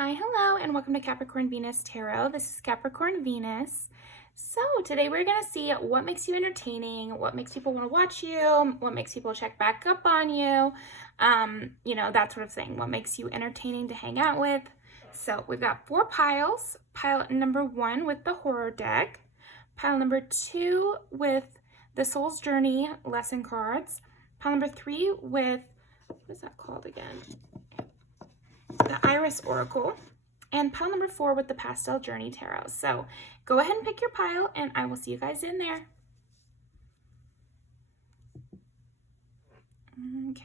Hi, hello, and welcome to Capricorn Venus Tarot. This is Capricorn Venus. So today we're going to see what makes you entertaining, what makes people want to watch you, what makes people check back up on you, that sort of thing. What makes you entertaining to hang out with. So we've got 4 piles. Pile number 1 with the horror deck. Pile number 2 with the Soul's Journey lesson cards. Pile number 3 with, what is that called again? The Iris Oracle, and pile number 4 with the Pastel Journey Tarot. So go ahead and pick your pile, and I will see you guys in there. Okay.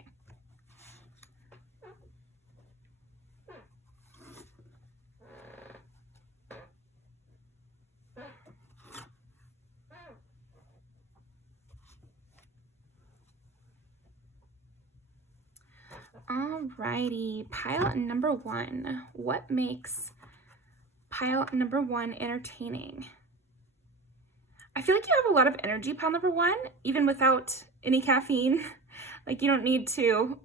Alrighty, pile number 1. What makes pile number 1 entertaining? I feel like you have a lot of energy, pile number 1, even without any caffeine. Like you don't need to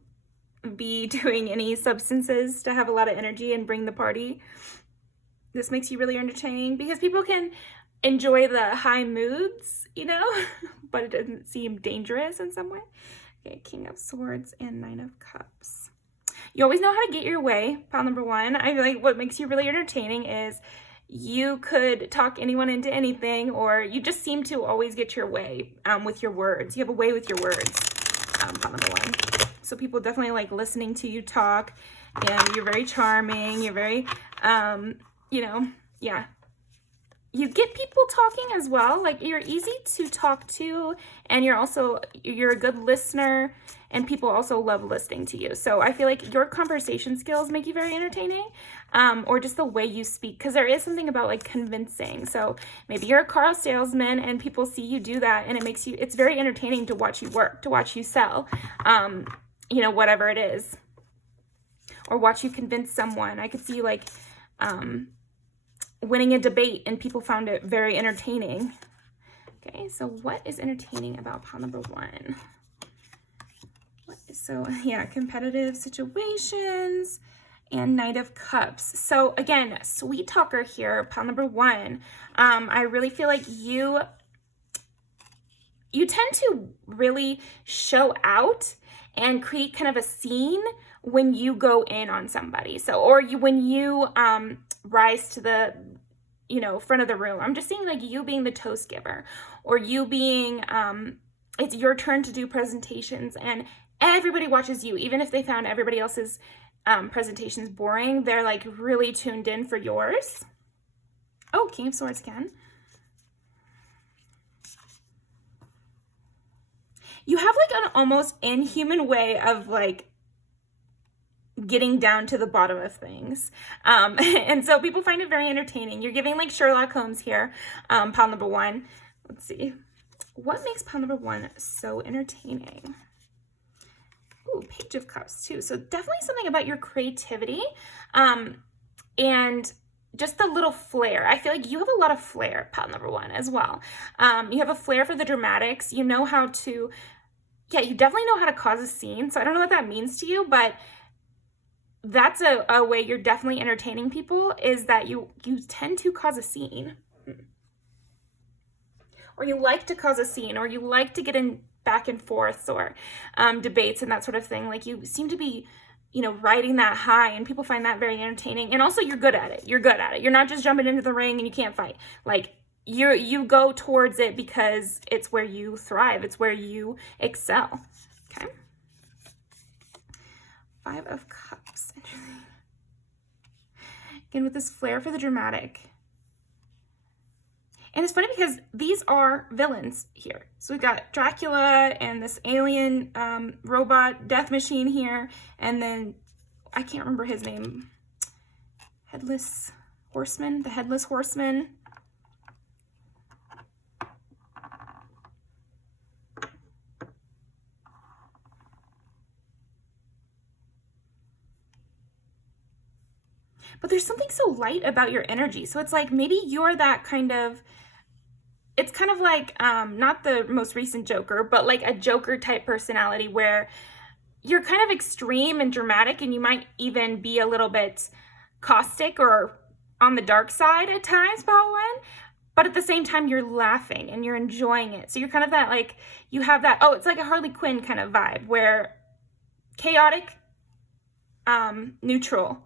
be doing any substances to have a lot of energy and bring the party. This makes you really entertaining because people can enjoy the high moods, but it doesn't seem dangerous in some way. Okay, King of Swords and Nine of Cups. You always know how to get your way, pile number 1. I feel like what makes you really entertaining is you could talk anyone into anything, or you just seem to always get your way with your words. You have a way with your words, pile number 1. So people definitely like listening to you talk, and you're very charming. You're very, yeah. You get people talking as well. Like you're easy to talk to, and you're a good listener, and people also love listening to you. So I feel like your conversation skills make you very entertaining, or just the way you speak, because there is something about like convincing. So maybe you're a car salesman and people see you do that, and it's very entertaining to watch you work, to watch you sell, whatever it is, or watch you convince someone. I could see like, winning a debate, and people found it very entertaining. Okay, so what is entertaining about pile number 1? Competitive situations and Knight of Cups. So again, sweet talker here, pile number 1. I really feel like you tend to really show out and create kind of a scene when you go in on somebody. So, or when you rise to the, front of the room. I'm just seeing like you being the toast giver, or you being, it's your turn to do presentations, and everybody watches you. Even if they found everybody else's presentations boring, they're like really tuned in for yours. Oh, King of Swords again. You have like an almost inhuman way of like getting down to the bottom of things. And so people find it very entertaining. You're giving like Sherlock Holmes here, pile number 1. Let's see. What makes pile number 1 so entertaining? Ooh, Page of Cups too. So definitely something about your creativity, and just the little flair. I feel like you have a lot of flair, pile number 1 as well. You have a flair for the dramatics. You know how to, you definitely know how to cause a scene. So I don't know what that means to you, but that's a way you're definitely entertaining people, is that you tend to cause a scene. Or you like to cause a scene, or you like to get in back and forths, or debates and that sort of thing. Like you seem to be, riding that high, and people find that very entertaining. And also you're good at it. You're good at it. You're not just jumping into the ring and you can't fight. Like you go towards it because it's where you thrive. It's where you excel. Okay. 5 of Cups. Interesting. Again, with this flair for the dramatic. And it's funny because these are villains here. So we've got Dracula and this alien robot death machine here. And then, I can't remember his name. Headless Horseman, the Headless Horseman. But there's something so light about your energy. So it's like maybe you're that kind of, it's kind of like, not the most recent Joker, but like a Joker type personality where you're kind of extreme and dramatic, and you might even be a little bit caustic or on the dark side at times, pile one. But at the same time, you're laughing and you're enjoying it. So you're kind of that, like, you have that, oh, it's like a Harley Quinn kind of vibe where chaotic, neutral,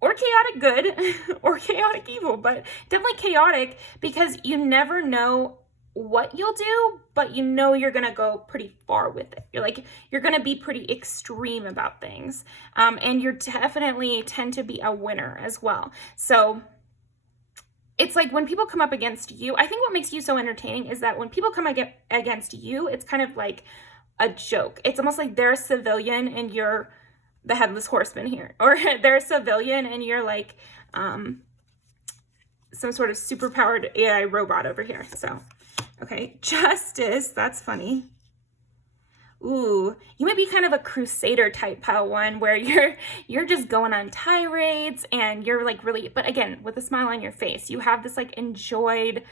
or chaotic good, or chaotic evil, but definitely chaotic, because you never know what you'll do, but you know you're gonna go pretty far with it. You're gonna be pretty extreme about things. And you're definitely tend to be a winner as well. So it's like when people come up against you, I think what makes you so entertaining is that when people come against you, it's kind of like a joke. It's almost like they're a civilian and you're the headless horseman here, or they're a civilian and you're like some sort of superpowered AI robot over here. So, okay, Justice, that's funny. Ooh, you might be kind of a crusader type pile one, where you're just going on tirades and you're like really, but again, with a smile on your face, you have this like enjoyable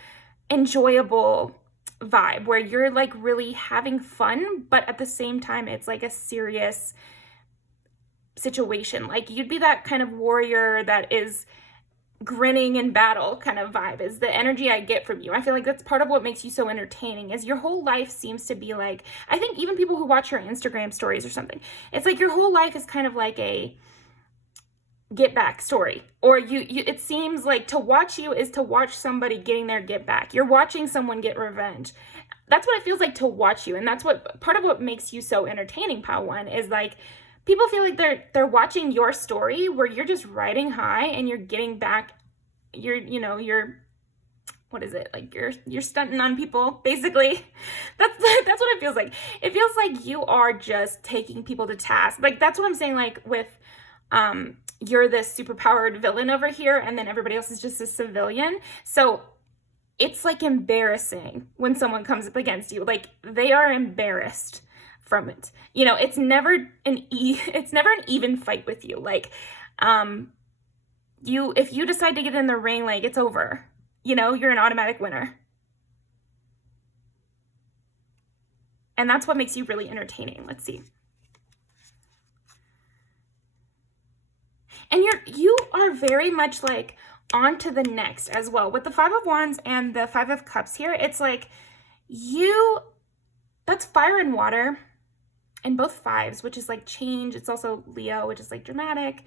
vibe where you're like really having fun, but at the same time, it's like a serious situation. Like you'd be that kind of warrior that is grinning in battle kind of vibe is the energy I get from you. I feel like that's part of what makes you so entertaining, is your whole life seems to be like, I think even people who watch your Instagram stories or something, it's like your whole life is kind of like a get back story, or you it seems like to watch you is to watch somebody getting their get back. You're watching someone get revenge. That's what it feels like to watch you, and that's what part of what makes you so entertaining, pile one, is like people feel like they're watching your story where you're just riding high and you're getting back, you're what is it? Like you're stunting on people, basically. That's what it feels like. It feels like you are just taking people to task. Like that's what I'm saying, like with you're this superpowered villain over here and then everybody else is just a civilian. So it's like embarrassing when someone comes up against you. Like they are embarrassed from it. It's never an even fight with you. Like if you decide to get in the ring, like it's over. You're an automatic winner. And that's what makes you really entertaining. Let's see. And you are very much like on to the next as well. With the 5 of Wands and the 5 of Cups here, it's like that's fire and water. And both fives, which is like change. It's also Leo, which is like dramatic,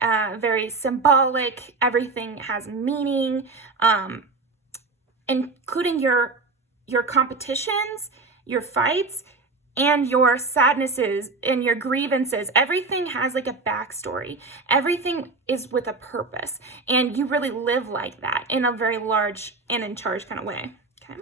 very symbolic. Everything has meaning, including your competitions, your fights, and your sadnesses and your grievances. Everything has like a backstory. Everything is with a purpose, and you really live like that in a very large and in charge kind of way. Okay.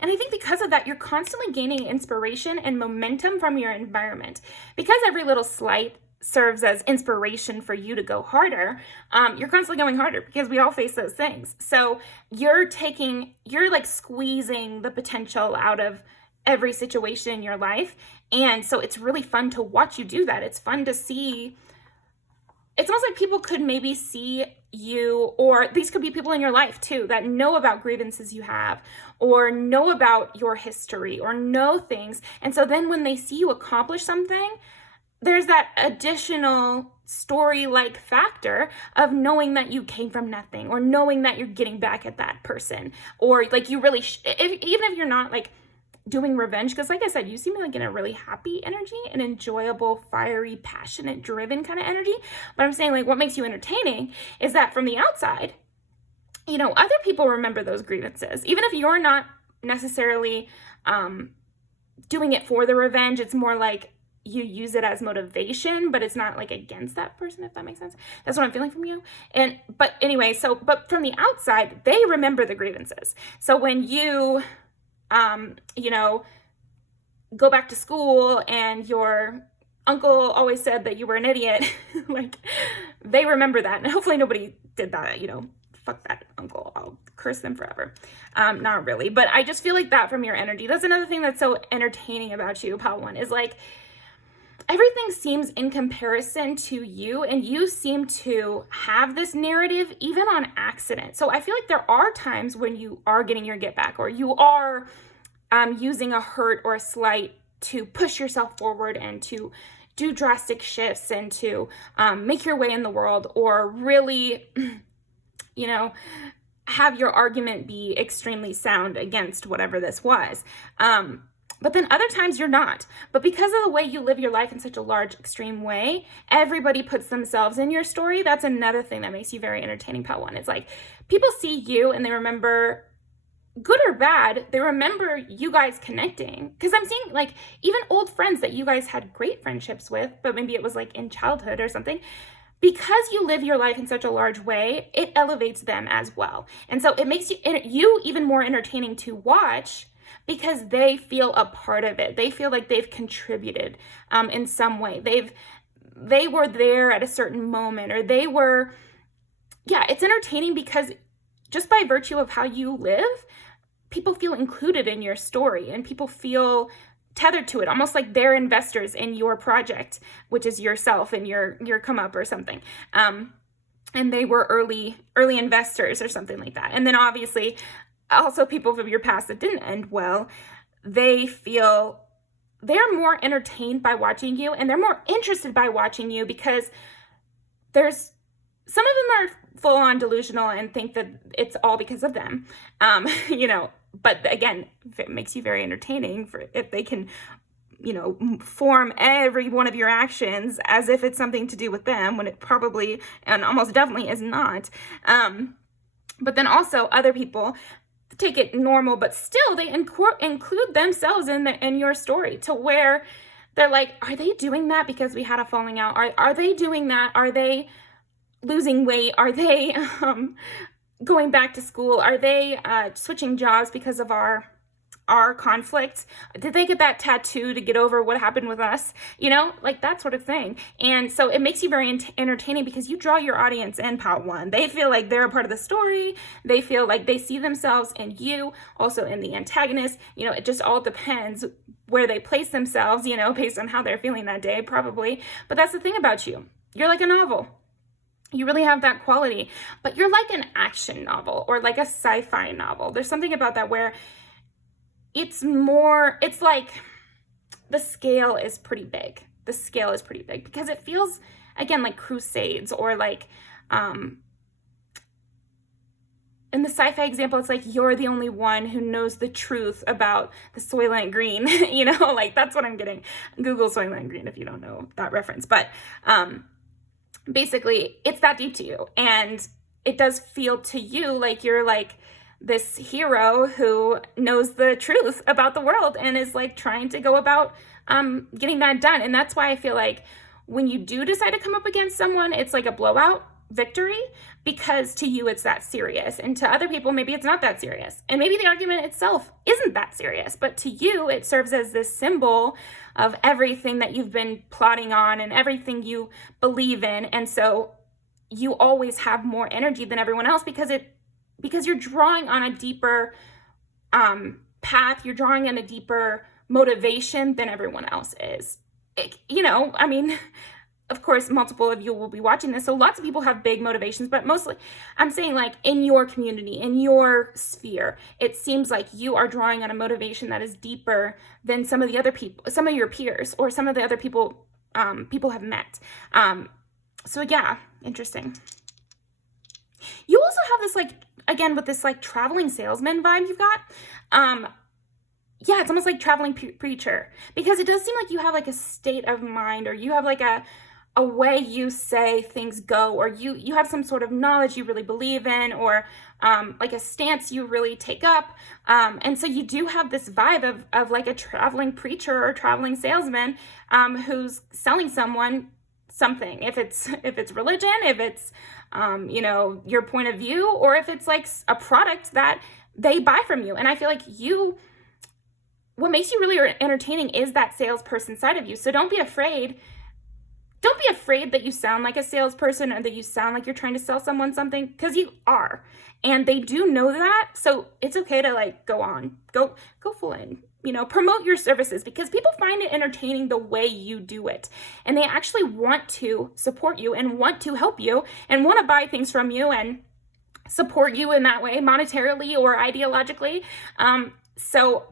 And I think because of that, you're constantly gaining inspiration and momentum from your environment. Because every little slight serves as inspiration for you to go harder, you're constantly going harder because we all face those things. So you're like squeezing the potential out of every situation in your life. And so it's really fun to watch you do that. It's fun to see. It's almost like people could maybe see you, or these could be people in your life too that know about grievances you have, or know about your history, or know things. And so then when they see you accomplish something, there's that additional story-like factor of knowing that you came from nothing, or knowing that you're getting back at that person, or like you really, even if you're not like doing revenge, because like I said, you seem like in a really happy energy, an enjoyable, fiery, passionate, driven kind of energy. But I'm saying like what makes you entertaining is that from the outside, other people remember those grievances. Even if you're not necessarily doing it for the revenge, it's more like you use it as motivation, but it's not like against that person, if that makes sense. That's what I'm feeling from you. But anyway, but from the outside, they remember the grievances. So when you go back to school and your uncle always said that you were an idiot, like they remember that. And hopefully nobody did that, fuck that uncle. I'll curse them forever. Not really, but I just feel like that from your energy. That's another thing that's so entertaining about you, pile one, is like everything seems in comparison to you, and you seem to have this narrative even on accident. So I feel like there are times when you are getting your get back, or you are using a hurt or a slight to push yourself forward and to do drastic shifts and to make your way in the world, or really, you know, have your argument be extremely sound against whatever this was. But then other times you're not. But because of the way you live your life in such a large, extreme way, everybody puts themselves in your story. That's another thing that makes you very entertaining, Pile 1. It's like people see you and they remember, good or bad, they remember you guys connecting. Because I'm seeing like even old friends that you guys had great friendships with, but maybe it was like in childhood or something. Because you live your life in such a large way, it elevates them as well. And so it makes you even more entertaining to watch, because they feel a part of it. They feel like they've contributed in some way. They were there at a certain moment, or they were, yeah, it's entertaining because just by virtue of how you live, people feel included in your story and people feel tethered to it, almost like they're investors in your project, which is yourself and your come up or something. And they were early investors or something like that. And then obviously also people from your past that didn't end well, they're more entertained by watching you, and they're more interested by watching you, because there's some of them are full on delusional and think that it's all because of them. You know, but again, it makes you very entertaining if they can, you know, form every one of your actions as if it's something to do with them, when it probably and almost definitely is not. But then also other people take it normal, but still they include themselves in your story, to where they're like, are they doing that because we had a falling out? Are they doing that? Are they losing weight? Are they going back to school? Are they switching jobs because of our conflict? Did they get that tattoo to get over what happened with us? You know, like that sort of thing. And so it makes you very entertaining, because you draw your audience in, Pile 1. They feel like they're a part of the story. They feel like they see themselves in you, also in the antagonist. You know, it just all depends where they place themselves, you know, based on how they're feeling that day, probably. But that's the thing about you. You're like a novel. You really have that quality, but you're like an action novel or like a sci-fi novel. There's something about that where it's like the scale is pretty big. The scale is pretty big because it feels, again, like Crusades, or like, in the sci-fi example, it's like you're the only one who knows the truth about the Soylent Green, you know, like that's what I'm getting. Google Soylent Green if you don't know that reference. But basically, it's that deep to you. And it does feel to you like you're like this hero who knows the truth about the world and is like trying to go about getting that done. And that's why I feel like when you do decide to come up against someone, it's like a blowout victory, because to you it's that serious, and to other people maybe it's not that serious, and maybe the argument itself isn't that serious, but to you it serves as this symbol of everything that you've been plotting on and everything you believe in. And so you always have more energy than everyone else, because you're drawing on a deeper path, you're drawing on a deeper motivation than everyone else is. You know, I mean, of course, multiple of you will be watching this, so lots of people have big motivations, but mostly I'm saying like in your community, in your sphere, it seems like you are drawing on a motivation that is deeper than some of the other people, some of your peers, or some of the other people people have met. So yeah, interesting. You also have this, like, again, with this like traveling salesman vibe you've got. Yeah, it's almost like traveling preacher, because it does seem like you have like a state of mind, or you have like a way you say things go, or you have some sort of knowledge you really believe in, or like a stance you really take up. And so you do have this vibe of like a traveling preacher or traveling salesman who's selling someone something, if it's religion, if it's you know, your point of view, or if it's like a product that they buy from you. And I feel like what makes you really entertaining is that salesperson side of you. So don't be afraid that you sound like a salesperson, or that you sound like you're trying to sell someone something, because you are, and they do know that. So it's okay to like go full in, you know, promote your services, because people find it entertaining the way you do it, and they actually want to support you and want to help you and want to buy things from you and support you in that way, monetarily or ideologically. So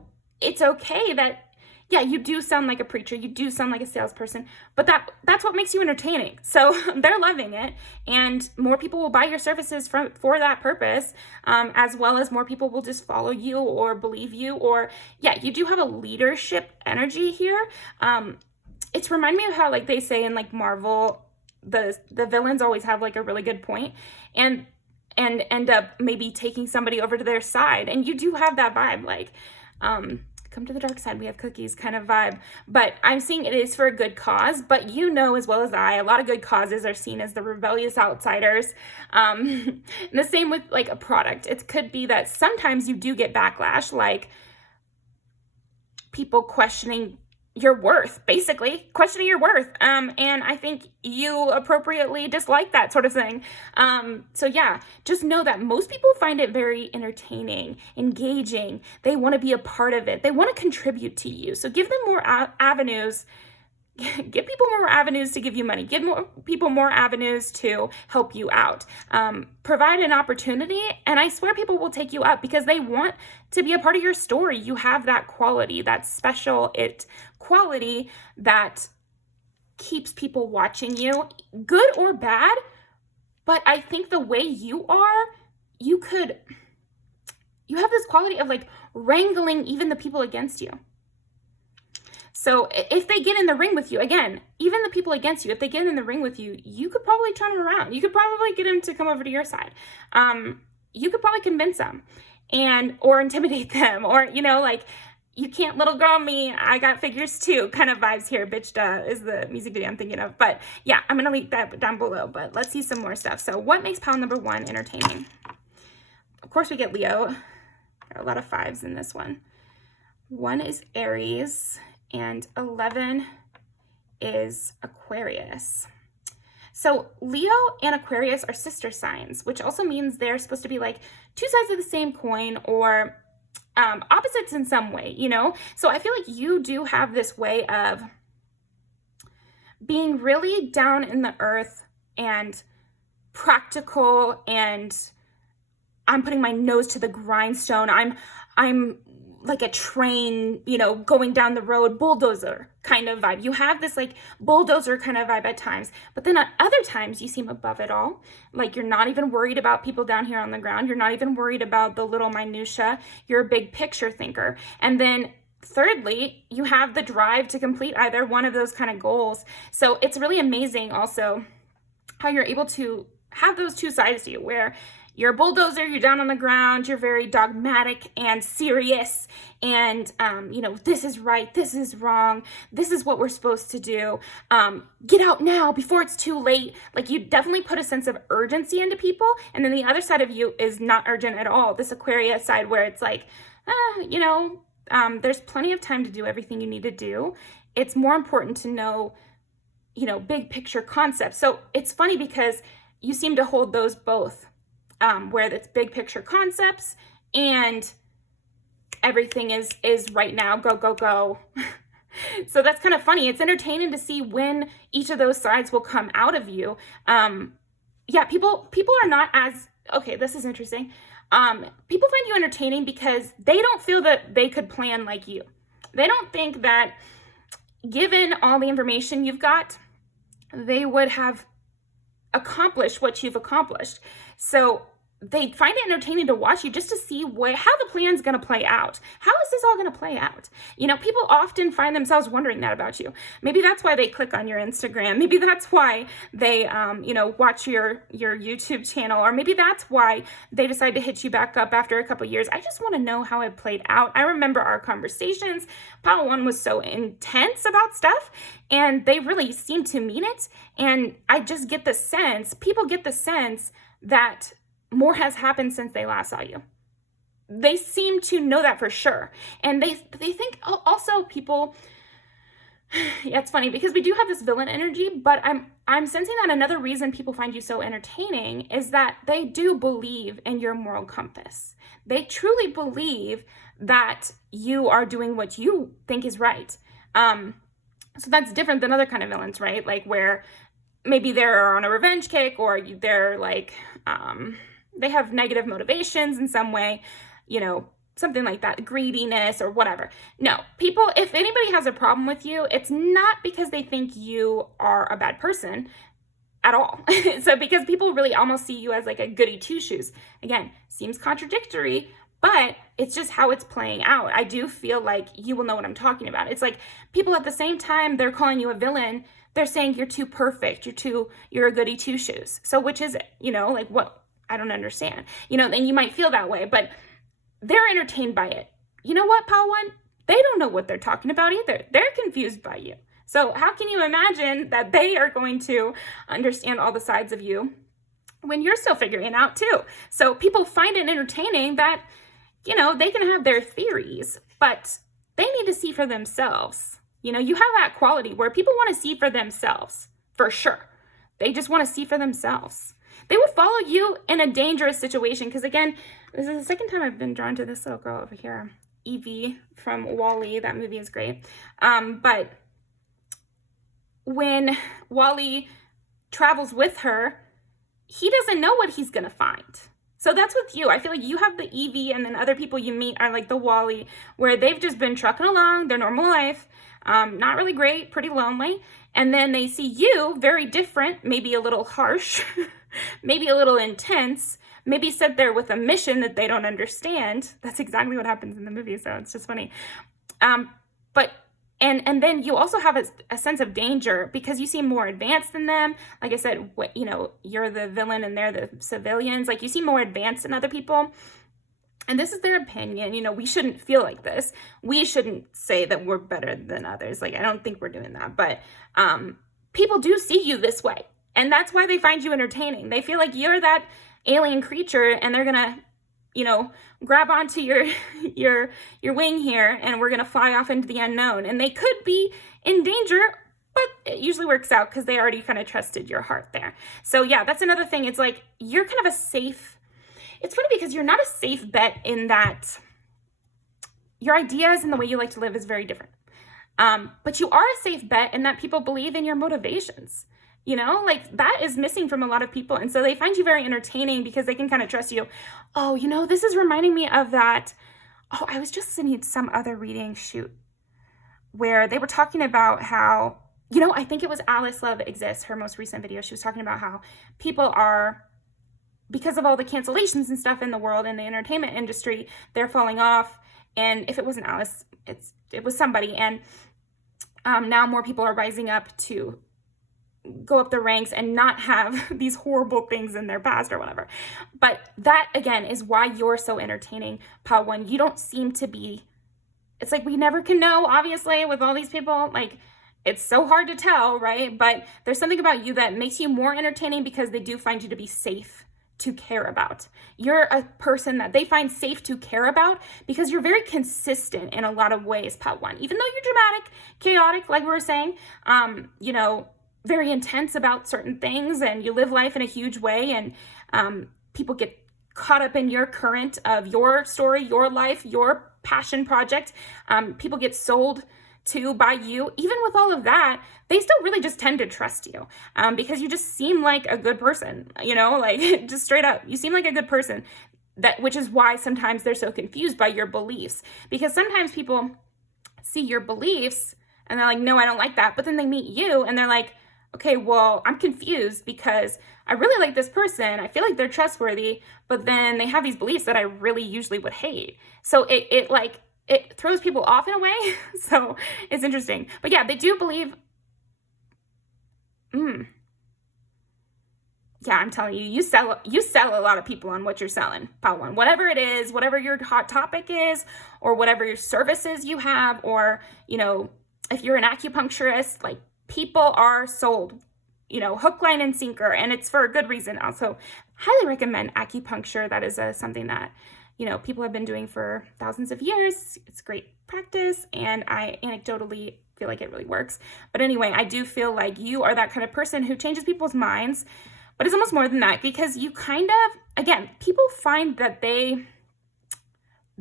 it's okay that, yeah, you do sound like a preacher, you do sound like a salesperson, but that's what makes you entertaining. So they're loving it, and more people will buy your services for that purpose, as well as more people will just follow you or believe you, or yeah, you do have a leadership energy here. It's remind me of how, like, they say in like Marvel, the villains always have like a really good point and end up maybe taking somebody over to their side, and you do have that vibe, like come to the dark side, we have cookies kind of vibe. But I'm seeing it is for a good cause, but you know as well as I, a lot of good causes are seen as the rebellious outsiders. And the same with like a product. It could be that sometimes you do get backlash, like people questioning your worth, basically questioning your worth. And I think you appropriately dislike that sort of thing. So yeah, just know that most people find it very entertaining, engaging. They want to be a part of it. They want to contribute to you. So give them more avenues. Give people more avenues to give you money. Give more people more avenues to help you out. Provide an opportunity, and I swear people will take you up because they want to be a part of your story. You have that quality, that special quality that keeps people watching you, good or bad. But I think the way you are, you have this quality of like wrangling even the people against you. So if they get in the ring with you, again, even the people against you, if they get in the ring with you, you could probably turn them around. You could probably get them to come over to your side. You could probably convince them or intimidate them, or, like, you can't little girl me, I got figures too kind of vibes here. Bitch, duh is the music video I'm thinking of. But yeah, I'm going to link that down below, but let's see some more stuff. So what makes pile number 1 entertaining? Of course we get Leo. There are a lot of 5s in this one. 1 is Aries, and 11 is Aquarius. So Leo and Aquarius are sister signs, which also means they're supposed to be like two sides of the same coin, or opposites in some way, So I feel like you do have this way of being really down in the earth and practical, and I'm putting my nose to the grindstone. I'm like a train, going down the road, bulldozer kind of vibe. You have this like bulldozer kind of vibe at times, but then at other times you seem above it all. Like you're not even worried about people down here on the ground. You're not even worried about the little minutia. You're a big picture thinker. And then thirdly, you have the drive to complete either one of those kind of goals. So it's really amazing also how you're able to have those two sides to you, where you're a bulldozer, you're down on the ground, you're very dogmatic and serious, and, this is right, this is wrong, this is what we're supposed to do, get out now before it's too late. Like, you definitely put a sense of urgency into people, and then the other side of you is not urgent at all, this Aquarius side where it's like, there's plenty of time to do everything you need to do. It's more important to know, big picture concepts. So it's funny because you seem to hold those both. Where that's big picture concepts and everything is right now, go, go, go. So that's kind of funny. It's entertaining to see when each of those sides will come out of you. Yeah, people are not as, okay, this is interesting. People find you entertaining because they don't feel that they could plan like you. They don't think that given all the information you've got, they would have accomplished what you've accomplished. So they find it entertaining to watch you just to see how the plan's going to play out. How is this all going to play out? People often find themselves wondering that about you. Maybe that's why they click on your Instagram. Maybe that's why they, watch your YouTube channel, or maybe that's why they decide to hit you back up after a couple years. I just want to know how it played out. I remember our conversations. Pile 1 was so intense about stuff, and they really seemed to mean it. And I just get the sense, people get the sense that more has happened since they last saw you. They seem to know that for sure. And they think also people, yeah, it's funny because we do have this villain energy, but I'm sensing that another reason people find you so entertaining is that they do believe in your moral compass. They truly believe that you are doing what you think is right. So that's different than other kind of villains, right? Like where maybe they're on a revenge kick, or they're like, they have negative motivations in some way. something like that, greediness or whatever. No, people, if anybody has a problem with you, it's not because they think you are a bad person at all. So because people really almost see you as like a goody two-shoes. Again, seems contradictory, but it's just how it's playing out. I do feel like you will know what I'm talking about. It's like people at the same time they're calling you a villain, they're saying you're too perfect, you're a goody two-shoes. So which is it? You know, like what? I don't understand. You know, and you might feel that way, but they're entertained by it. You know what, Pile One? They don't know what they're talking about either. They're confused by you. So how can you imagine that they are going to understand all the sides of you when you're still figuring it out too? So people find it entertaining that, you know, they can have their theories, but they need to see for themselves. You know, you have that quality where people want to see for themselves, for sure. They just want to see for themselves. They would follow you in a dangerous situation because, again, this is the second time I've been drawn to this little girl over here, Evie from Wall-E. That movie is great. But when Wall-E travels with her, he doesn't know what he's going to find. So that's with you. I feel like you have the Evie, and then other people you meet are like the Wall-E, where they've just been trucking along their normal life, not really great, pretty lonely. And then they see you, very different, maybe a little harsh, maybe a little intense, maybe sit there with a mission that they don't understand. That's exactly what happens in the movie, so it's just funny. And then you also have a sense of danger because you seem more advanced than them. Like I said, you know, you're the villain and they're the civilians. Like you seem more advanced than other people. And this is their opinion. You know, we shouldn't feel like this. We shouldn't say that we're better than others. Like, I don't think we're doing that. But people do see you this way. And that's why they find you entertaining. They feel like you're that alien creature and they're going to, you know, grab onto your wing here and we're going to fly off into the unknown. And they could be in danger, but it usually works out because they already kind of trusted your heart there. So yeah, that's another thing. It's like, you're kind of a safe, it's funny because you're not a safe bet in that your ideas and the way you like to live is very different. But you are a safe bet in that people believe in your motivations. You know, like that is missing from a lot of people. And so they find you very entertaining because they can kind of trust you. Oh, you know, this is reminding me of that. Oh, I was just sitting in some other reading, where they were talking about how, you know, I think it was Alice Love Exists, her most recent video. She was talking about how people are, because of all the cancellations and stuff in the world in the entertainment industry, they're falling off. And if it wasn't Alice, it was somebody. And now more people are rising up to go up the ranks and not have these horrible things in their past or whatever. But that, again, is why you're so entertaining, Pile One. You don't seem to be, it's like we never can know, obviously, with all these people. Like, it's so hard to tell, right? But there's something about you that makes you more entertaining because they do find you to be safe to care about. You're a person that they find safe to care about because you're very consistent in a lot of ways, Pile One. Even though you're dramatic, chaotic, like we were saying, you know, very intense about certain things and you live life in a huge way and people get caught up in your current of your story, your life, your passion project. People get sold to by you. Even with all of that, they still really just tend to trust you because you just seem like a good person, you know, like just straight up, you seem like a good person. Which is why sometimes they're so confused by your beliefs, because sometimes people see your beliefs and they're like, no, I don't like that. But then they meet you and they're like, okay, well, I'm confused because I really like this person. I feel like they're trustworthy, but then they have these beliefs that I really usually would hate. So it throws people off in a way. So it's interesting. But yeah, they do believe, yeah, I'm telling you, you sell a lot of people on what you're selling, Pile One. Whatever it is, whatever your hot topic is, or whatever your services you have, or, you know, if you're an acupuncturist, like, people are sold, you know, hook, line, and sinker, and it's for a good reason. Also, highly recommend acupuncture. That is something that, you know, people have been doing for thousands of years. It's great practice, and I anecdotally feel like it really works. But anyway, I do feel like you are that kind of person who changes people's minds, but it's almost more than that because you kind of, again, people find that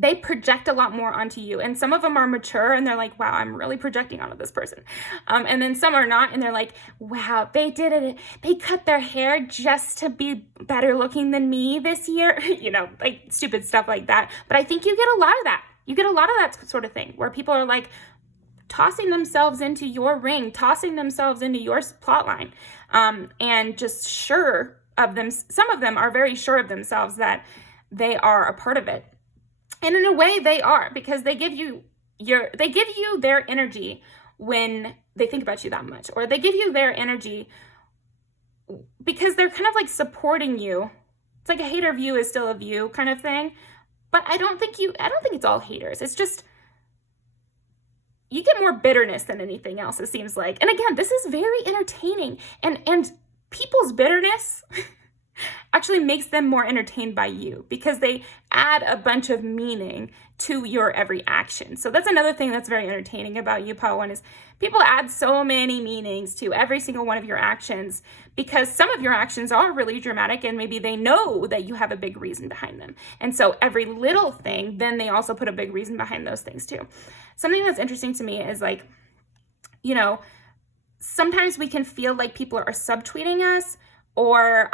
they project a lot more onto you. And some of them are mature and they're like, wow, I'm really projecting onto this person. And then some are not, and they're like, wow, they did it. They cut their hair just to be better looking than me this year. You know, like stupid stuff like that. But I think you get a lot of that. You get a lot of that sort of thing where people are like tossing themselves into your ring, tossing themselves into your plot line, and just sure of them. Some of them are very sure of themselves that they are a part of it. And in a way they are, because they give you their energy when they think about you that much, or they give you their energy because they're kind of like supporting you. It's like a hater view is still a view kind of thing. But I don't think it's all haters. It's just, you get more bitterness than anything else, it seems like. And again, this is very entertaining, and people's bitterness actually makes them more entertained by you because they add a bunch of meaning to your every action. So that's another thing that's very entertaining about you, Pile 1, is people add so many meanings to every single one of your actions because some of your actions are really dramatic and maybe they know that you have a big reason behind them. And so every little thing, then they also put a big reason behind those things too. Something that's interesting to me is like, you know, sometimes we can feel like people are subtweeting us or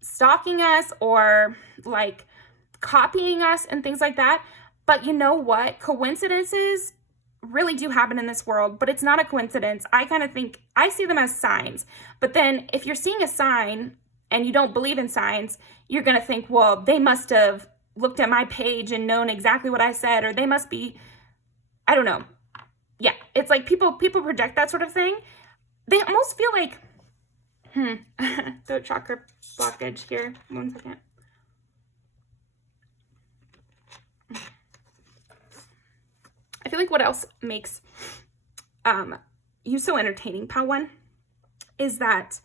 stalking us or like copying us and things like that. But you know what? Coincidences really do happen in this world, but it's not a coincidence. I kind of think, I see them as signs. But then if you're seeing a sign and you don't believe in signs, you're going to think, well, they must have looked at my page and known exactly what I said, or they must be, I don't know. Yeah, it's like people project that sort of thing. They almost feel like, throat chakra blockage here. 1 second. I feel like what else makes you so entertaining, Pile 1, is that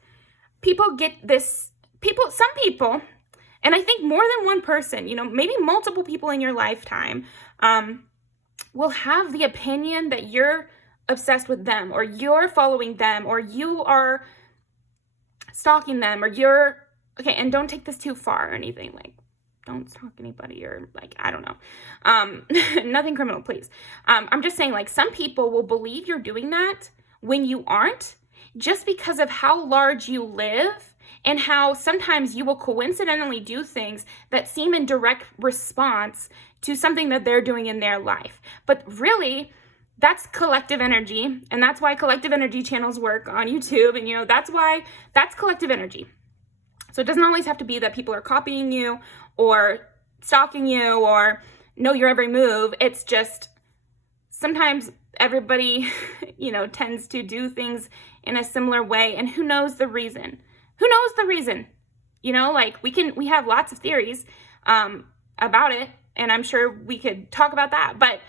some people, and I think more than one person, you know, maybe multiple people in your lifetime, will have the opinion that you're obsessed with them, or you're following them, or you are stalking them, or you're, okay, and don't take this too far or anything, like, don't stalk anybody, or like, I don't know, nothing criminal, please. I'm just saying, like, some people will believe you're doing that when you aren't, just because of how large you live and how sometimes you will coincidentally do things that seem in direct response to something that they're doing in their life. But really, that's collective energy, and that's why collective energy channels work on YouTube, and you know, that's collective energy. So it doesn't always have to be that people are copying you or stalking you or know your every move. It's just sometimes everybody, you know, tends to do things in a similar way, and who knows the reason? Who knows the reason? You know, like we have lots of theories about it, and I'm sure we could talk about that, but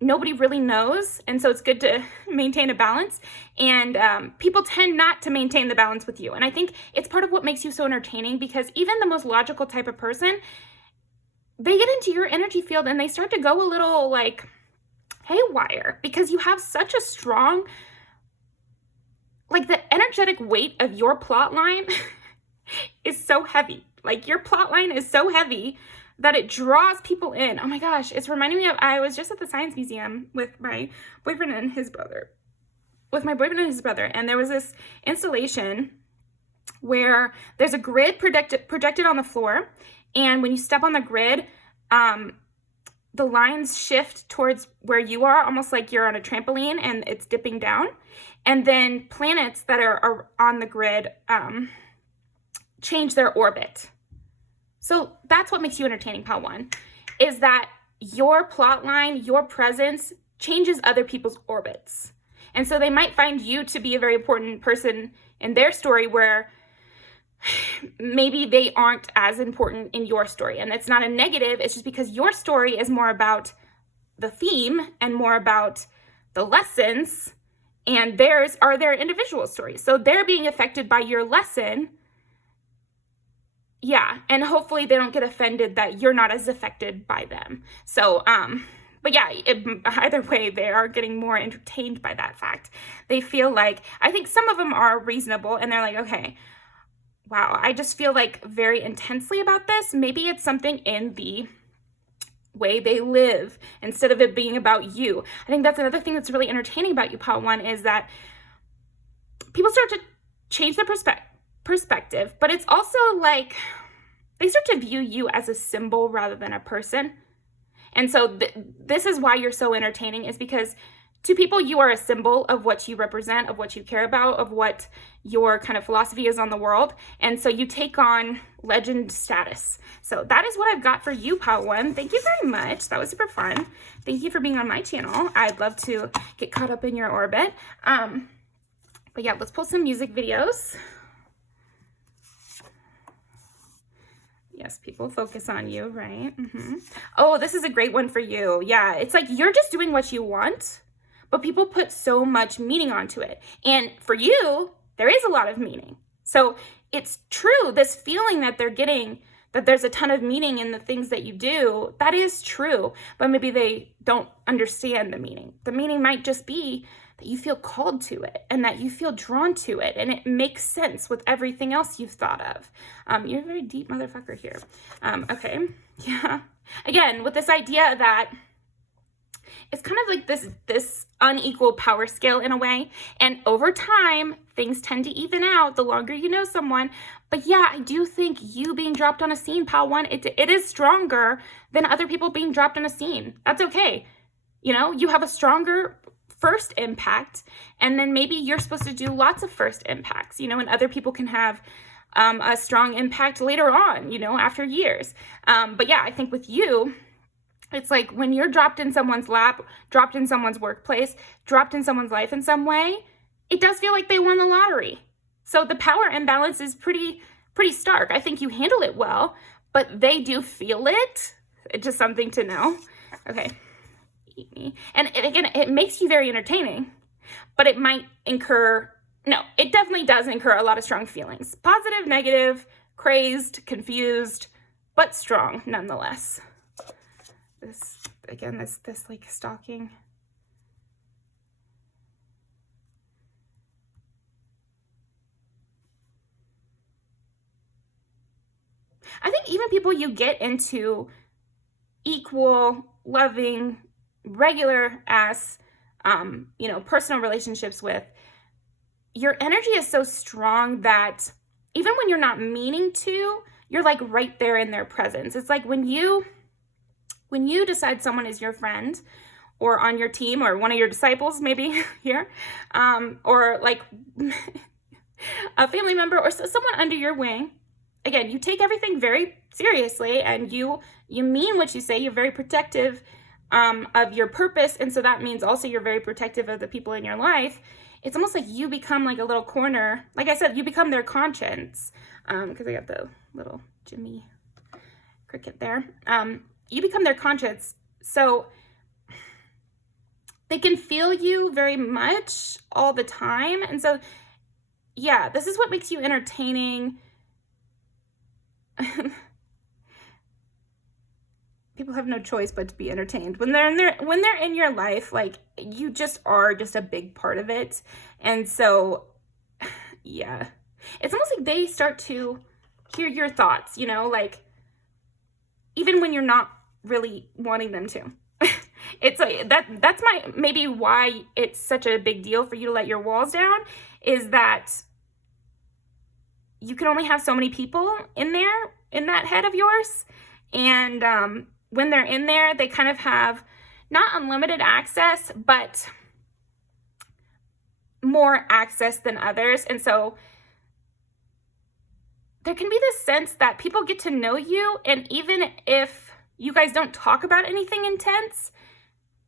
nobody really knows. And so it's good to maintain a balance, and people tend not to maintain the balance with you. And I think it's part of what makes you so entertaining, because even the most logical type of person, they get into your energy field and they start to go a little like haywire, because you have such a strong, like, the energetic weight of your plot line is so heavy. Like, your plot line is so heavy that it draws people in. Oh my gosh, it's reminding me of, I was just at the Science Museum with my boyfriend and his brother. And there was this installation where there's a grid projected on the floor. And when you step on the grid, the lines shift towards where you are, almost like you're on a trampoline and it's dipping down. And then planets that are on the grid change their orbit. So that's what makes you entertaining, Pile 1, is that your plot line, your presence changes other people's orbits. And so they might find you to be a very important person in their story, where maybe they aren't as important in your story. And it's not a negative, it's just because your story is more about the theme and more about the lessons, and theirs are their individual stories. So they're being affected by your lesson. Yeah, and hopefully they don't get offended that you're not as affected by them. So, but yeah, either way, they are getting more entertained by that fact. They feel like, I think some of them are reasonable, and they're like, okay, wow, I just feel like very intensely about this. Maybe it's something in the way they live instead of it being about you. I think that's another thing that's really entertaining about you, Pile 1, is that people start to change their perspective, but it's also like they start to view you as a symbol rather than a person. And so this is why you're so entertaining, is because to people, you are a symbol of what you represent, of what you care about, of what your kind of philosophy is on the world. And so you take on legend status. So that is what I've got for you, Pile 1. Thank you very much. That was super fun. Thank you for being on my channel. I'd love to get caught up in your orbit. But yeah, let's pull some music videos. Yes, people focus on you, right? Oh, this is a great one for you. Yeah, it's like you're just doing what you want, but people put so much meaning onto it. And for you, there is a lot of meaning. So it's true, this feeling that they're getting, that there's a ton of meaning in the things that you do, that is true. But maybe they don't understand the meaning. The meaning might just be that you feel called to it and that you feel drawn to it. And it makes sense with everything else you've thought of. You're a very deep motherfucker here. Okay, yeah. Again, with this idea that it's kind of like this unequal power scale in a way. And over time, things tend to even out the longer you know someone. But yeah, I do think you being dropped on a scene, Pile 1, it is stronger than other people being dropped on a scene. That's okay. You know, you have a stronger first impact, and then maybe you're supposed to do lots of first impacts, you know, and other people can have a strong impact later on, you know, after years. But yeah, I think with you, it's like when you're dropped in someone's lap, dropped in someone's workplace, dropped in someone's life in some way, it does feel like they won the lottery. So the power imbalance is pretty stark. I think you handle it well, but they do feel it. It's just something to know. Okay. Eat me. And again, it makes you very entertaining, but it might it definitely does incur a lot of strong feelings. Positive, negative, crazed, confused, but strong nonetheless. This like stalking. I think even people you get into equal, loving, regular ass, you know, personal relationships with, your energy is so strong that even when you're not meaning to, you're like right there in their presence. It's like when you decide someone is your friend or on your team or one of your disciples, maybe here, or like a family member or someone under your wing. Again, you take everything very seriously and you mean what you say. You're very protective of your purpose. And so that means also you're very protective of the people in your life. It's almost like you become like a little corner. Like I said, you become their conscience. Because I got the little Jimmy cricket there. You become their conscience. So they can feel you very much all the time. And so, yeah, this is what makes you entertaining. People have no choice but to be entertained when they're in your life. Like, you just are just a big part of it. And so, yeah, it's almost like they start to hear your thoughts, you know, like even when you're not really wanting them to. It's like that's maybe why it's such a big deal for you to let your walls down, is that you can only have so many people in that head of yours. And when they're in there, they kind of have not unlimited access, but more access than others. And so there can be this sense that people get to know you, and even if you guys don't talk about anything intense,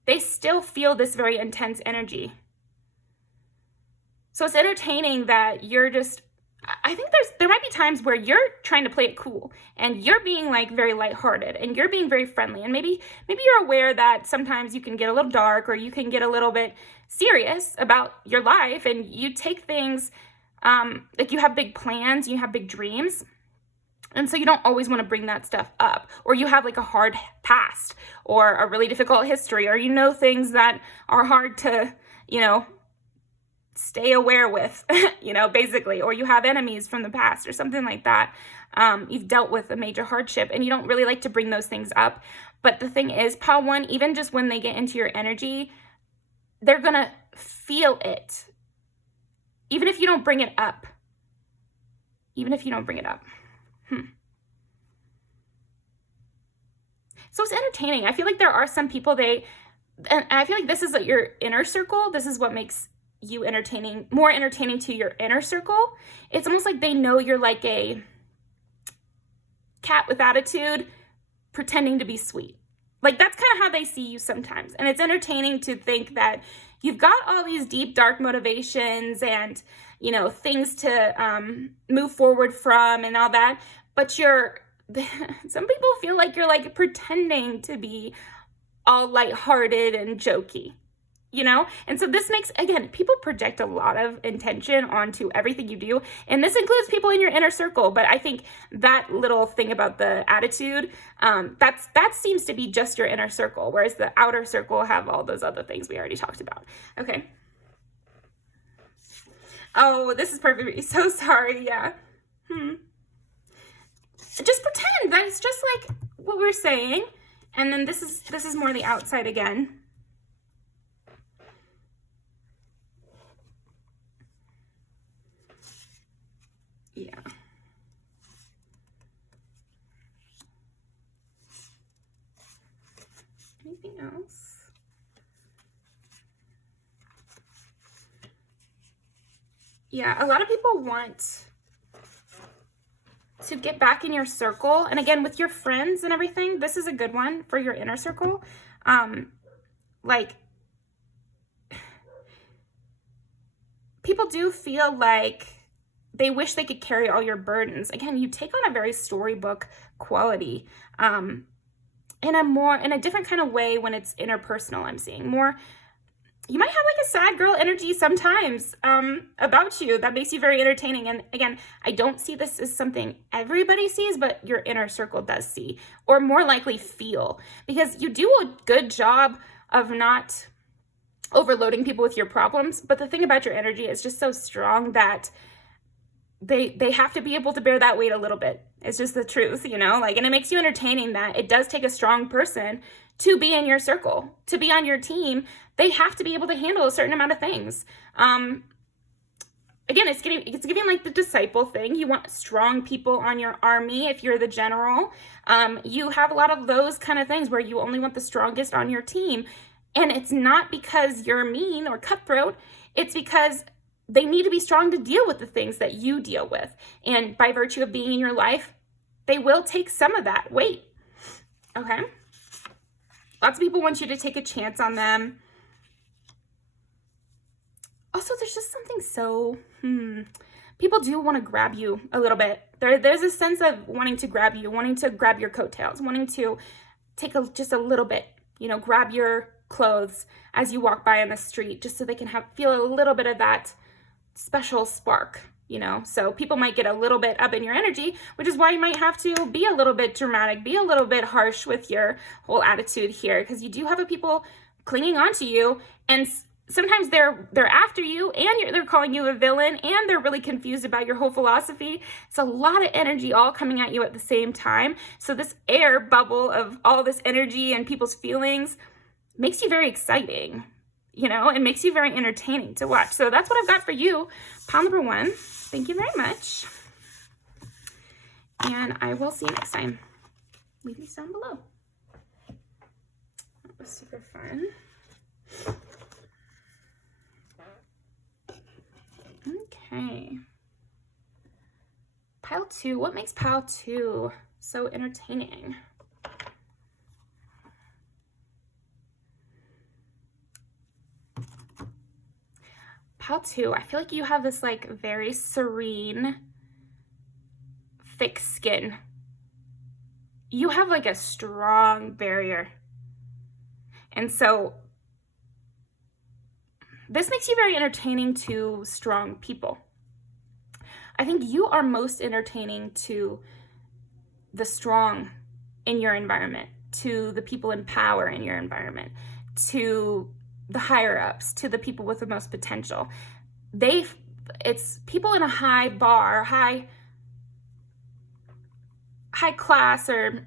they still feel this very intense energy. So it's entertaining that you're just, I think there might be times where you're trying to play it cool and you're being like very lighthearted and you're being very friendly, and maybe you're aware that sometimes you can get a little dark or you can get a little bit serious about your life, and you take things like you have big plans, you have big dreams, and so you don't always want to bring that stuff up, or you have like a hard past or a really difficult history, or you know things that are hard to, you know, stay aware with, you know, basically, or you have enemies from the past or something like that. You've dealt with a major hardship and you don't really like to bring those things up, But the thing is, pile one, even just when they get into your energy, they're going to feel it. Even if you don't bring it up. Even if you don't bring it up. So it's entertaining. I feel like there are some people, and I feel like this is like your inner circle. This is what makes you entertaining, more entertaining to your inner circle. It's almost like they know you're like a cat with attitude pretending to be sweet. Like that's kind of how they see you sometimes. And it's entertaining to think that you've got all these deep, dark motivations and, you know, things to move forward from and all that. But some people feel like you're like pretending to be all lighthearted and jokey, you know? And so this makes, again, people project a lot of intention onto everything you do. And this includes people in your inner circle. But I think that little thing about the attitude, that seems to be just your inner circle, whereas the outer circle have all those other things we already talked about. Okay. Oh, this is perfect. So sorry. Yeah. Just pretend that it's just like what we're saying. And then this is more the outside again. Yeah. Anything else? Yeah, a lot of people want to get back in your circle. And again, with your friends and everything, this is a good one for your inner circle. Like, people do feel like they wish they could carry all your burdens. Again, you take on a very storybook quality, in a different kind of way when it's interpersonal. I'm seeing more, you might have like a sad girl energy sometimes about you that makes you very entertaining. And again, I don't see this as something everybody sees, but your inner circle does see, or more likely feel, because you do a good job of not overloading people with your problems. But the thing about your energy is just so strong that they have to be able to bear that weight a little bit. It's just the truth, you know, like, and it makes you entertaining that it does take a strong person to be in your circle, to be on your team. They have to be able to handle a certain amount of things. Again, it's giving like the disciple thing. You want strong people on your army. If you're the general, you have a lot of those kind of things where you only want the strongest on your team. And it's not because you're mean or cutthroat. It's because they need to be strong to deal with the things that you deal with. And by virtue of being in your life, they will take some of that weight. Okay? Lots of people want you to take a chance on them. Also, there's just something so, people do want to grab you a little bit. There's a sense of wanting to grab you, wanting to grab your coattails, wanting to take just a little bit, you know, grab your clothes as you walk by on the street, just so they can feel a little bit of that special spark, you know. So people might get a little bit up in your energy, which is why you might have to be a little bit dramatic, be a little bit harsh with your whole attitude here, because you do have people clinging onto you, and sometimes they're after you, and they're calling you a villain, and they're really confused about your whole philosophy. It's a lot of energy all coming at you at the same time. So this air bubble of all this energy and people's feelings makes you very exciting, you know, it makes you very entertaining to watch. So that's what I've got for you, pile number 1. Thank you very much. And I will see you next time. Leave these down below. That was super fun. Okay. Pile 2. What makes pile 2 so entertaining? Pile 2, I feel like you have this like very serene, thick skin. You have like a strong barrier. And so this makes you very entertaining to strong people. I think you are most entertaining to the strong in your environment, to the people in power in your environment, to the higher ups, to the people with the most potential. It's people in a high bar, high high class or,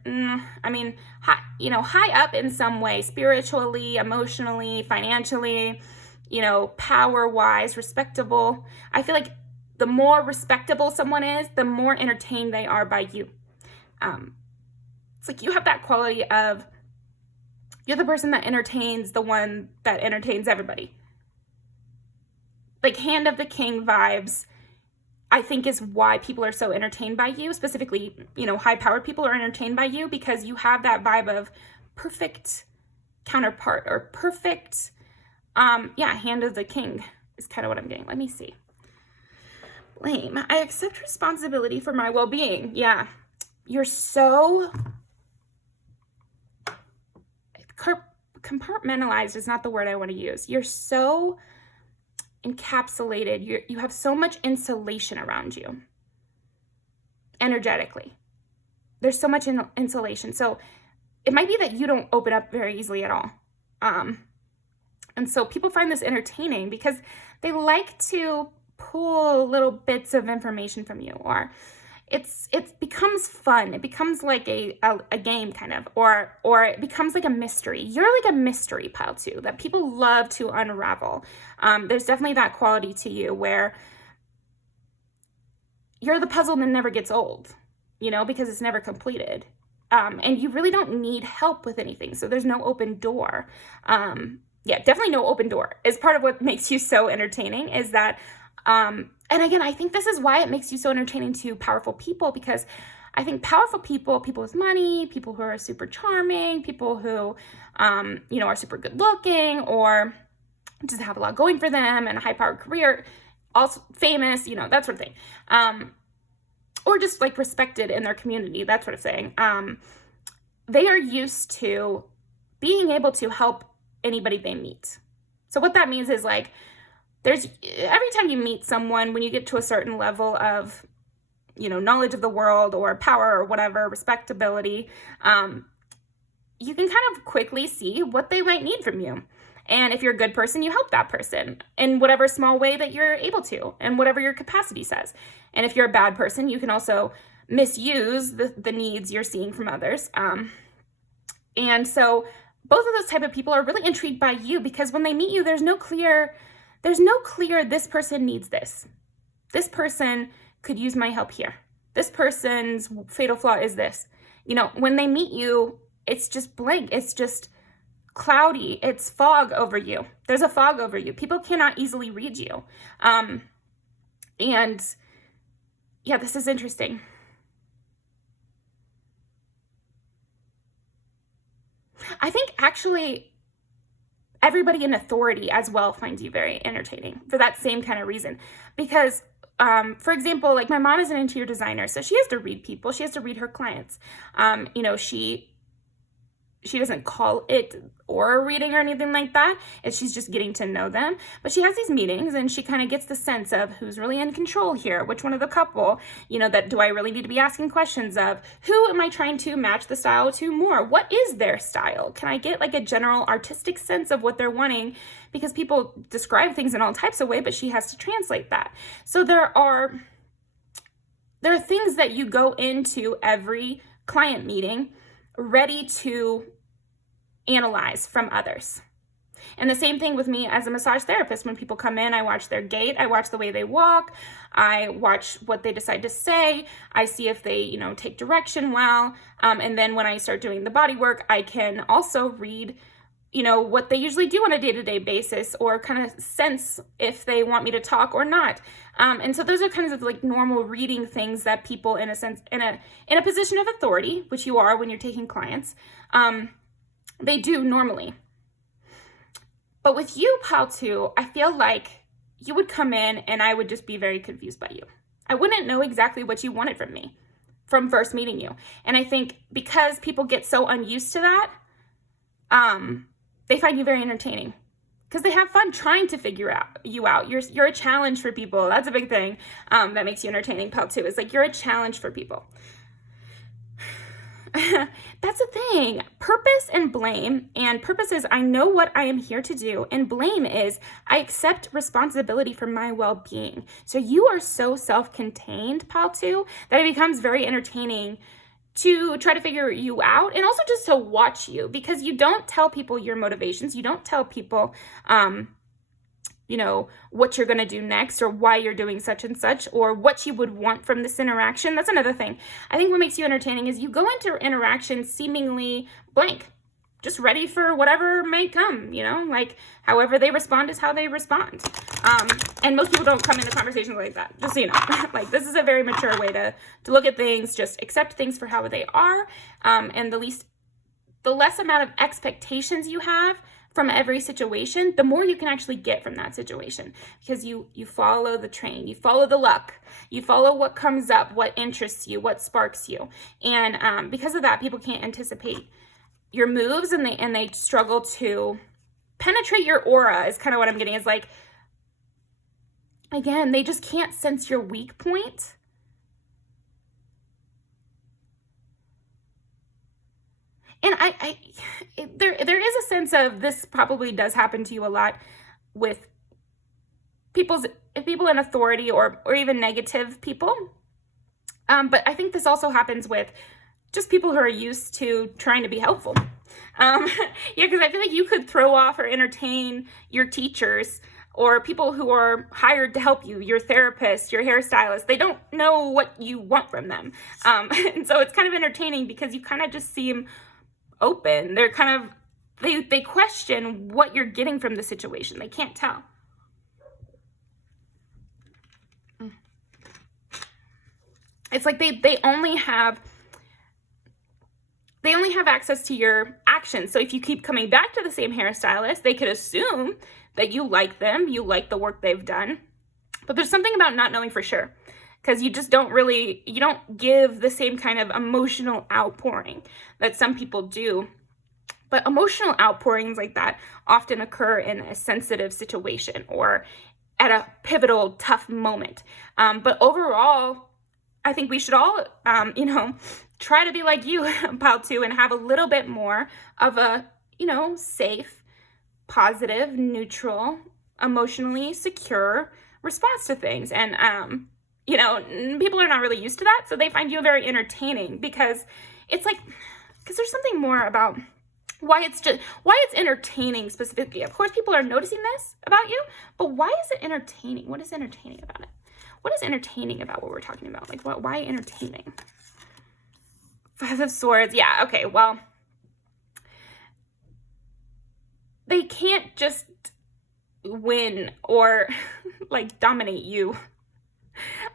I mean, high, you know, high up in some way, spiritually, emotionally, financially, you know, power-wise, respectable. I feel like the more respectable someone is, the more entertained they are by you. It's like you have that quality of, you're the person that entertains the one that entertains everybody. Like hand of the king vibes, I think, is why people are so entertained by you. Specifically, you know, high-powered people are entertained by you because you have that vibe of perfect counterpart or perfect, hand of the king is kind of what I'm getting. Let me see. Blame. I accept responsibility for my well-being. Yeah. You're so compartmentalized is not the word I want to use. You're so encapsulated. You have so much insulation around you energetically. There's so much insulation. So it might be that you don't open up very easily at all. And so people find this entertaining because they like to pull little bits of information from you, or it becomes fun. It becomes like a game kind of, or it becomes like a mystery. You're like a mystery pile too that people love to unravel. There's definitely that quality to you where you're the puzzle that never gets old, you know, because it's never completed. And you really don't need help with anything. So there's no open door. Definitely no open door is part of what makes you so entertaining is that, and again, I think this is why it makes you so entertaining to powerful people, because I think powerful people with money, people who are super charming, people who, are super good looking or just have a lot going for them and a high powered career, also famous, that sort of thing. Or just like respected in their community, that sort of thing. They are used to being able to help anybody they meet. So what that means is like, every time you meet someone, when you get to a certain level of, knowledge of the world or power or whatever, respectability, you can kind of quickly see what they might need from you. And if you're a good person, you help that person in whatever small way that you're able to and whatever your capacity says. And if you're a bad person, you can also misuse the needs you're seeing from others. And so both of those type of people are really intrigued by you because when they meet you, there's no clear, this person needs this. This person could use my help here. This person's fatal flaw is this. When they meet you, it's just blank. It's just cloudy. It's fog over you. There's a fog over you. People cannot easily read you. And yeah, this is interesting. I think actually everybody in authority as well finds you very entertaining for that same kind of reason. Because, for example, like my mom is an interior designer, so she has to read people. She has to read her clients. She doesn't call it aura reading or anything like that. She's just getting to know them. But she has these meetings and she kind of gets the sense of who's really in control here, which one of the couple, that do I really need to be asking questions of? Who am I trying to match the style to more? What is their style? Can I get like a general artistic sense of what they're wanting? Because people describe things in all types of ways, but she has to translate that. So there are things that you go into every client meeting ready to analyze from others. And the same thing with me as a massage therapist. When people come in, I watch their gait, I watch the way they walk, I watch what they decide to say, I see if they, take direction well. And then when I start doing the body work, I can also read, what they usually do on a day-to-day basis or kind of sense if they want me to talk or not. And so those are kinds of like normal reading things that people in a sense, in a position of authority, which you are when you're taking clients, they do normally. But with you, Pal 2, I feel like you would come in and I would just be very confused by you. I wouldn't know exactly what you wanted from me from first meeting you. And I think because people get so unused to that, they find you very entertaining because they have fun trying to figure you out. You're a challenge for people. That's a big thing that makes you entertaining, Pal 2. It's like you're a challenge for people. That's the thing. Purpose and blame. And purpose is I know what I am here to do. And blame is I accept responsibility for my well-being. So you are so self-contained, Pal 2, that it becomes very entertaining to try to figure you out, and also just to watch you, because you don't tell people your motivations. You don't tell people, you know, what you're going to do next, or why you're doing such and such, or what you would want from this interaction. That's another thing. I think what makes you entertaining is you go into interactions seemingly blank, just ready for whatever may come, you know, like however they respond is how they respond. And most people don't come into conversations like that, just so you know. Like, this is a very mature way to look at things. Just accept things for how they are. And the less amount of expectations you have from every situation, the more you can actually get from that situation, because you follow the train, you follow the luck, you follow what comes up, what interests you, what sparks you. And because of that, people can't anticipate your moves, and they struggle to penetrate your aura, is kind of what I'm getting. Is like, again, they just can't sense your weak point. And there is a sense of, this probably does happen to you a lot with people in authority, or even negative people. But I think this also happens with just people who are used to trying to be helpful. Yeah, because I feel like you could throw off or entertain your teachers, or people who are hired to help you, your therapist, your hairstylist. They don't know what you want from them. And so it's kind of entertaining, because you kind of just seem open. They're kind of, they question what you're getting from the situation. They can't tell. It's like they only have access to your actions. So if you keep coming back to the same hairstylist, they could assume that you like them, you like the work they've done. But there's something about not knowing for sure, because you just you don't give the same kind of emotional outpouring that some people do. But emotional outpourings like that often occur in a sensitive situation, or at a pivotal, tough moment. But overall, I think we should all, you know, try to be like you, Pal 2, and have a little bit more of a, you know, safe, positive, neutral, emotionally secure response to things. And, you know, people are not really used to that, so they find you very entertaining, because it's like, because there's something more about why it's entertaining specifically. Of course, people are noticing this about you, but why is it entertaining? What is entertaining about it? What is entertaining about what we're talking about? Like, why entertaining? 5 of Swords. Yeah, okay, well, they can't just win or like dominate you,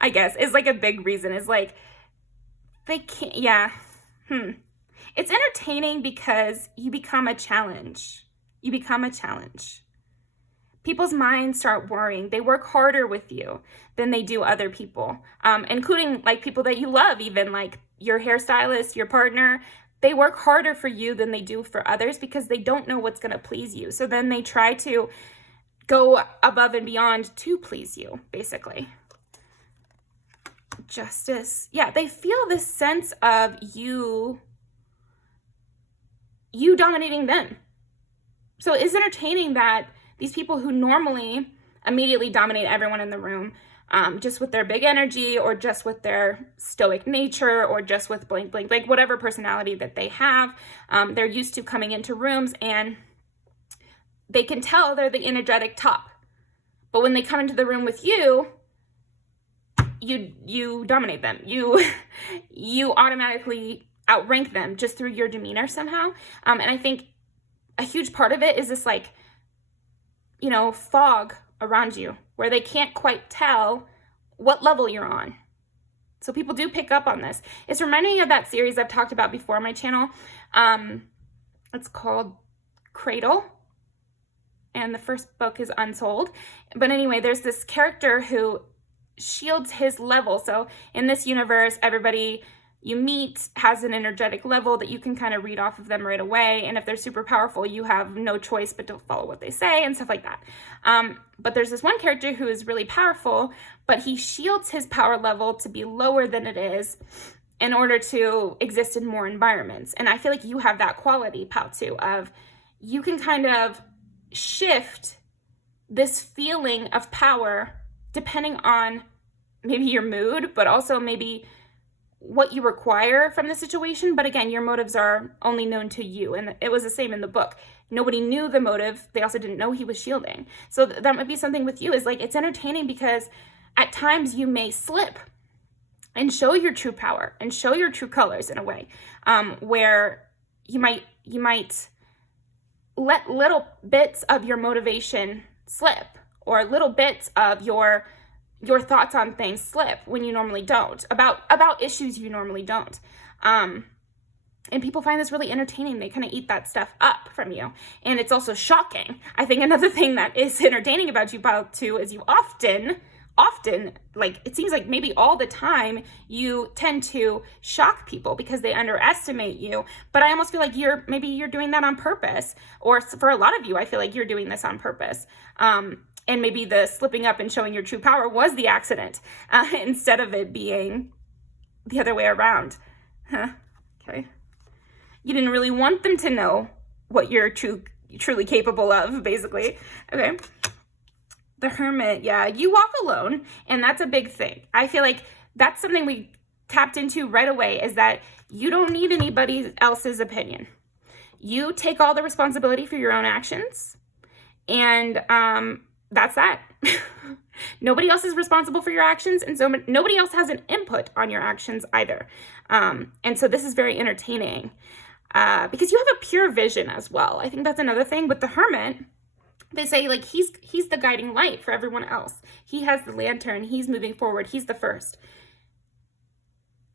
I guess, is like a big reason. Is like, they can't, yeah. It's entertaining because you become a challenge. You become a challenge. People's minds start worrying. They work harder with you than they do other people, including like people that you love, even like your hairstylist, your partner. They work harder for you than they do for others, because they don't know what's going to please you. So then they try to go above and beyond to please you, basically. Justice. Yeah, they feel this sense of you dominating them. So it's entertaining that these people who normally immediately dominate everyone in the room, just with their big energy, or just with their stoic nature, or just with blank, blank, blank, whatever personality that they have, they're used to coming into rooms and they can tell they're the energetic top. But when they come into the room with you, you dominate them. You automatically outrank them just through your demeanor somehow. And I think a huge part of it is this, like, you know, fog around you where they can't quite tell what level you're on. So people do pick up on this. It's reminding me of that series I've talked about before on my channel. It's called Cradle, and the first book is Untold. But anyway, there's this character who shields his level. So in this universe, everybody you meet has an energetic level that you can kind of read off of them right away. And if they're super powerful, you have no choice but to follow what they say and stuff like that. But there's this one character who is really powerful, but he shields his power level to be lower than it is in order to exist in more environments. And I feel like you have that quality, Pal, too, of you can kind of shift this feeling of power depending on maybe your mood, but also maybe what you require from the situation, but again, your motives are only known to you. And it was the same in the book. Nobody knew the motive. They also didn't know he was shielding. So that might be something with you, is like, it's entertaining because at times you may slip and show your true power and show your true colors in a way, where you might let little bits of your motivation slip, or little bits of your thoughts on things slip when you normally don't, about issues you normally don't. And people find this really entertaining. They kind of eat that stuff up from you. And it's also shocking. I think another thing that is entertaining about you, Pile 2, is you often, like, it seems like maybe all the time, you tend to shock people because they underestimate you. But I almost feel like maybe you're doing that on purpose. Or for a lot of you, I feel like you're doing this on purpose. And maybe the slipping up and showing your true power was the accident, instead of it being the other way around. Okay. You didn't really want them to know what you're truly capable of, basically. Okay. The Hermit, yeah, you walk alone, and that's a big thing. I feel like that's something we tapped into right away, is that you don't need anybody else's opinion. You take all the responsibility for your own actions, and that's that. Nobody else is responsible for your actions, and so nobody else has an input on your actions either. And so this is very entertaining, because you have a pure vision as well. I think that's another thing with the Hermit. They say, like, he's the guiding light for everyone else. He has the lantern. He's moving forward. He's the first.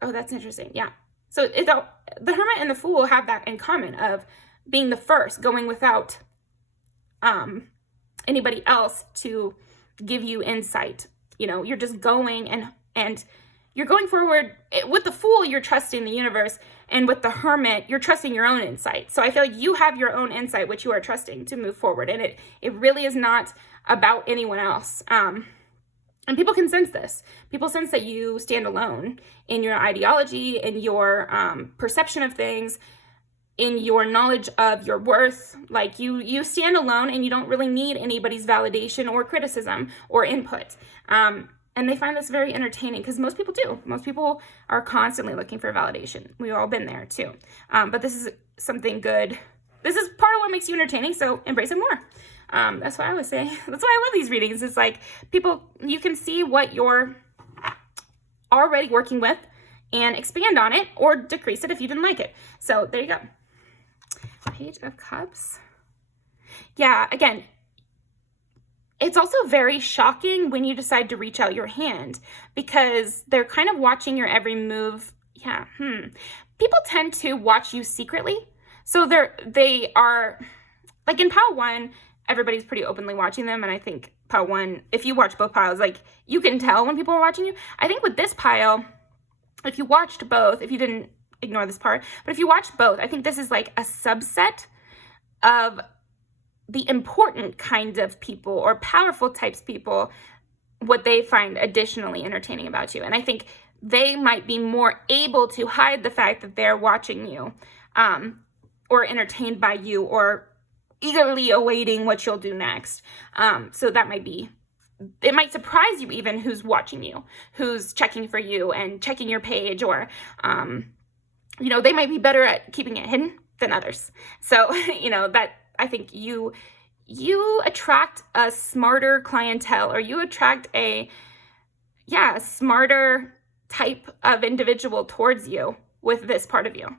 Oh, that's interesting. Yeah. So the Hermit and the Fool have that in common, of being the first, going without anybody else to give you insight. You know, you're just going and you're going forward. With the Fool, you're trusting the universe. And with the Hermit, you're trusting your own insight. So I feel like you have your own insight, which you are trusting to move forward. And it really is not about anyone else. And people can sense this. People sense that you stand alone in your ideology, in your perception of things, in your knowledge of your worth. Like, you stand alone, and you don't really need anybody's validation or criticism or input. And they find this very entertaining, because most people do. Most people are constantly looking for validation. We've all been there too. But this is something good. This is part of what makes you entertaining, so embrace it more. That's what I would say. That's why I love these readings. It's like, you can see what you're already working with and expand on it, or decrease it if you didn't like it. So there you go. Page of Cups. Yeah, again, it's also very shocking when you decide to reach out your hand, because they're kind of watching your every move. Yeah. People tend to watch you secretly. So they are, like in pile 1, everybody's pretty openly watching them. And I think pile 1, if you watch both piles, like, you can tell when people are watching you. I think with this pile, if you watched both, if you didn't ignore this part, but if you watched both, I think this is like a subset of the important kind of people, or powerful types people, what they find additionally entertaining about you. And I think they might be more able to hide the fact that they're watching you, or entertained by you, or eagerly awaiting what you'll do next. So that might be, it might surprise you even who's watching you, who's checking for you and checking your page, or, they might be better at keeping it hidden than others. So, that, I think you attract a smarter clientele, or you attract a smarter type of individual towards you with this part of you,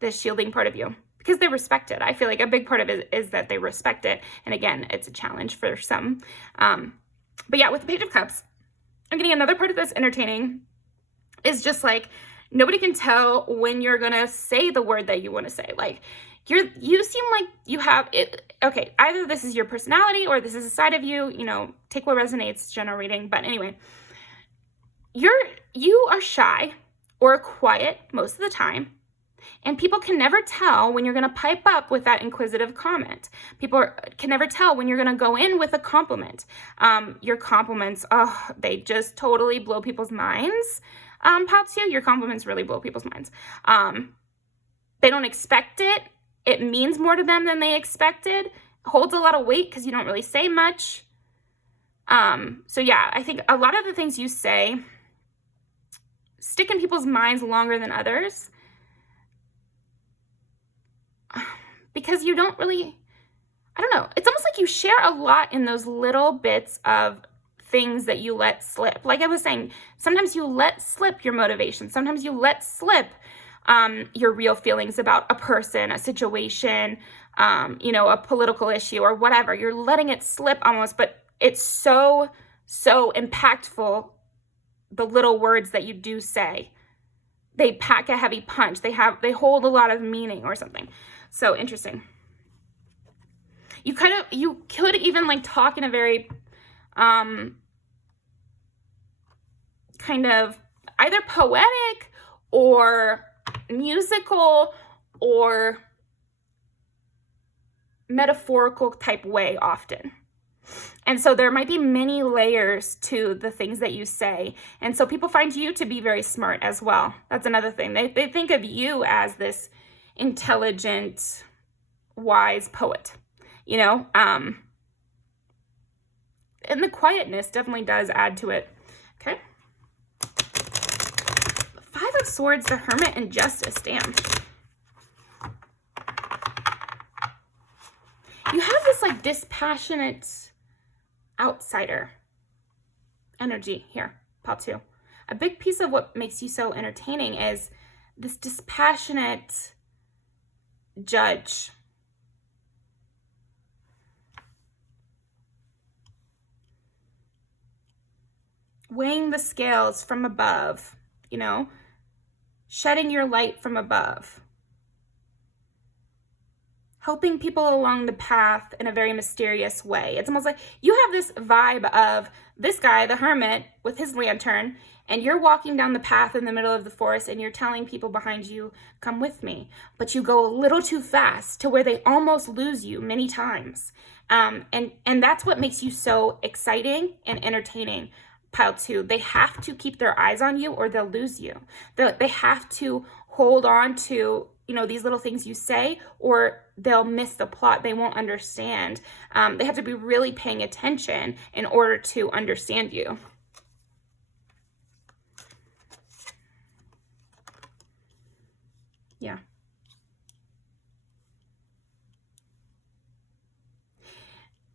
this shielding part of you, because they respect it. I feel like a big part of it is that they respect it. And again, it's a challenge for some. But yeah, with the Page of Cups, I'm getting another part of this entertaining is just like, nobody can tell when you're going to say the word that you want to say. Like, you seem like you have it. Okay, either this is your personality, or this is a side of you, take what resonates, general reading. But anyway, you are shy or quiet most of the time, and people can never tell when you're going to pipe up with that inquisitive comment. People can never tell when you're going to go in with a compliment. Your compliments, they just totally blow people's minds. Pile 2, your compliments really blow people's minds. They don't expect it. It means more to them than they expected. Holds a lot of weight because you don't really say much. So yeah, I think a lot of the things you say stick in people's minds longer than others. Because you don't really, I don't know, it's almost like you share a lot in those little bits of things that you let slip. Like I was saying, sometimes you let slip your motivation. Sometimes you let slip your real feelings about a person, a situation, a political issue or whatever. You're letting it slip almost, but it's so impactful, the little words that you do say. They pack a heavy punch. They hold a lot of meaning or something. So interesting. You could even like talk in a very kind of either poetic or musical or metaphorical type way often. And so there might be many layers to the things that you say. And so people find you to be very smart as well. That's another thing. They think of you as this intelligent, wise poet, and the quietness definitely does add to it. Okay. 5 of Swords, the Hermit, and Justice. Damn. You have this like dispassionate outsider energy here, pile 2. A big piece of what makes you so entertaining is this dispassionate judge. Weighing the scales from above, shedding your light from above. Helping people along the path in a very mysterious way. It's almost like you have this vibe of this guy, the hermit, with his lantern, and you're walking down the path in the middle of the forest and you're telling people behind you, come with me. But you go a little too fast to where they almost lose you many times. And that's what makes you so exciting and entertaining. Pile 2, they have to keep their eyes on you or they'll lose you. They have to hold on to these little things you say, or they'll miss the plot. They won't understand. They have to be really paying attention in order to understand you. Yeah.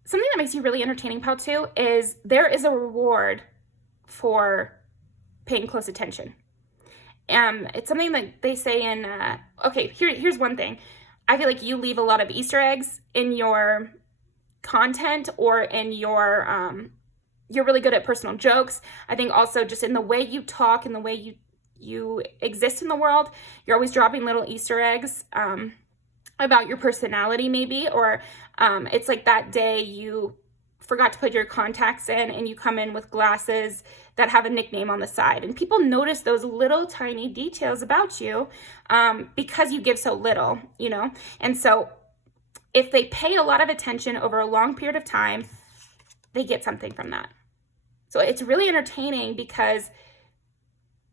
Something that makes you really entertaining, pile 2, is there is a reward for paying close attention. It's something that they say in, here's one thing. I feel like you leave a lot of Easter eggs in your content or in your, you're really good at personal jokes. I think also just in the way you talk and the way you exist in the world, you're always dropping little Easter eggs about your personality maybe, or it's like that day you forgot to put your contacts in and you come in with glasses that have a nickname on the side, and people notice those little tiny details about you because you give so little, and so if they pay a lot of attention over a long period of time, they get something from that. So it's really entertaining because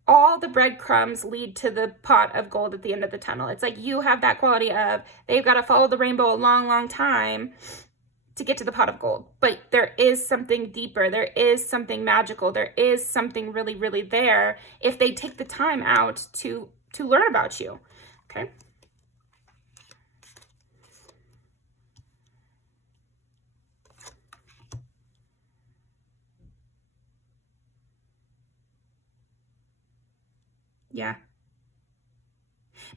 all the breadcrumbs lead to the pot of gold at the end of the tunnel. It's like you have that quality of they've got to follow the rainbow a long time to get to the pot of gold. But there is something deeper. There is something magical. There is something really, really there if they take the time out to learn about you. Okay. Yeah.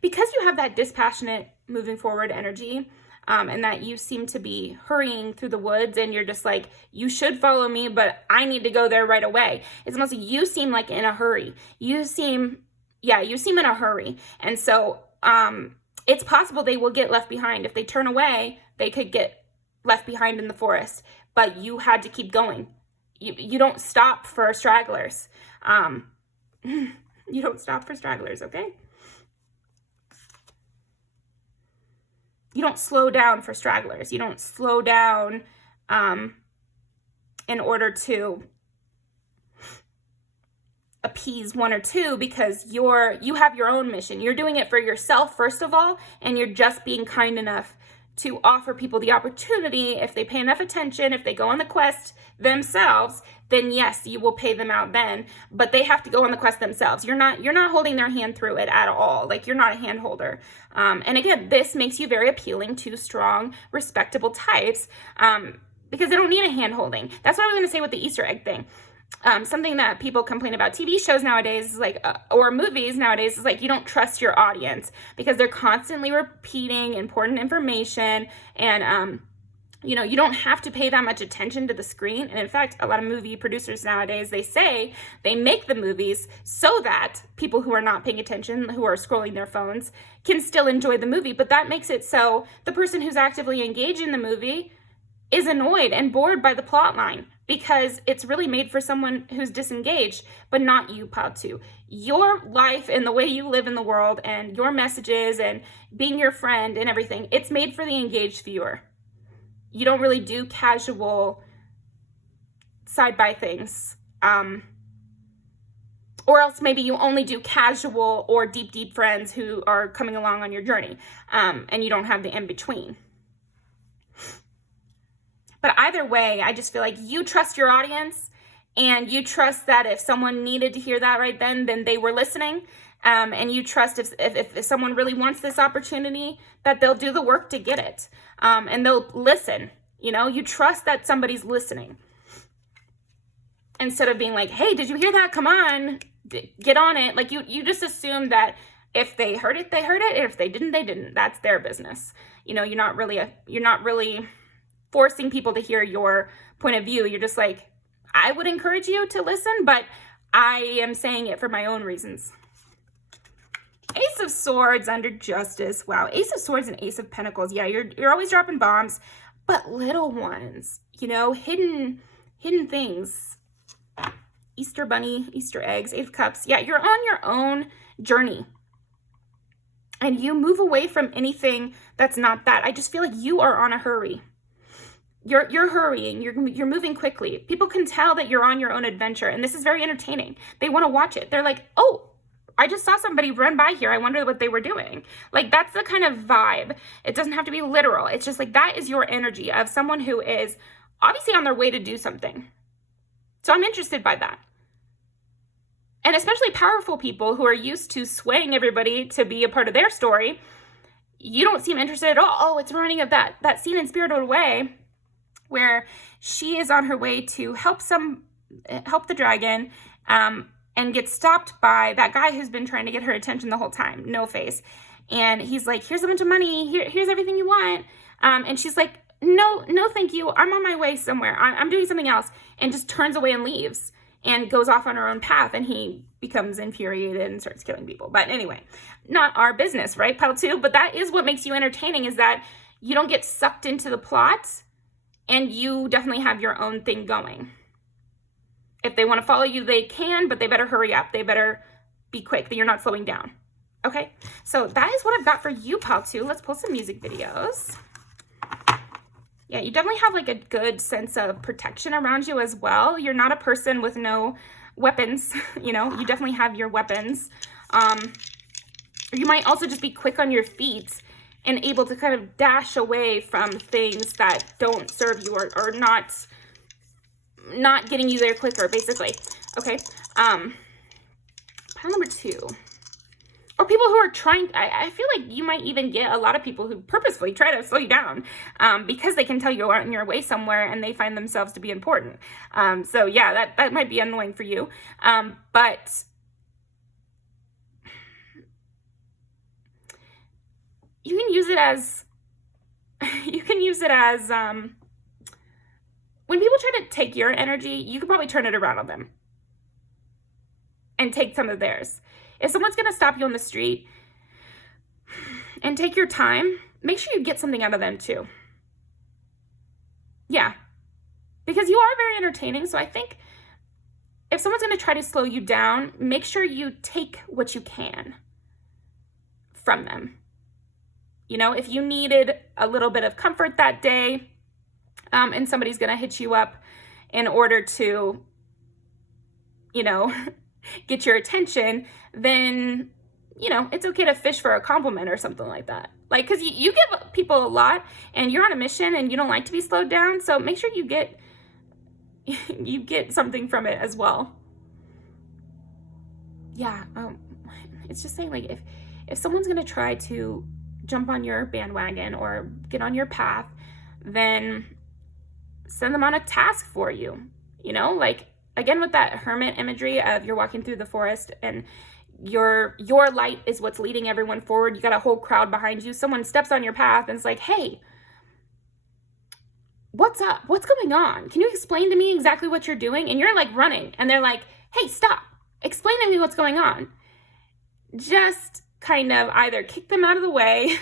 Because you have that dispassionate moving forward energy, and that you seem to be hurrying through the woods and you're just like, you should follow me, but I need to go there right away. It's almost like you seem like in a hurry. You seem in a hurry. And so it's possible they will get left behind. If they turn away, they could get left behind in the forest, but you had to keep going. You don't stop for stragglers. You don't stop for stragglers, okay? You don't slow down for stragglers. You don't slow down in order to appease one or two, because you have your own mission. You're doing it for yourself, first of all, and you're just being kind enough to offer people the opportunity. If they pay enough attention, if they go on the quest themselves, then yes, you will pay them out then, but they have to go on the quest themselves. You're not holding their hand through it at all. Like, you're not a hand holder. And again, this makes you very appealing to strong, respectable types, because they don't need a hand holding. That's what I was going to say with the Easter egg thing. Something that people complain about TV shows nowadays is like, or movies nowadays, is like, you don't trust your audience because they're constantly repeating important information, and you know, you don't have to pay that much attention to the screen. And in fact, a lot of movie producers nowadays, they say they make the movies so that people who are not paying attention, who are scrolling their phones, can still enjoy the movie. But that makes it so the person who's actively engaged in the movie is annoyed and bored by the plot line, because it's really made for someone who's disengaged, but not you, Pal-2. Your life and the way you live in the world and your messages and being your friend and everything, it's made for the engaged viewer. You don't really do casual side-by things. Or else maybe you only do casual or deep friends who are coming along on your journey, and you don't have the in-between. But either way, I just feel like you trust your audience, and you trust that if someone needed to hear that right then they were listening. And you trust if someone really wants this opportunity, that they'll do the work to get it. And they'll listen. You know, you trust that somebody's listening. Instead of being like, hey, did you hear that? Come on, get on it. Like, you just assume that if they heard it, they heard it. And if they didn't, they didn't. That's their business. You know, you're not really forcing people to hear your point of view. You're just like, I would encourage you to listen, but I am saying it for my own reasons. Ace of Swords under Justice. Wow. Ace of Swords and Ace of Pentacles. Yeah, you're always dropping bombs, but little ones, you know, hidden things. Easter Bunny, Easter eggs, Eight of Cups. Yeah, you're on your own journey. And you move away from anything that's not that. I just feel like you are on a hurry. You're hurrying, you're moving quickly. People can tell that you're on your own adventure, and this is very entertaining. They want to watch it. They're like, oh, I just saw somebody run by here. I wonder what they were doing. Like, that's the kind of vibe. It doesn't have to be literal. It's just like, that is your energy of someone who is obviously on their way to do something. So I'm interested by that. And especially powerful people who are used to swaying everybody to be a part of their story, you don't seem interested at all. Oh, it's reminding of that scene in Spirited Away where she is on her way to help the dragon, and gets stopped by that guy who's been trying to get her attention the whole time, No Face. And he's like, here's a bunch of money, here's everything you want. And she's like, no, thank you. I'm on my way somewhere. I'm doing something else. And just turns away and leaves and goes off on her own path. And he becomes infuriated and starts killing people. But anyway, not our business, right, Pal-2? But that is what makes you entertaining, is that you don't get sucked into the plot, and you definitely have your own thing going. If they want to follow you, they can, but they better hurry up. They better be quick, that you're not slowing down. Okay, so that is what I've got for you, Pal-2. Let's pull some music videos. Yeah, you definitely have like a good sense of protection around you as well. You're not a person with no weapons, you know, you definitely have your weapons. You might also just be quick on your feet and able to kind of dash away from things that don't serve you or not getting you there quicker, basically. Okay, pile number 2. Or people who are trying, I feel like you might even get a lot of people who purposefully try to slow you down because they can tell you're on your way somewhere and they find themselves to be important. So yeah, that might be annoying for you. But you can use it as, when people try to take your energy, you can probably turn it around on them and take some of theirs. If someone's going to stop you on the street and take your time, make sure you get something out of them too. Yeah, because you are very entertaining. So I think if someone's going to try to slow you down, make sure you take what you can from them. You know, if you needed a little bit of comfort that day, and somebody's going to hit you up in order to, you know, get your attention, then you know, it's okay to fish for a compliment or something like that. Like, because you give people a lot and you're on a mission and you don't like to be slowed down. So make sure you get you get something from it as well. Yeah, it's just saying, like, if someone's going to try to jump on your bandwagon or get on your path, then send them on a task for you. You know, like, again, with that hermit imagery of you're walking through the forest and your light is what's leading everyone forward. You got a whole crowd behind you. Someone steps on your path and it's like, hey, what's up? What's going on? Can you explain to me exactly what you're doing? And you're like running and they're like, hey, stop. Explain to me what's going on. Just kind of either kick them out of the way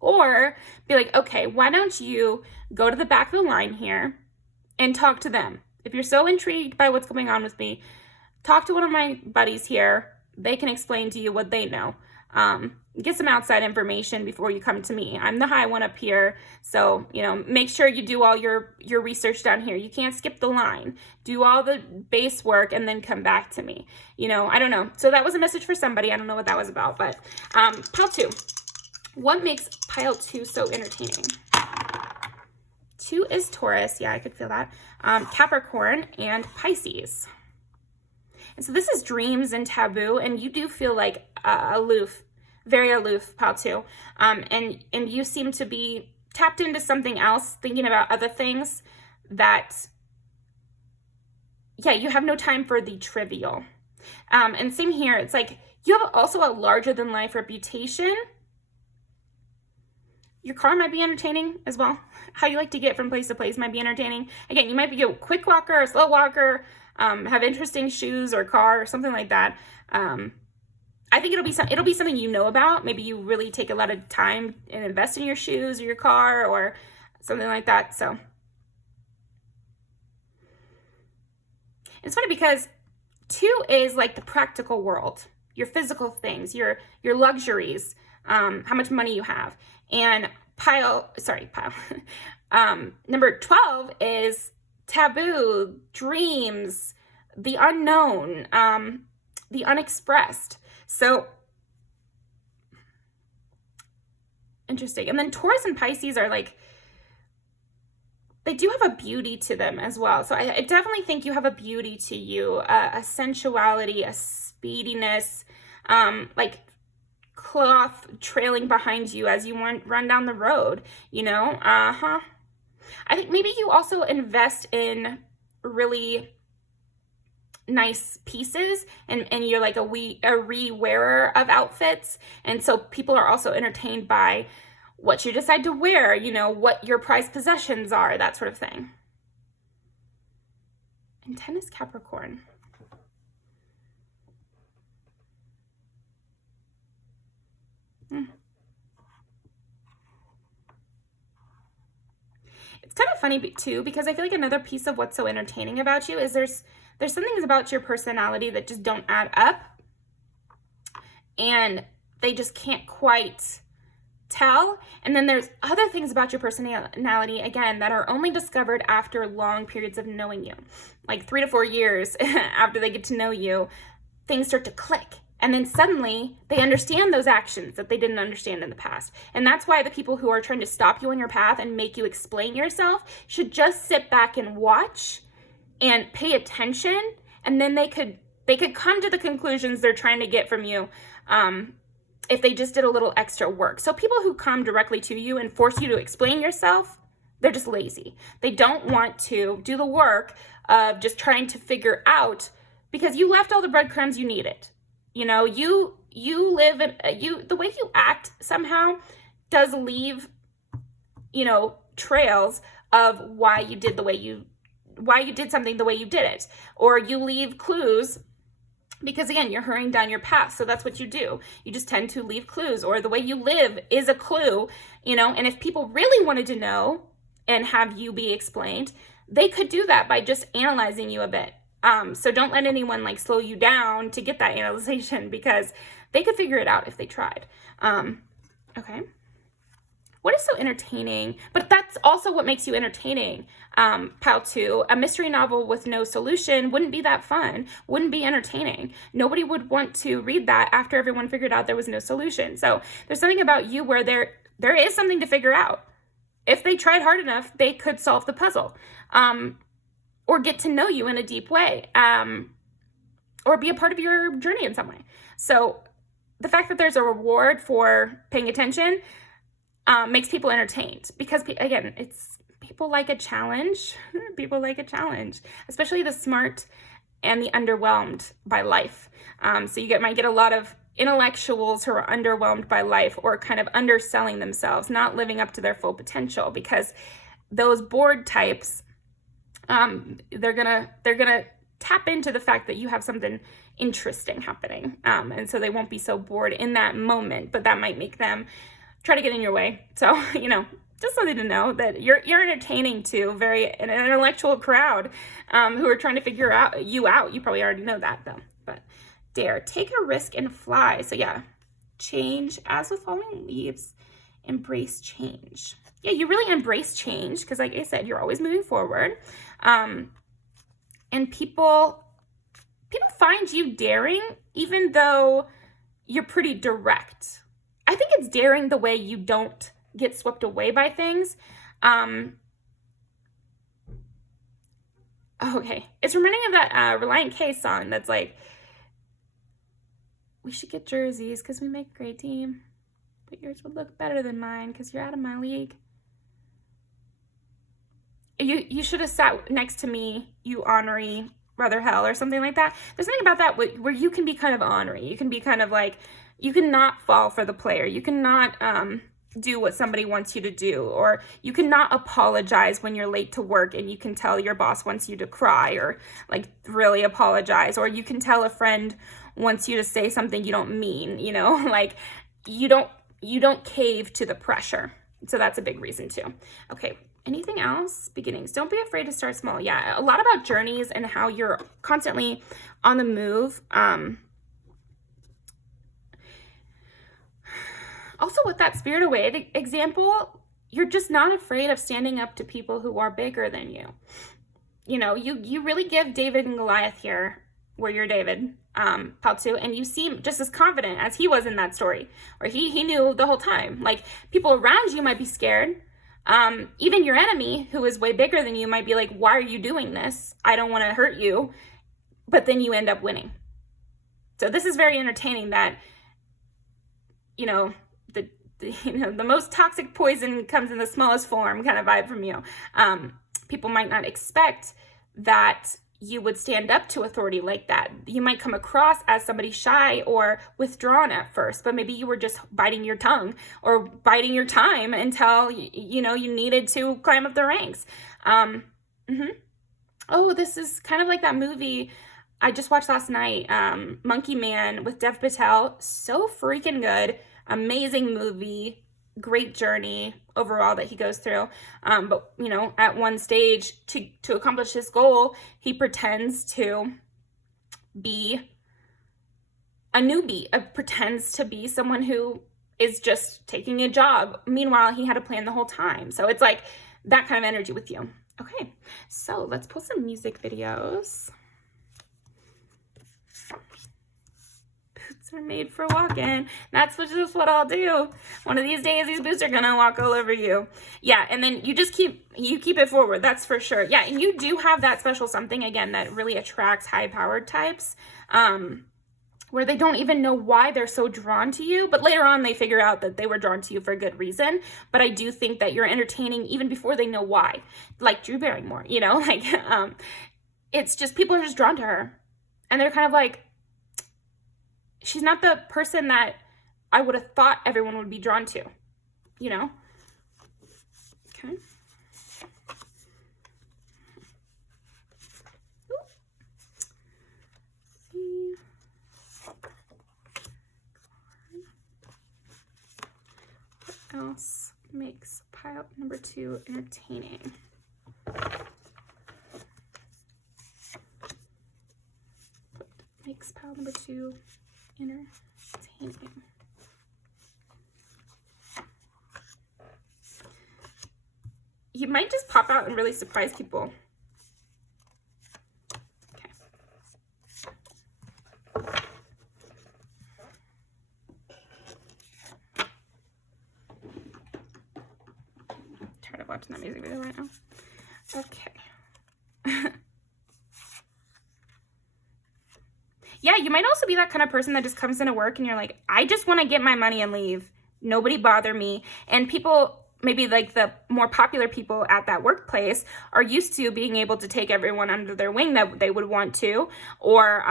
or be like, okay, why don't you go to the back of the line here and talk to them? If you're so intrigued by what's going on with me, talk to one of my buddies here. They can explain to you what they know. Get some outside information before you come to me. I'm the high one up here. So, you know, make sure you do all your research down here. You can't skip the line. Do all the base work and then come back to me. You know, I don't know. So that was a message for somebody. I don't know what that was about, but pile 2. What makes pile 2 so entertaining? 2 is Taurus. Yeah, I could feel that. Capricorn and Pisces. And so this is dreams and taboo, and you do feel like aloof, very aloof, pile 2. And you seem to be tapped into something else, thinking about other things that, yeah, you have no time for the trivial. And same here, it's like you have also a larger than life reputation. Your car might be entertaining as well. How you like to get from place to place might be entertaining. Again, you might be a quick walker, a slow walker, have interesting shoes or car or something like that. I think it'll be something you know about. Maybe you really take a lot of time and invest in your shoes or your car or something like that. So it's funny because 2 is like the practical world, your physical things, your luxuries, how much money you have. And number 12 is taboo, dreams, the unknown, the unexpressed. So interesting. And then Taurus and Pisces are like, they do have a beauty to them as well. So I definitely think you have a beauty to you, a sensuality, a speediness, like cloth trailing behind you as you run down the road, you know? I think maybe you also invest in really nice pieces and you're like a re-wearer of outfits. And so people are also entertained by what you decide to wear, you know, what your prized possessions are, that sort of thing. And 10 is Capricorn. It's kind of funny too, because I feel like another piece of what's so entertaining about you is there's some things about your personality that just don't add up and they just can't quite tell. And then there's other things about your personality, again, that are only discovered after long periods of knowing you. Like 3 to 4 years after they get to know you, things start to click. And then suddenly they understand those actions that they didn't understand in the past. And that's why the people who are trying to stop you on your path and make you explain yourself should just sit back and watch and pay attention. And then they could come to the conclusions they're trying to get from you if they just did a little extra work. So people who come directly to you and force you to explain yourself, they're just lazy. They don't want to do the work of just trying to figure out, because you left all the breadcrumbs you needed. You know, you live in, the way you act somehow does leave, you know, trails of why you did something the way you did it. Or you leave clues because, again, you're hurrying down your path. So that's what you do. You just tend to leave clues, or the way you live is a clue, you know. And if people really wanted to know and have you be explained, they could do that by just analyzing you a bit. So don't let anyone like slow you down to get that analyzation, because they could figure it out if they tried. Okay. What is so entertaining? But that's also what makes you entertaining. Pile 2, a mystery novel with no solution wouldn't be that fun, wouldn't be entertaining. Nobody would want to read that after everyone figured out there was no solution. So there's something about you where there is something to figure out. If they tried hard enough, they could solve the puzzle, or get to know you in a deep way, or be a part of your journey in some way. So the fact that there's a reward for paying attention makes people entertained, because again, it's people like a challenge. People like a challenge, especially the smart and the underwhelmed by life. So you might get a lot of intellectuals who are underwhelmed by life, or kind of underselling themselves, not living up to their full potential, because those bored types, they're gonna tap into the fact that you have something interesting happening, and so they won't be so bored in that moment, but that might make them try to get in your way. So, just something to know, that you're entertaining to an intellectual crowd who are trying to figure you out. You probably already know that though. But dare, take a risk and fly. So yeah, change as with falling leaves, embrace change. Yeah, you really embrace change, because like I said, you're always moving forward. And people find you daring, even though you're pretty direct. I think it's daring the way you don't get swept away by things. Okay, it's reminding of that Reliant K song that's like, we should get jerseys because we make a great team, but yours would look better than mine because you're out of my league. You should have sat next to me, you ornery brother hell, or something like that. There's something about that where you can be kind of ornery. You can be kind of like, you cannot fall for the player. You cannot do what somebody wants you to do, or you cannot apologize when you're late to work and you can tell your boss wants you to cry, or like really apologize, or you can tell a friend wants you to say something you don't mean, like you don't cave to the pressure. So that's a big reason too. Okay. Anything else? Beginnings. Don't be afraid to start small. Yeah, a lot about journeys and how you're constantly on the move. Also, with that Spirit Away example, you're just not afraid of standing up to people who are bigger than you. You really give David and Goliath here, where you're David, Pile 2, and you seem just as confident as he was in that story, where he knew the whole time. Like, people around you might be scared. Even your enemy, who is way bigger than you, might be like, why are you doing this? I don't want to hurt you. But then you end up winning. So this is very entertaining, that, the most toxic poison comes in the smallest form kind of vibe from you. People might not expect that you would stand up to authority like that. You might come across as somebody shy or withdrawn at first, but maybe you were just biting your tongue or biding your time until, you needed to climb up the ranks. Oh, this is kind of like that movie I just watched last night, Monkey Man with Dev Patel. So freaking good. Amazing movie. Great journey overall that he goes through. But, at one stage to accomplish his goal, he pretends to be a newbie, pretends to be someone who is just taking a job. Meanwhile, he had a plan the whole time. So it's like that kind of energy with you. Okay, so let's pull some music videos. Boots are made for walking. That's just what I'll do. One of these days, these boots are gonna walk all over you. Yeah, and then you just keep it forward. That's for sure. Yeah, and you do have that special something, again, that really attracts high-powered types, where they don't even know why they're so drawn to you, but later on they figure out that they were drawn to you for a good reason. But I do think that you're entertaining even before they know why. Like Drew Barrymore, it's just people are just drawn to her. And they're kind of like, she's not the person that I would have thought everyone would be drawn to, Okay. What else makes pile number 2 entertaining? What makes pile number 2 entertaining? you might just pop out and really surprise people. Tired of watching that music video right now. Okay. Yeah, you might also be that kind of person that just comes into work and you're like, I just want to get my money and leave. Nobody bother me. And people, maybe like the more popular people at that workplace, are used to being able to take everyone under their wing that they would want to, or,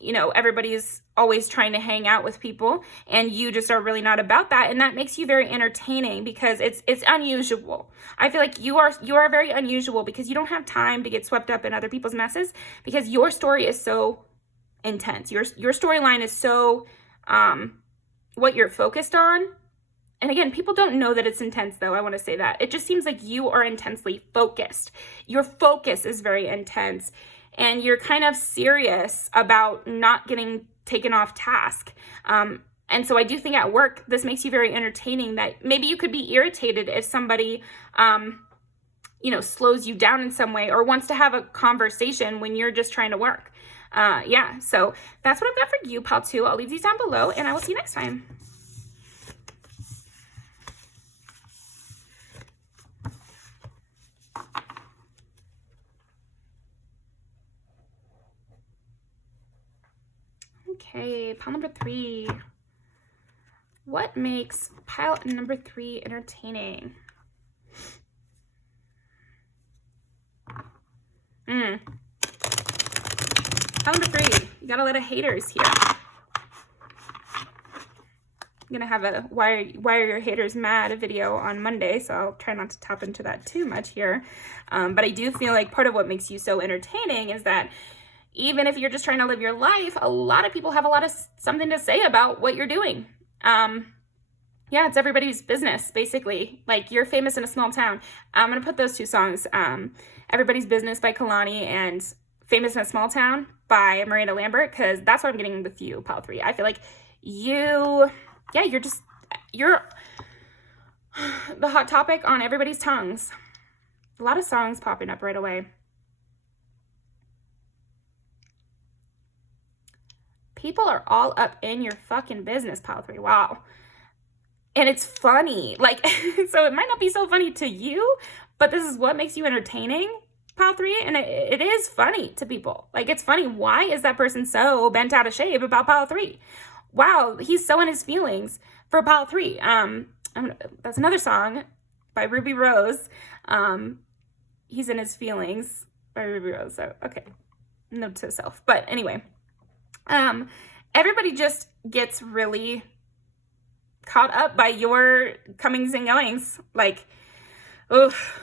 you know, everybody's always trying to hang out with people and you just are really not about that. And that makes you very entertaining because it's unusual. I feel like you are very unusual because you don't have time to get swept up in other people's messes because your story is so intense. Your storyline is so what you're focused on. And again, people don't know that it's intense though. I want to say that. It just seems like you are intensely focused. Your focus is very intense and you're kind of serious about not getting taken off task. And so I do think at work, this makes you very entertaining that maybe you could be irritated if somebody, you know, slows you down in some way or wants to have a conversation when you're just trying to work. Yeah, so that's what I've got for you, Pile 2. I'll leave these down below, and I will see you next time. Okay, pile number 3. What makes pile number 3 entertaining? Pile number 3, you got a lot of haters here. I'm gonna have a why are your haters mad video on Monday, so I'll try not to tap into that too much here. But I do feel like part of what makes you so entertaining is that even if you're just trying to live your life, a lot of people have a lot of something to say about what you're doing. Yeah, it's everybody's business, basically. Like, you're famous in a small town. I'm gonna put those two songs, Everybody's Business by Kalani and Famous in a Small Town by Miranda Lambert, because that's what I'm getting with you, pile 3. I feel like you're the hot topic on everybody's tongues. A lot of songs popping up right away. People are all up in your fucking business, pile 3. Wow. And it's funny. Like, so it might not be so funny to you, but this is what makes you entertaining, pile 3. And it is funny to people. Like, it's funny. Why is that person so bent out of shape about pile 3? Wow, he's so in his feelings for pile 3. That's another song by Ruby Rose. He's in his feelings by Ruby Rose. So, okay. Note to self. But anyway, everybody just gets really caught up by your comings and goings. Like, oof,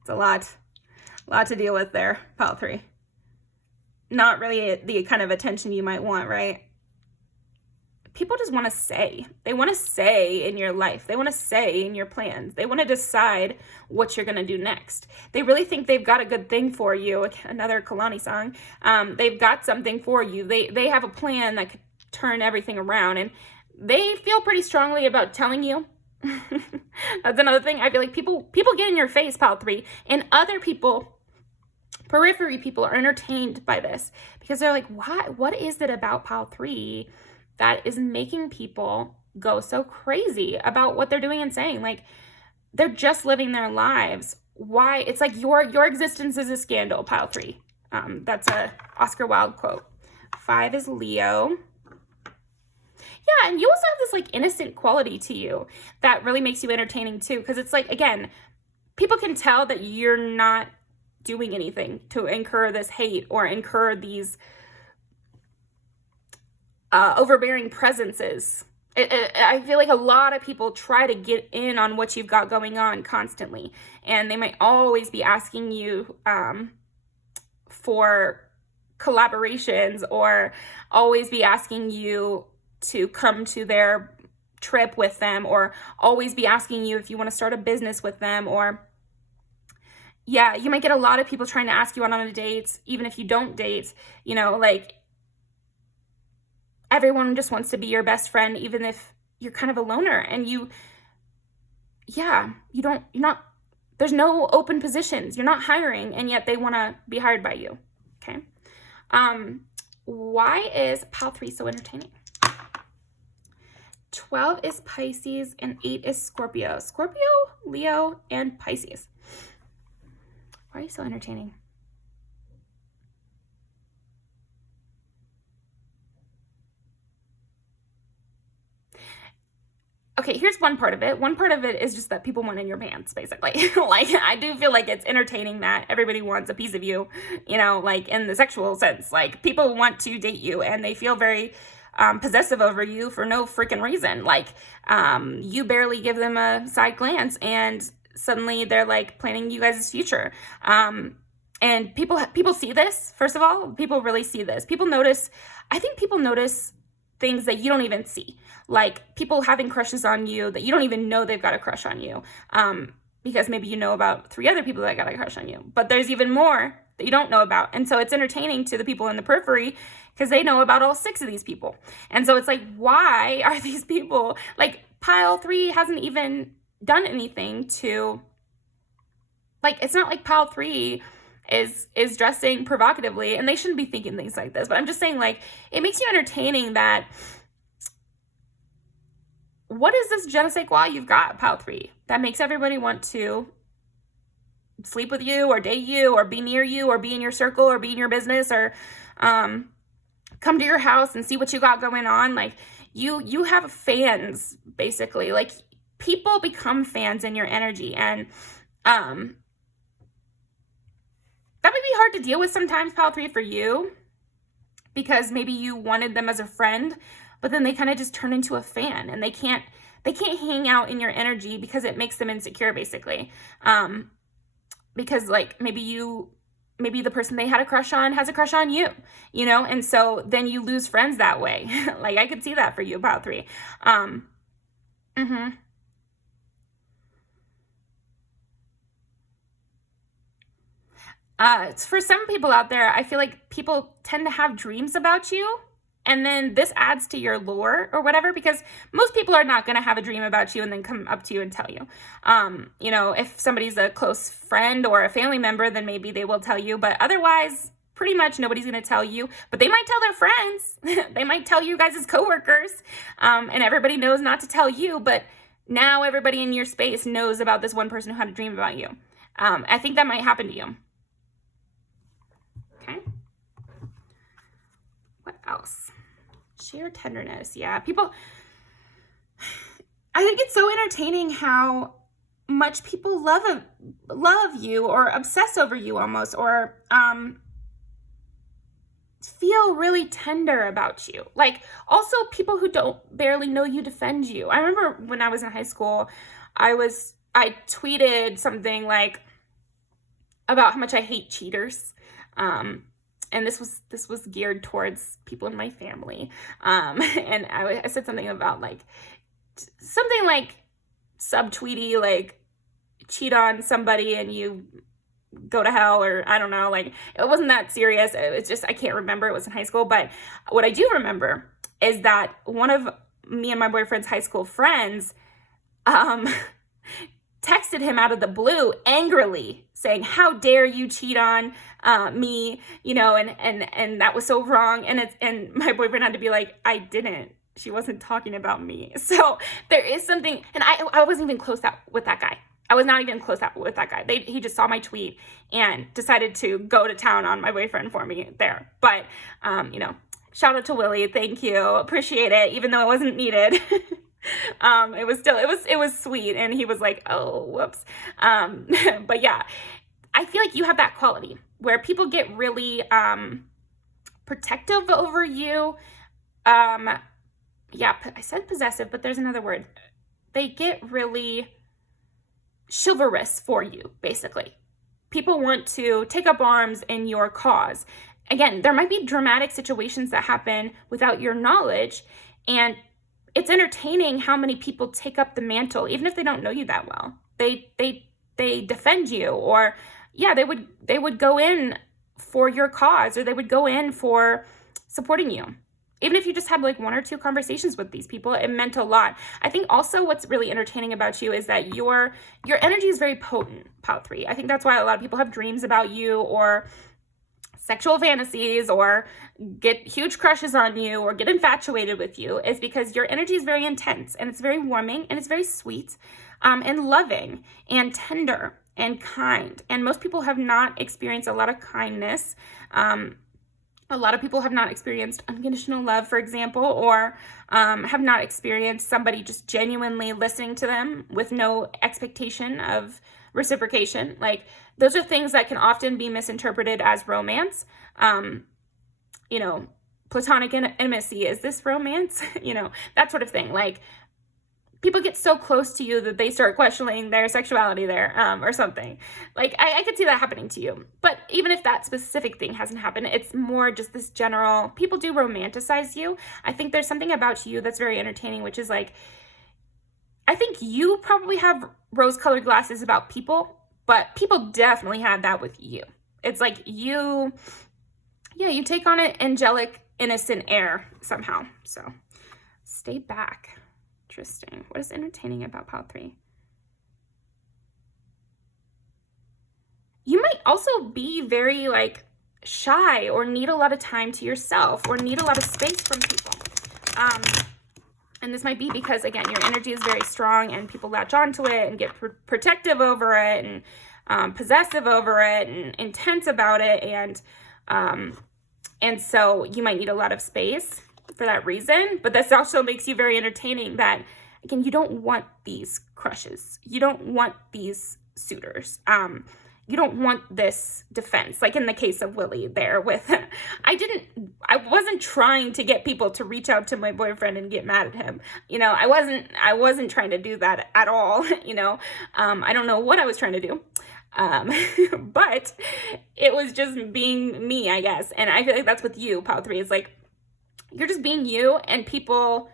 it's a lot to deal with there, pile 3. Not really the kind of attention you might want, right? People just want to say. They want to say in your life. They want to say in your plans. They want to decide what you're going to do next. They really think they've got a good thing for you. Another Kalani song. They've got something for you. They have a plan that could turn everything around, and they feel pretty strongly about telling you. That's another thing. I feel like people get in your face, pile 3, and other people, periphery people, are entertained by this because they're like, what is it about pile 3 that is making people go so crazy about what they're doing and saying? Like, they're just living their lives. Why? It's like your existence is a scandal, pile 3. That's a Oscar Wilde quote. 5 is Leo. Yeah, and you also have this like innocent quality to you that really makes you entertaining too, because it's like, again, people can tell that you're not doing anything to incur this hate or incur these overbearing presences. I feel like a lot of people try to get in on what you've got going on constantly, and they might always be asking you for collaborations or always be asking you to come to their trip with them, or always be asking you if you want to start a business with them, or yeah, you might get a lot of people trying to ask you out on a date, even if you don't date, you know, like everyone just wants to be your best friend, even if you're kind of a loner and you're not There's no open positions. You're not hiring, and yet they want to be hired by you. Okay. Why is pile 3 so entertaining? 12 is Pisces and 8 is Scorpio. Scorpio, Leo, and Pisces. Why are you so entertaining? Okay, here's one part of it. One part of it is just that people want in your pants, basically. Like, I do feel like it's entertaining that everybody wants a piece of you, you know, like in the sexual sense. Like, people want to date you and they feel very possessive over you for no freaking reason. Like, you barely give them a side glance and suddenly they're like planning you guys' future. And people see this, first of all. People really see this. People notice, I think people notice things that you don't even see, like people having crushes on you that you don't even know they've got a crush on you, because maybe you know about 3 other people that got a crush on you, but there's even more that you don't know about. And so it's entertaining to the people in the periphery because they know about all 6 of these people. And so it's like, why are these people, like, pile 3 hasn't even done anything to, like, it's not like pile 3 is dressing provocatively, and they shouldn't be thinking things like this. But I'm just saying, like, it makes you entertaining that, what is this je ne sais quoi you've got, pile 3, that makes everybody want to sleep with you or date you or be near you or be in your circle or be in your business or come to your house and see what you got going on? Like, you have fans, basically. Like, people become fans in your energy, and that might be hard to deal with sometimes, pile 3, for you, because maybe you wanted them as a friend, but then they kind of just turn into a fan, and they can't hang out in your energy because it makes them insecure, basically. Because, like, maybe the person they had a crush on has a crush on you, you know, and so then you lose friends that way. Like, I could see that for you, pile 3. For some people out there, I feel like people tend to have dreams about you, and then this adds to your lore or whatever, because most people are not going to have a dream about you and then come up to you and tell you. You know, if somebody's a close friend or a family member, then maybe they will tell you, but otherwise, pretty much nobody's going to tell you. But they might tell their friends. They might tell you guys as coworkers, and everybody knows not to tell you, but now everybody in your space knows about this one person who had a dream about you. I think that might happen to you. Okay. What else? Sheer tenderness. Yeah, people, I think it's so entertaining how much people love you or obsess over you almost, or feel really tender about you. Like, also people who don't barely know you defend you. I remember when I was in high school, I tweeted something like about how much I hate cheaters. And this was geared towards people in my family. And I said something about something like subtweety, like cheat on somebody and you go to hell, or I don't know, like it wasn't that serious. It's just, I can't remember. It was in high school. But what I do remember is that one of me and my boyfriend's high school friends, texted him out of the blue angrily saying, "How dare you cheat on me?" You know, and that was so wrong. And my boyfriend had to be like, "I didn't. She wasn't talking about me." So there is something, and I wasn't even close with that guy. I was not even close with that guy. He just saw my tweet and decided to go to town on my boyfriend for me there. But you know, shout out to Willie. Thank you. Appreciate it, even though it wasn't needed. It was sweet, and he was like, "Oh, whoops." But yeah, I feel like you have that quality where people get really protective over you. Yeah, I said possessive, but there's another word. They get really chivalrous for you, basically. People want to take up arms in your cause. Again, there might be dramatic situations that happen without your knowledge, and it's entertaining how many people take up the mantle, even if they don't know you that well. They defend you, or yeah, they would go in for your cause, or they would go in for supporting you. Even if you just had like 1 or 2 conversations with these people, it meant a lot. I think also what's really entertaining about you is that your energy is very potent, Pile 3. I think that's why a lot of people have dreams about you, or sexual fantasies, or get huge crushes on you, or get infatuated with you, is because your energy is very intense, and it's very warming, and it's very sweet, and loving, and tender, and kind. And most people have not experienced a lot of kindness. A lot of people have not experienced unconditional love, for example, or have not experienced somebody just genuinely listening to them with no expectation of reciprocation. Like, those are things that can often be misinterpreted as romance. You know, platonic intimacy, is this romance? You know, that sort of thing. Like, people get so close to you that they start questioning their sexuality there, or something. Like, I could see that happening to you. But even if that specific thing hasn't happened, it's more just this general, people do romanticize you. I think there's something about you that's very entertaining, which is like, I think you probably have rose-colored glasses about people, but people definitely have that with you. It's like you take on an angelic, innocent air somehow. So stay back. Interesting. What is entertaining about Pile 3? You might also be very like shy, or need a lot of time to yourself, or need a lot of space from people. And this might be because, again, your energy is very strong and people latch onto it and get protective over it, and possessive over it, and intense about it. And so you might need a lot of space for that reason. But this also makes you very entertaining, that, again, you don't want these crushes. You don't want these suitors. You don't want this defense, like in the case of Lily there with, I wasn't trying to get people to reach out to my boyfriend and get mad at him. You know, I wasn't trying to do that at all. You know, I don't know what I was trying to do. But it was just being me, I guess. And I feel like that's with you, Pile 3. It's like, you're just being you, and people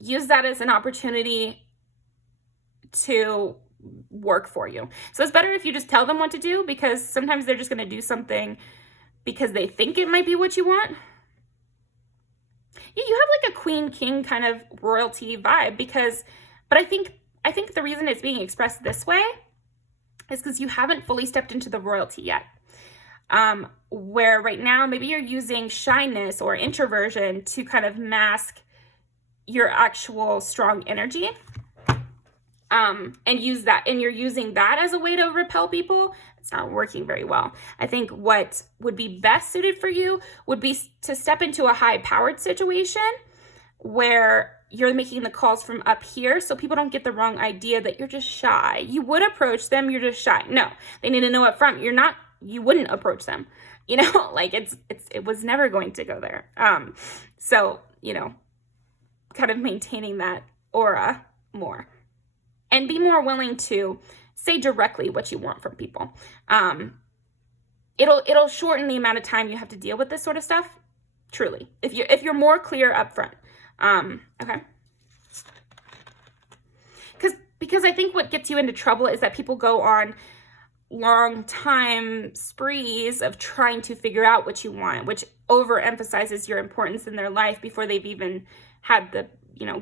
use that as an opportunity to work for you. So it's better if you just tell them what to do, because sometimes they're just going to do something because they think it might be what you want. Yeah, you have like a queen king kind of royalty vibe, but I think the reason it's being expressed this way is because you haven't fully stepped into the royalty yet. Where right now maybe you're using shyness or introversion to kind of mask your actual strong energy. And you're using that as a way to repel people. It's not working very well. I think what would be best suited for you would be to step into a high-powered situation where you're making the calls from up here, so people don't get the wrong idea that you're just shy. You would approach them, you're just shy. No, they need to know up front, you wouldn't approach them. You know, like it was never going to go there. So, you know, kind of maintaining that aura more. And be more willing to say directly what you want from people. It'll shorten the amount of time you have to deal with this sort of stuff. Truly, if you're more clear up front. Okay. Because I think what gets you into trouble is that people go on long time sprees of trying to figure out what you want, which overemphasizes your importance in their life before they've even had the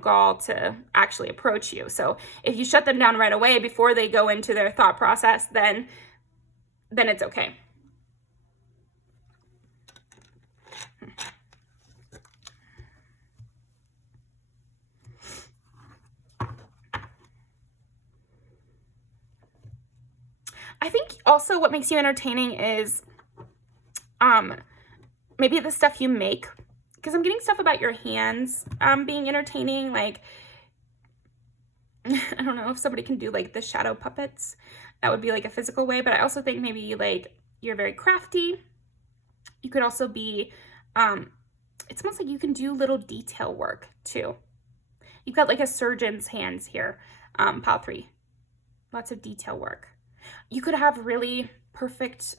gall to actually approach you. So if you shut them down right away before they go into their thought process, then it's okay. I think also what makes you entertaining is maybe the stuff you make. Because I'm getting stuff about your hands being entertaining. Like, I don't know if somebody can do like the shadow puppets. That would be like a physical way. But I also think maybe like you're very crafty. You could also be, it's almost like you can do little detail work too. You've got like a surgeon's hands here, Pile 3. Lots of detail work. You could have really perfect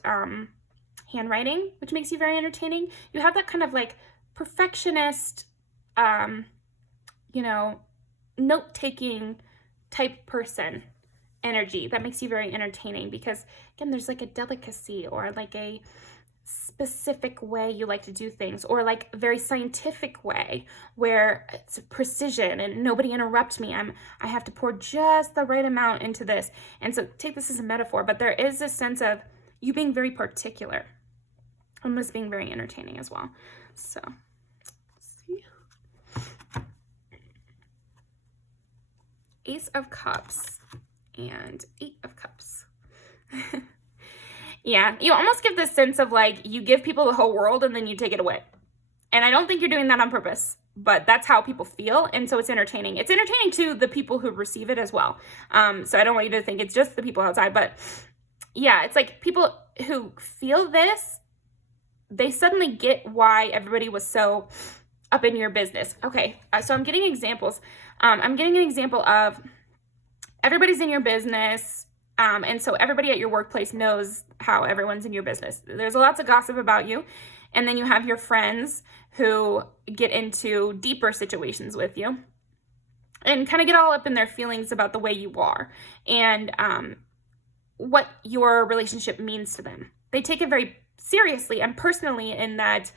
handwriting, which makes you very entertaining. You have that kind of like perfectionist, note-taking type person energy that makes you very entertaining, because again, there's like a delicacy or like a specific way you like to do things, or like a very scientific way where it's precision and nobody interrupt me. I have to pour just the right amount into this. And so take this as a metaphor, but there is a sense of you being very particular and this being very entertaining as well. So let's see. Ace of Cups and 8 of Cups. Yeah, you almost give this sense of like you give people the whole world and then you take it away. And I don't think you're doing that on purpose, but that's how people feel. And so it's entertaining. It's entertaining to the people who receive it as well. So I don't want you to think it's just the people outside, but yeah, it's like people who feel this, they suddenly get why everybody was so up in your business. Okay, so I'm getting examples. I'm getting an example of everybody's in your business. And so everybody at your workplace knows how everyone's in your business. There's lots of gossip about you. And then you have your friends who get into deeper situations with you and kind of get all up in their feelings about the way you are and what your relationship means to them. They take it very seriously and personally in that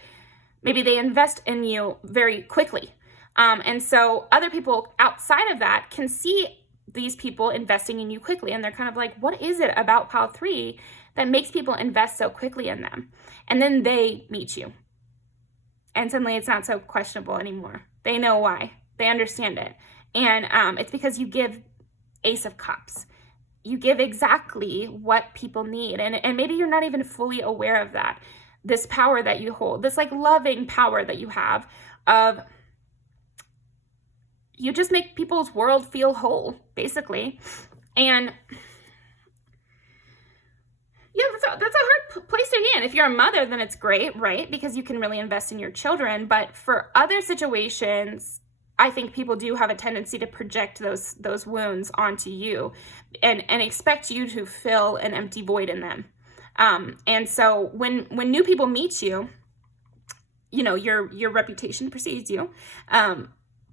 maybe they invest in you very quickly. And so other people outside of that can see these people investing in you quickly, and they're kind of like, what is it about pile 3 that makes people invest so quickly in them? And then they meet you, and suddenly it's not so questionable anymore. They know why. They understand it. And it's because you give Ace of Cups. You give exactly what people need. And maybe you're not even fully aware of that. This power that you hold, this like loving power that you have of you just make people's world feel whole, basically. And yeah, that's a hard place to be in. If you're a mother, then it's great, right? Because you can really invest in your children. But for other situations, I think people do have a tendency to project those wounds onto you and expect you to fill an empty void in them. And so when new people meet you, you know, your reputation precedes you.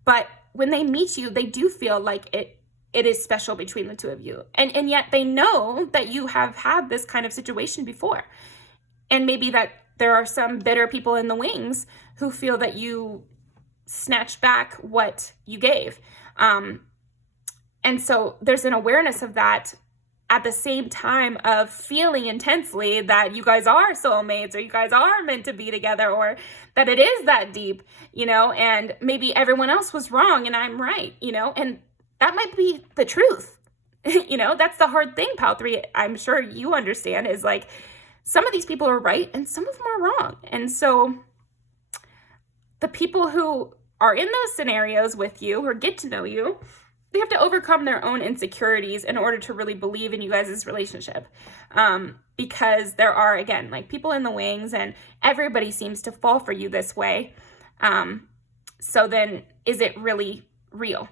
But when they meet you, they do feel like it is special between the two of you. And yet they know that you have had this kind of situation before. And maybe that there are some bitter people in the wings who feel that you snatched back what you gave. And so there's an awareness of that at the same time of feeling intensely that you guys are soulmates, or you guys are meant to be together, or that it is that deep, you know, and maybe everyone else was wrong and I'm right, you know, and that might be the truth. You know, that's the hard thing, pile 3, I'm sure you understand, is like some of these people are right and some of them are wrong. And so the people who are in those scenarios with you or get to know you, they have to overcome their own insecurities in order to really believe in you guys' relationship. Because there are, again, like people in the wings and everybody seems to fall for you this way. So then is it really real?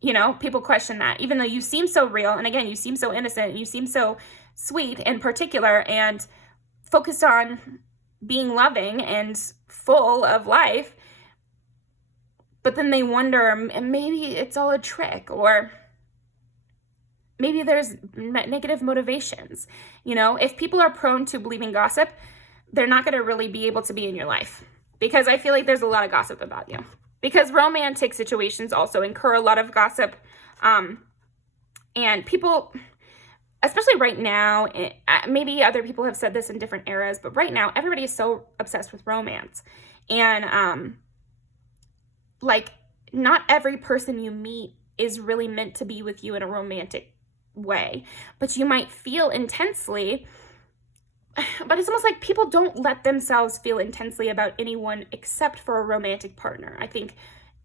You know, people question that, even though you seem so real. And again, you seem so innocent. You seem so sweet and particular and focused on being loving and full of life. But then they wonder, maybe it's all a trick, or maybe there's negative motivations. You know, if people are prone to believing gossip, they're not going to really be able to be in your life, because I feel like there's a lot of gossip about you. Because romantic situations also incur a lot of gossip. And people, especially right now, maybe other people have said this in different eras, but right now everybody is so obsessed with romance. And like, not every person you meet is really meant to be with you in a romantic way, but you might feel intensely. But it's almost like people don't let themselves feel intensely about anyone except for a romantic partner. I think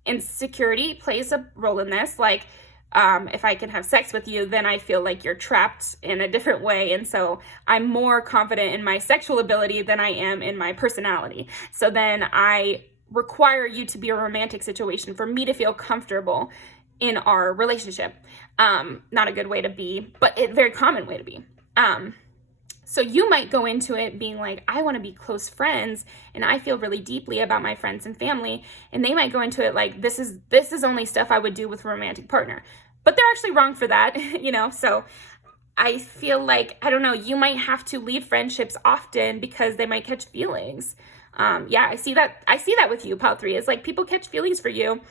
insecurity plays a role in this. Like, if I can have sex with you, then I feel like you're trapped in a different way. And so I'm more confident in my sexual ability than I am in my personality. So then I require you to be a romantic situation for me to feel comfortable in our relationship. Not a good way to be, but a very common way to be. So you might go into it being like, I want to be close friends and I feel really deeply about my friends and family. And they might go into it like, this is only stuff I would do with a romantic partner. But they're actually wrong for that, you know? So I feel like, I don't know, you might have to leave friendships often because they might catch feelings. Yeah, I see that with you, Pile 3. It's like people catch feelings for you,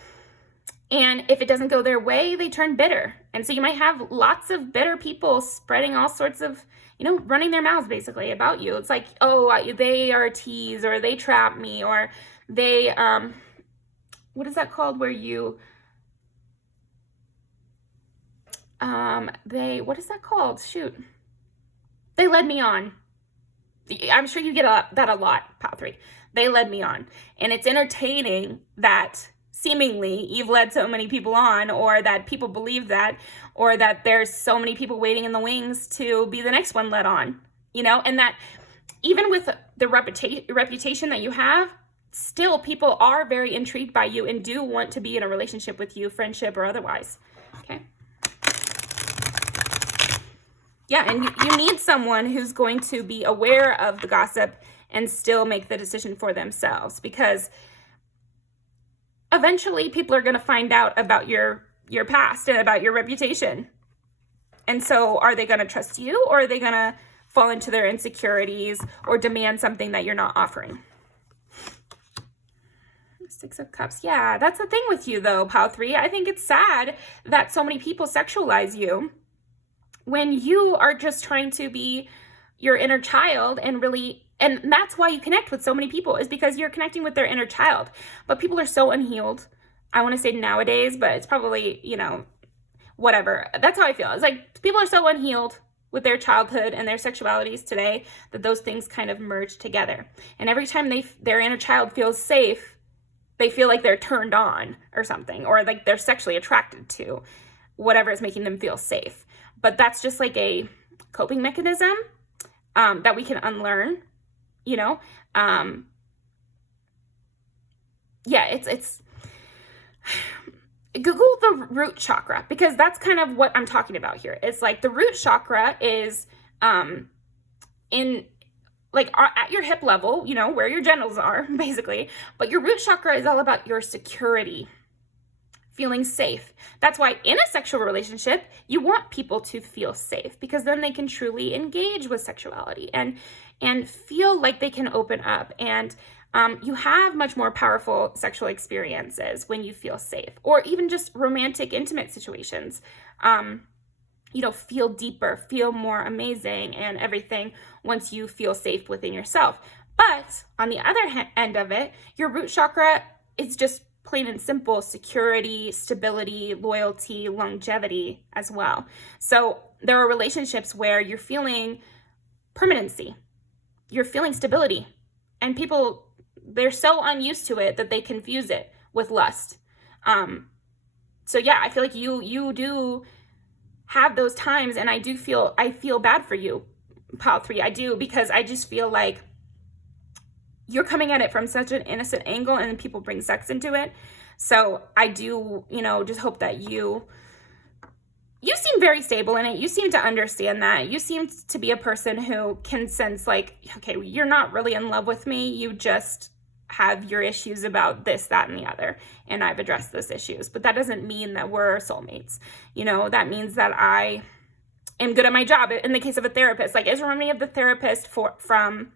and if it doesn't go their way, they turn bitter. And so you might have lots of bitter people spreading all sorts of, running their mouths basically about you. It's like, oh, they are a tease, or they trap me, or they, what is that called where you, what is that called? Shoot. They led me on. I'm sure you get that a lot, Pile 3. They led me on. And it's entertaining that seemingly you've led so many people on, or that people believe that, or that there's so many people waiting in the wings to be the next one led on, and that even with the reputation that you have, still people are very intrigued by you and do want to be in a relationship with you, friendship or otherwise. Okay. Yeah, and you need someone who's going to be aware of the gossip and still make the decision for themselves, because eventually people are going to find out about your past and about your reputation. And so are they going to trust you, or are they going to fall into their insecurities or demand something that you're not offering? 6 of Cups. Yeah, that's the thing with you though, Pile 3. I think it's sad that so many people sexualize you when you are just trying to be your inner child and that's why you connect with so many people, is because you're connecting with their inner child. But people are so unhealed. I want to say nowadays, but it's probably, whatever. That's how I feel. It's like people are so unhealed with their childhood and their sexualities today that those things kind of merge together. And every time their inner child feels safe, they feel like they're turned on or something, or like they're sexually attracted to whatever is making them feel safe. But that's just like a coping mechanism that we can unlearn, yeah, it's Google the root chakra, because that's kind of what I'm talking about here. It's like the root chakra is in like at your hip level, where your genitals are basically, but your root chakra is all about your security, feeling safe. That's why in a sexual relationship, you want people to feel safe, because then they can truly engage with sexuality and feel like they can open up. And you have much more powerful sexual experiences when you feel safe, or even just romantic, intimate situations. Feel deeper, feel more amazing and everything once you feel safe within yourself. But on the other end of it, your root chakra is just plain and simple security, stability, loyalty, longevity as well. So there are relationships where you're feeling permanency, you're feeling stability, and people, they're so unused to it that they confuse it with lust. So yeah, I feel like you do have those times, and I feel bad for you, Pile 3. I do, because I just feel like you're coming at it from such an innocent angle, and then people bring sex into it. So I do, just hope that you seem very stable in it. You seem to understand that. You seem to be a person who can sense like, okay, you're not really in love with me. You just have your issues about this, that, and the other. And I've addressed those issues. But that doesn't mean that we're soulmates. That means that I am good at my job. In the case of a therapist, like, it reminds me of the therapist from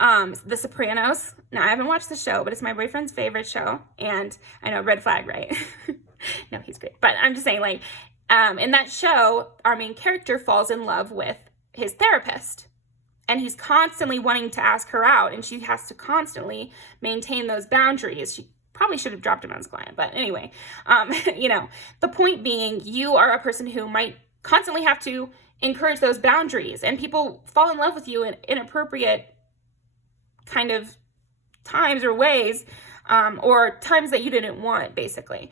The Sopranos. Now, I haven't watched the show, but it's my boyfriend's favorite show. And I know, red flag, right? No, he's great. But I'm just saying, like, in that show, our main character falls in love with his therapist. And he's constantly wanting to ask her out, and she has to constantly maintain those boundaries. She probably should have dropped him as a client, but anyway, the point being, you are a person who might constantly have to encourage those boundaries, and people fall in love with you in inappropriate kind of times or ways, or times that you didn't want, basically,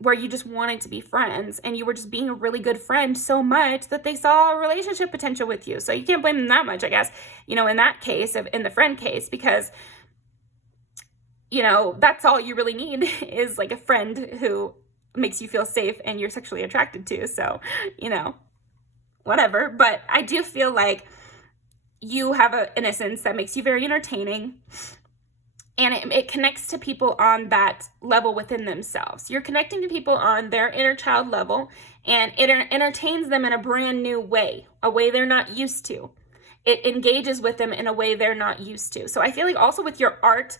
where you just wanted to be friends, and you were just being a really good friend so much that they saw a relationship potential with you. So you can't blame them that much, I guess, in that case, in the friend case, because, that's all you really need is like a friend who makes you feel safe and you're sexually attracted to. So, whatever. But I do feel like you have an innocence that makes you very entertaining. And it connects to people on that level within themselves. You're connecting to people on their inner child level, and it entertains them in a brand new way, a way they're not used to. It engages with them in a way they're not used to. So I feel like also with your art,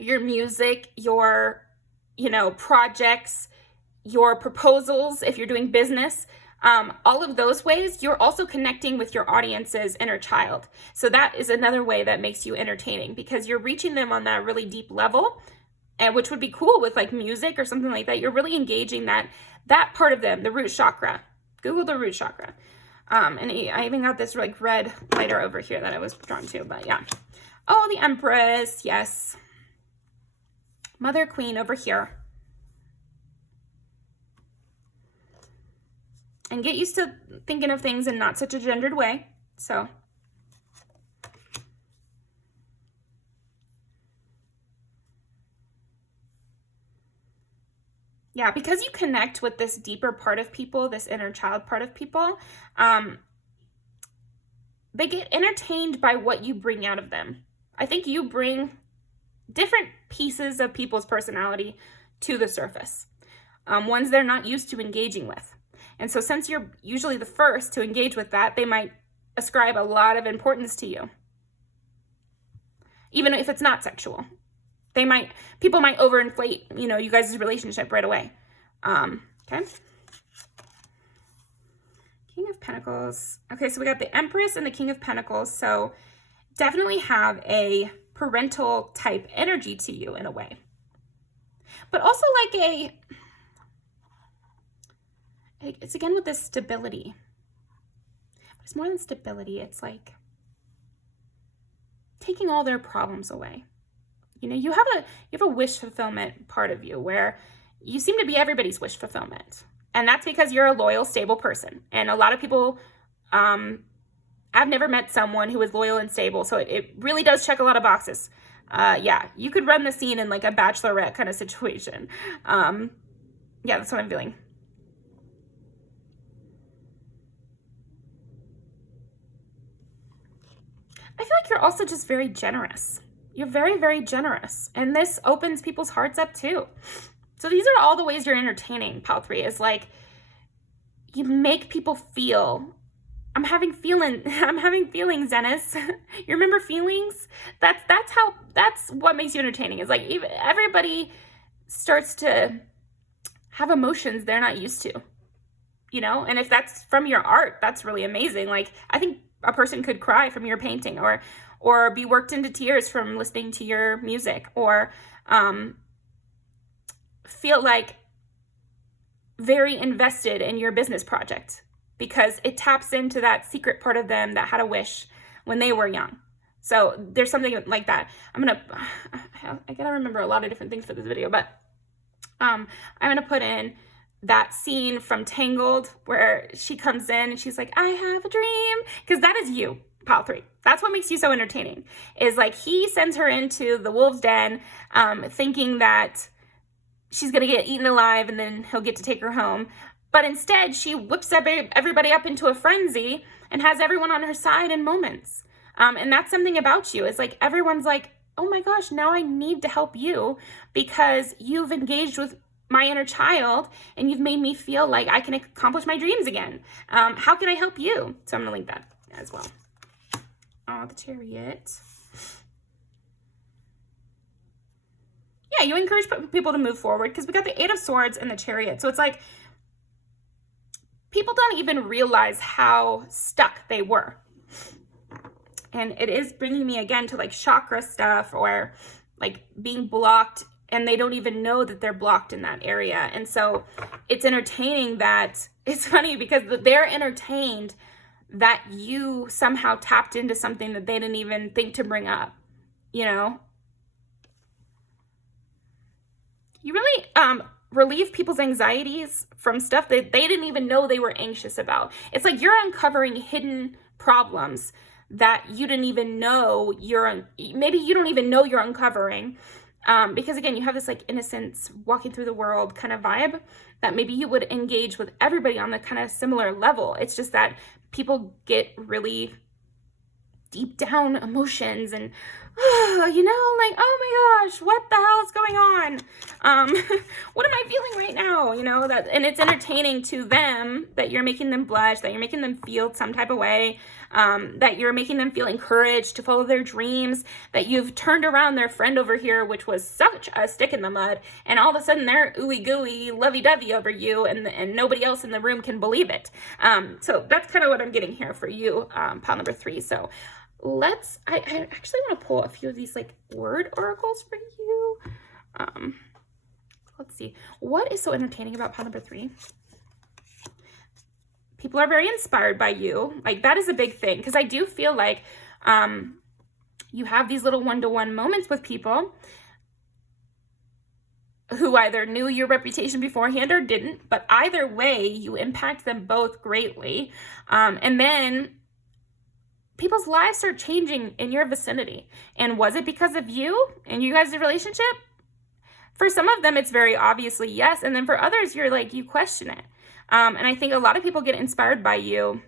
your music, your, projects, your proposals, if you're doing business, all of those ways, you're also connecting with your audience's inner child. So that is another way that makes you entertaining, because you're reaching them on that really deep level, and which would be cool with like music or something like that. You're really engaging that part of them, the root chakra. Google the root chakra. And I even got this like red lighter over here that I was drawn to, but yeah. Oh, the Empress, yes. Mother Queen over here. And get used to thinking of things in not such a gendered way. So. Yeah, because you connect with this deeper part of people, this inner child part of people, they get entertained by what you bring out of them. I think you bring different pieces of people's personality to the surface, ones they're not used to engaging with. And so since you're usually the first to engage with that, they might ascribe a lot of importance to you, even if it's not sexual. People might overinflate, you guys' relationship right away. Okay. King of Pentacles. Okay, so we got the Empress and the King of Pentacles. So definitely have a parental type energy to you in a way. But also like it's again with this stability. It's more than stability. It's like taking all their problems away. You have a wish fulfillment part of you where you seem to be everybody's wish fulfillment. And that's because you're a loyal, stable person. And a lot of people, I've never met someone who is loyal and stable. So it really does check a lot of boxes. Yeah, you could run the scene in like a Bachelorette kind of situation. Yeah, that's what I'm feeling. I feel like you're also just very generous. You're very, very generous. And this opens people's hearts up too. So these are all the ways you're entertaining, Pal 3, is like you make people feel, I'm having feelings, Dennis. You remember feelings? That's what makes you entertaining. Is like even everybody starts to have emotions they're not used to. And if that's from your art, that's really amazing. Like I think a person could cry from your painting, or be worked into tears from listening to your music, or feel like very invested in your business project because it taps into that secret part of them that had a wish when they were young. So there's something like that. I gotta remember a lot of different things for this video, but I'm gonna put in that scene from Tangled where she comes in and she's like, I have a dream, because that is you, Pal 3. That's what makes you so entertaining, is like he sends her into the wolf's den thinking that she's gonna get eaten alive and then he'll get to take her home. But instead she whips everybody up into a frenzy and has everyone on her side in moments. And that's something about you. It's like everyone's like, oh my gosh, now I need to help you because you've engaged with my inner child and you've made me feel like I can accomplish my dreams again. How can I help you? So I'm gonna link that as well. Oh, the Chariot. Yeah, you encourage people to move forward because we got the 8 of Swords and the Chariot. So it's like people don't even realize how stuck they were. And it is bringing me again to like chakra stuff, or like being blocked and they don't even know that they're blocked in that area. And so it's entertaining that, it's funny because they're entertained that you somehow tapped into something that they didn't even think to bring up, You really relieve people's anxieties from stuff that they didn't even know they were anxious about. It's like you're uncovering hidden problems that you didn't even know maybe you don't even know you're uncovering. Because again, you have this like innocence, walking through the world kind of vibe that maybe you would engage with everybody on the kind of similar level. It's just that people get really deep down emotions and you know, like, oh my gosh, what the hell is going on? What am I feeling right now? You know, that, and it's entertaining to them that you're making them blush, that you're making them feel some type of way, that you're making them feel encouraged to follow their dreams, that you've turned around their friend over here, which was such a stick in the mud, and all of a sudden they're ooey gooey, lovey-dovey over you, and nobody else in the room can believe it. So that's kind of what I'm getting here for you, pile number 3. So I actually want to pull a few of these like word oracles for you. Let's see. What is so entertaining about pile number 3? People are very inspired by you. Like, that is a big thing, because I do feel like you have these little one-to-one moments with people who either knew your reputation beforehand or didn't, but either way, you impact them both greatly. And then people's lives start changing in your vicinity. And was it because of you and you guys' relationship? For some of them, it's very obviously yes. And then for others, you're like, you question it. And I think a lot of people get inspired by you.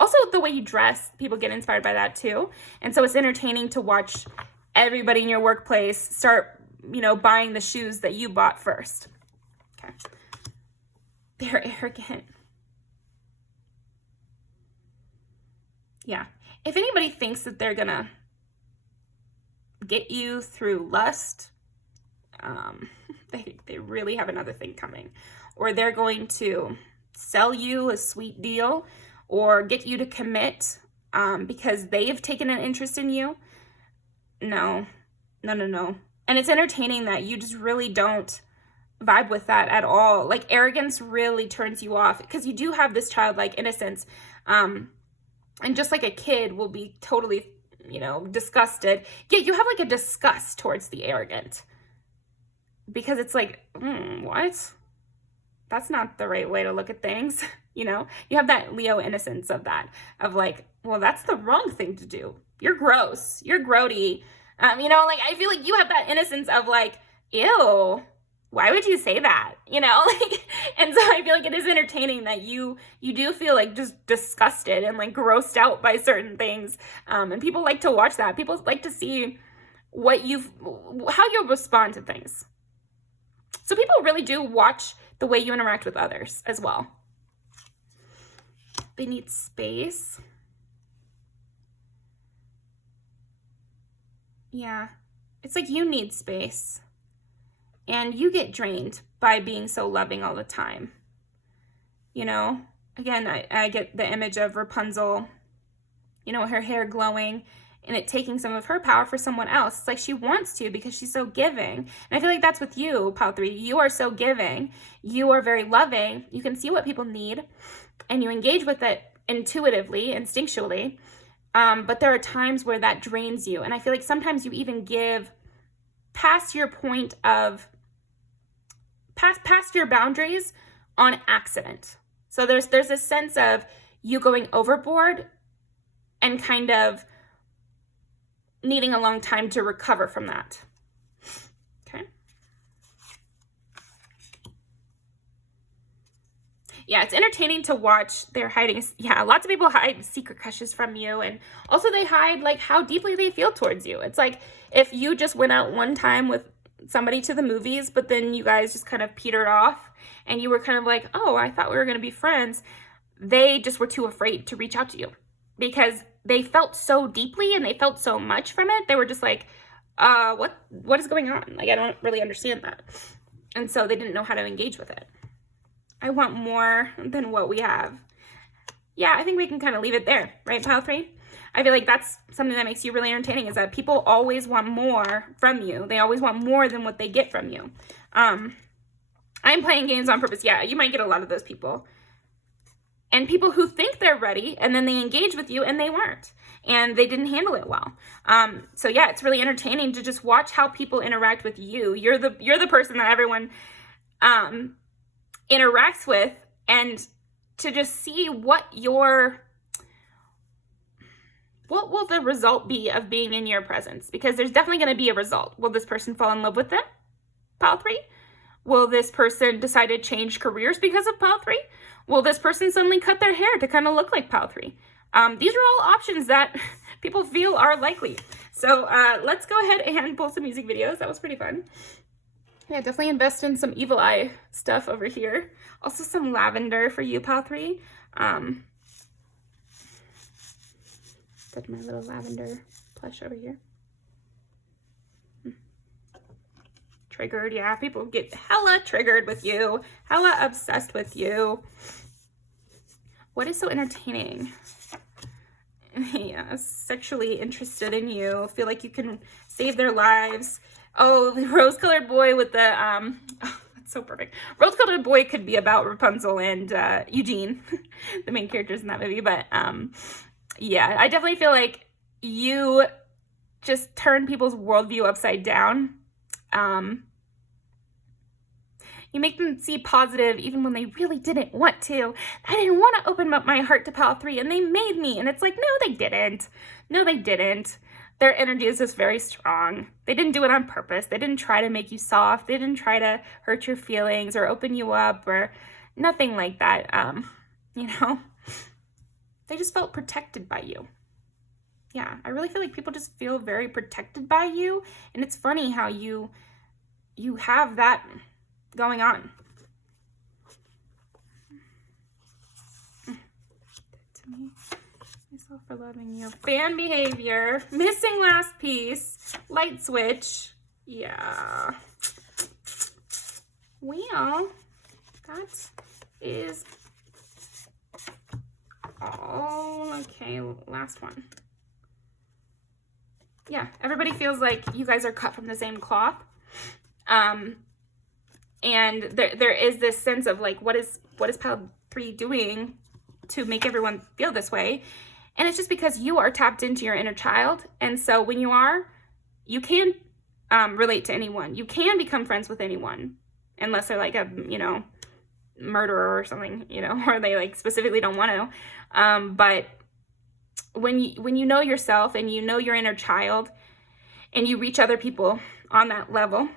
Also, the way you dress, people get inspired by that too. And so it's entertaining to watch everybody in your workplace start, you know, buying the shoes that you bought first. Okay. They're arrogant. Yeah. If anybody thinks that they're gonna get you through lust, they really have another thing coming. Or they're going to sell you a sweet deal or get you to commit because they've taken an interest in you. No. And it's entertaining that you just really don't vibe with that at all. Like, arrogance really turns you off because you do have this childlike innocence. And just like a kid will be totally, you know, disgusted. Yeah, you have like a disgust towards the arrogant. Because it's like, what? That's not the right way to look at things. You know, you have that Leo innocence of that, of like, well, that's the wrong thing to do. You're gross. You're grody. You know, like, I feel like you have that innocence of like, ew, why would you say that? You know, like, and so I feel like it is entertaining that you do feel like just disgusted and like grossed out by certain things. And people like to watch that. People like to see how you respond to things. So people really do watch the way you interact with others as well. They need space. Yeah, it's like you need space. And you get drained by being so loving all the time. You know, again, I get the image of Rapunzel, you know, her hair glowing and it taking some of her power for someone else. It's like she wants to because she's so giving. And I feel like that's with you, pile 3. You are so giving. You are very loving. You can see what people need and you engage with it intuitively, instinctually. But there are times where that drains you. And I feel like sometimes you even give past your point of, past your boundaries on accident. So there's a sense of you going overboard and kind of needing a long time to recover from that. Okay. Yeah, it's entertaining to watch. They're hiding. Yeah, lots of people hide secret crushes from you. And also they hide like how deeply they feel towards you. It's like if you just went out one time with somebody to the movies, but then you guys just kind of petered off and you were kind of like, oh, I thought we were going to be friends. They just were too afraid to reach out to you because they felt so deeply and they felt so much from it. They were just like, what is going on? Like, I don't really understand that. And so they didn't know how to engage with it. I want more than what we have. Yeah, I think we can kind of leave it there, right, pile 3? I feel like that's something that makes you really entertaining is that people always want more from you. They always want more than what they get from you. I'm playing games on purpose. Yeah, you might get a lot of those people. And people who think they're ready and then they engage with you and they weren't. And they didn't handle it well. So yeah, it's really entertaining to just watch how people interact with you. You're the person that everyone interacts with, and to just see what will the result be of being in your presence? Because there's definitely going to be a result. Will this person fall in love with them? Pile 3. Will this person decide to change careers because of pile 3? Will this person suddenly cut their hair to kind of look like pile 3? These are all options that people feel are likely. So let's go ahead and pull some music videos. That was pretty fun. Yeah, definitely invest in some evil eye stuff over here. Also some lavender for you, Pal 3. That's my little lavender plush over here. Triggered, yeah. People get hella triggered with you. Hella obsessed with you. What is so entertaining? Yeah, sexually interested in you. Feel like you can save their lives. Oh, the rose-colored boy with the, oh, that's so perfect. Rose-colored boy could be about Rapunzel and Eugene, the main characters in that movie. But yeah, I definitely feel like you just turn people's worldview upside down. You make them see positive even when they really didn't want to. I didn't want to open up my heart to Pal 3 and they made me. And it's like, no, they didn't. No, they didn't. Their energy is just very strong. They didn't do it on purpose. They didn't try to make you soft. They didn't try to hurt your feelings or open you up or nothing like that. You know, they just felt protected by you. Yeah, I really feel like people just feel very protected by you. And it's funny how you have that going on. To me, myself for loving you. Fan behavior, missing last piece, light switch. Yeah. Well, that is all. Okay, last one. Yeah, everybody feels like you guys are cut from the same cloth. And there is this sense of like, what is Pal 3 doing to make everyone feel this way? And it's just because you are tapped into your inner child. And so when you are, you can relate to anyone. You can become friends with anyone, unless they're like a, you know, murderer or something, you know, or they like specifically don't want to. But when you know yourself and you know your inner child and you reach other people on that level,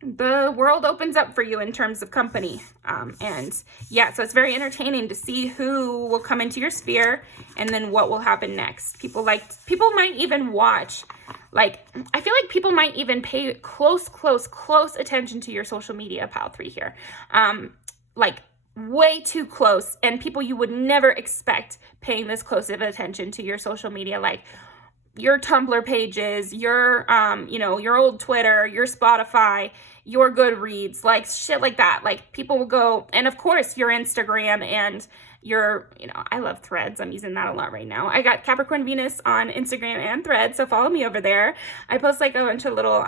the world opens up for you in terms of company. And yeah, so it's very entertaining to see who will come into your sphere and then what will happen next. People might even watch, like, I feel like people might even pay close attention to your social media, Pal 3 here. Like way too close, and people you would never expect paying this close of attention to your social media, like your Tumblr pages, your, you know, your old Twitter, your Spotify, your Goodreads, like shit like that. Like people will go, and of course your Instagram and your, you know, I love Threads. I'm using that a lot right now. I got Capricorn Venus on Instagram and Threads, so follow me over there. I post like a bunch of little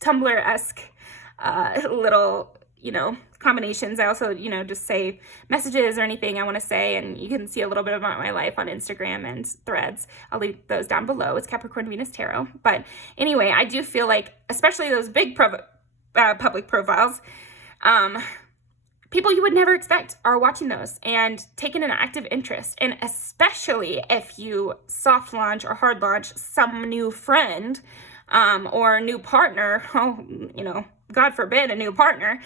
Tumblr-esque little, you know, combinations. I also, you know, just say messages or anything I want to say, and you can see a little bit about my life on Instagram and Threads. I'll leave those down below. It's Capricorn Venus Tarot. But anyway, I do feel like, especially those big public profiles, people you would never expect are watching those and taking an active interest. And especially if you soft launch or hard launch some new friend or new partner, you know, God forbid, a new partner,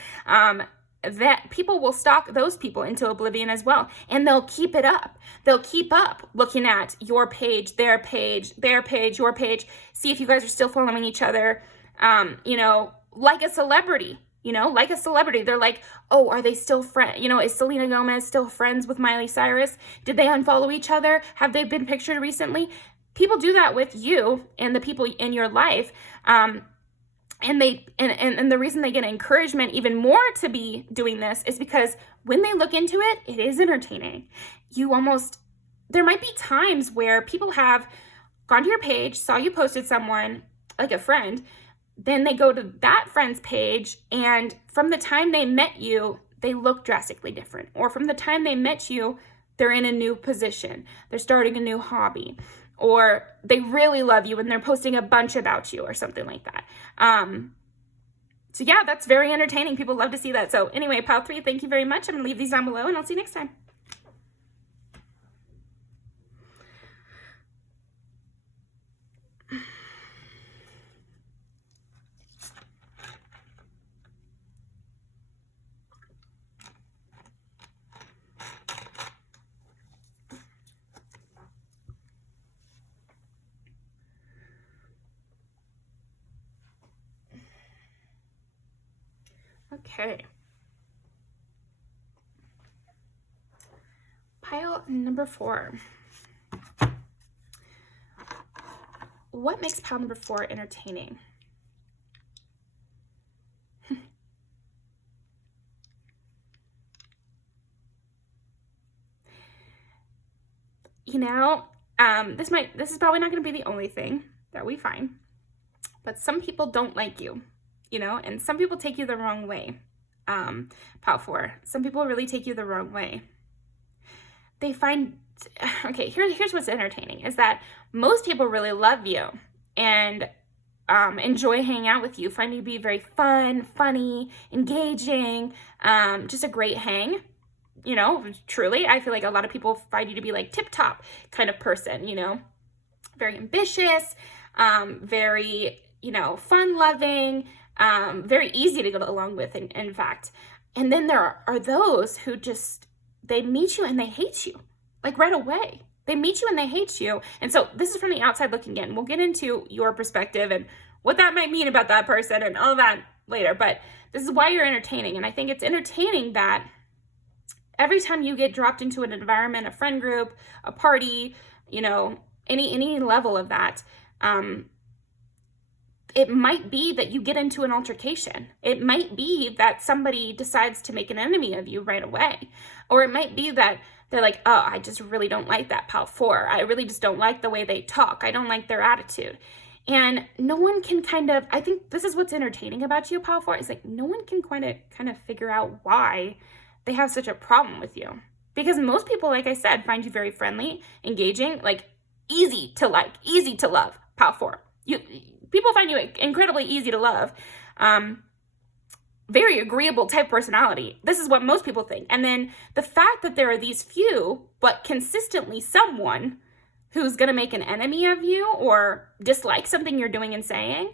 that people will stalk those people into oblivion as well. And they'll keep it up. They'll keep up looking at your page, their page, your page, see if you guys are still following each other, you know, like a celebrity. You know, like a celebrity. They're like, oh, are they still friends? You know, is Selena Gomez still friends with Miley Cyrus? Did they unfollow each other? Have they been pictured recently? People do that with you and the people in your life. And the reason they get encouragement even more to be doing this is because when they look into it, it is entertaining. There might be times where people have gone to your page, saw you posted someone, like a friend, then they go to that friend's page, and from the time they met you, they look drastically different. Or from the time they met you, they're in a new position. They're starting a new hobby. Or they really love you and they're posting a bunch about you or something like that. So yeah, that's very entertaining. People love to see that. So anyway, Pal 3, thank you very much. I'm going to leave these down below and I'll see you next time. Okay. Pile number 4. What makes pile number 4 entertaining? You know, this is probably not going to be the only thing that we find, but some people don't like you, you know, and some people take you the wrong way. Pile 4. Some people really take you the wrong way. They find, okay, here's what's entertaining, is that most people really love you and enjoy hanging out with you, find you to be very fun, funny, engaging, just a great hang. You know, truly, I feel like a lot of people find you to be like tip-top kind of person, you know, very ambitious, very, you know, fun-loving, very easy to get along with, in fact. And then there are those who just, they meet you and they hate you, like right away. They meet you and they hate you. And so this is from the outside looking in. We'll get into your perspective and what that might mean about that person and all that later. But this is why you're entertaining. And I think it's entertaining that every time you get dropped into an environment, a friend group, a party, you know, any level of that, it might be that you get into an altercation. It might be that somebody decides to make an enemy of you right away. Or it might be that they're like, oh, I just really don't like that pile 4. I really just don't like the way they talk. I don't like their attitude. And no one can I think this is what's entertaining about you, pile 4, is like no one can kind of figure out why they have such a problem with you. Because most people, like I said, find you very friendly, engaging, like easy to like, easy to love, pile 4. People find you incredibly easy to love, very agreeable type personality. This is what most people think. And then the fact that there are these few, but consistently someone who's going to make an enemy of you or dislike something you're doing and saying,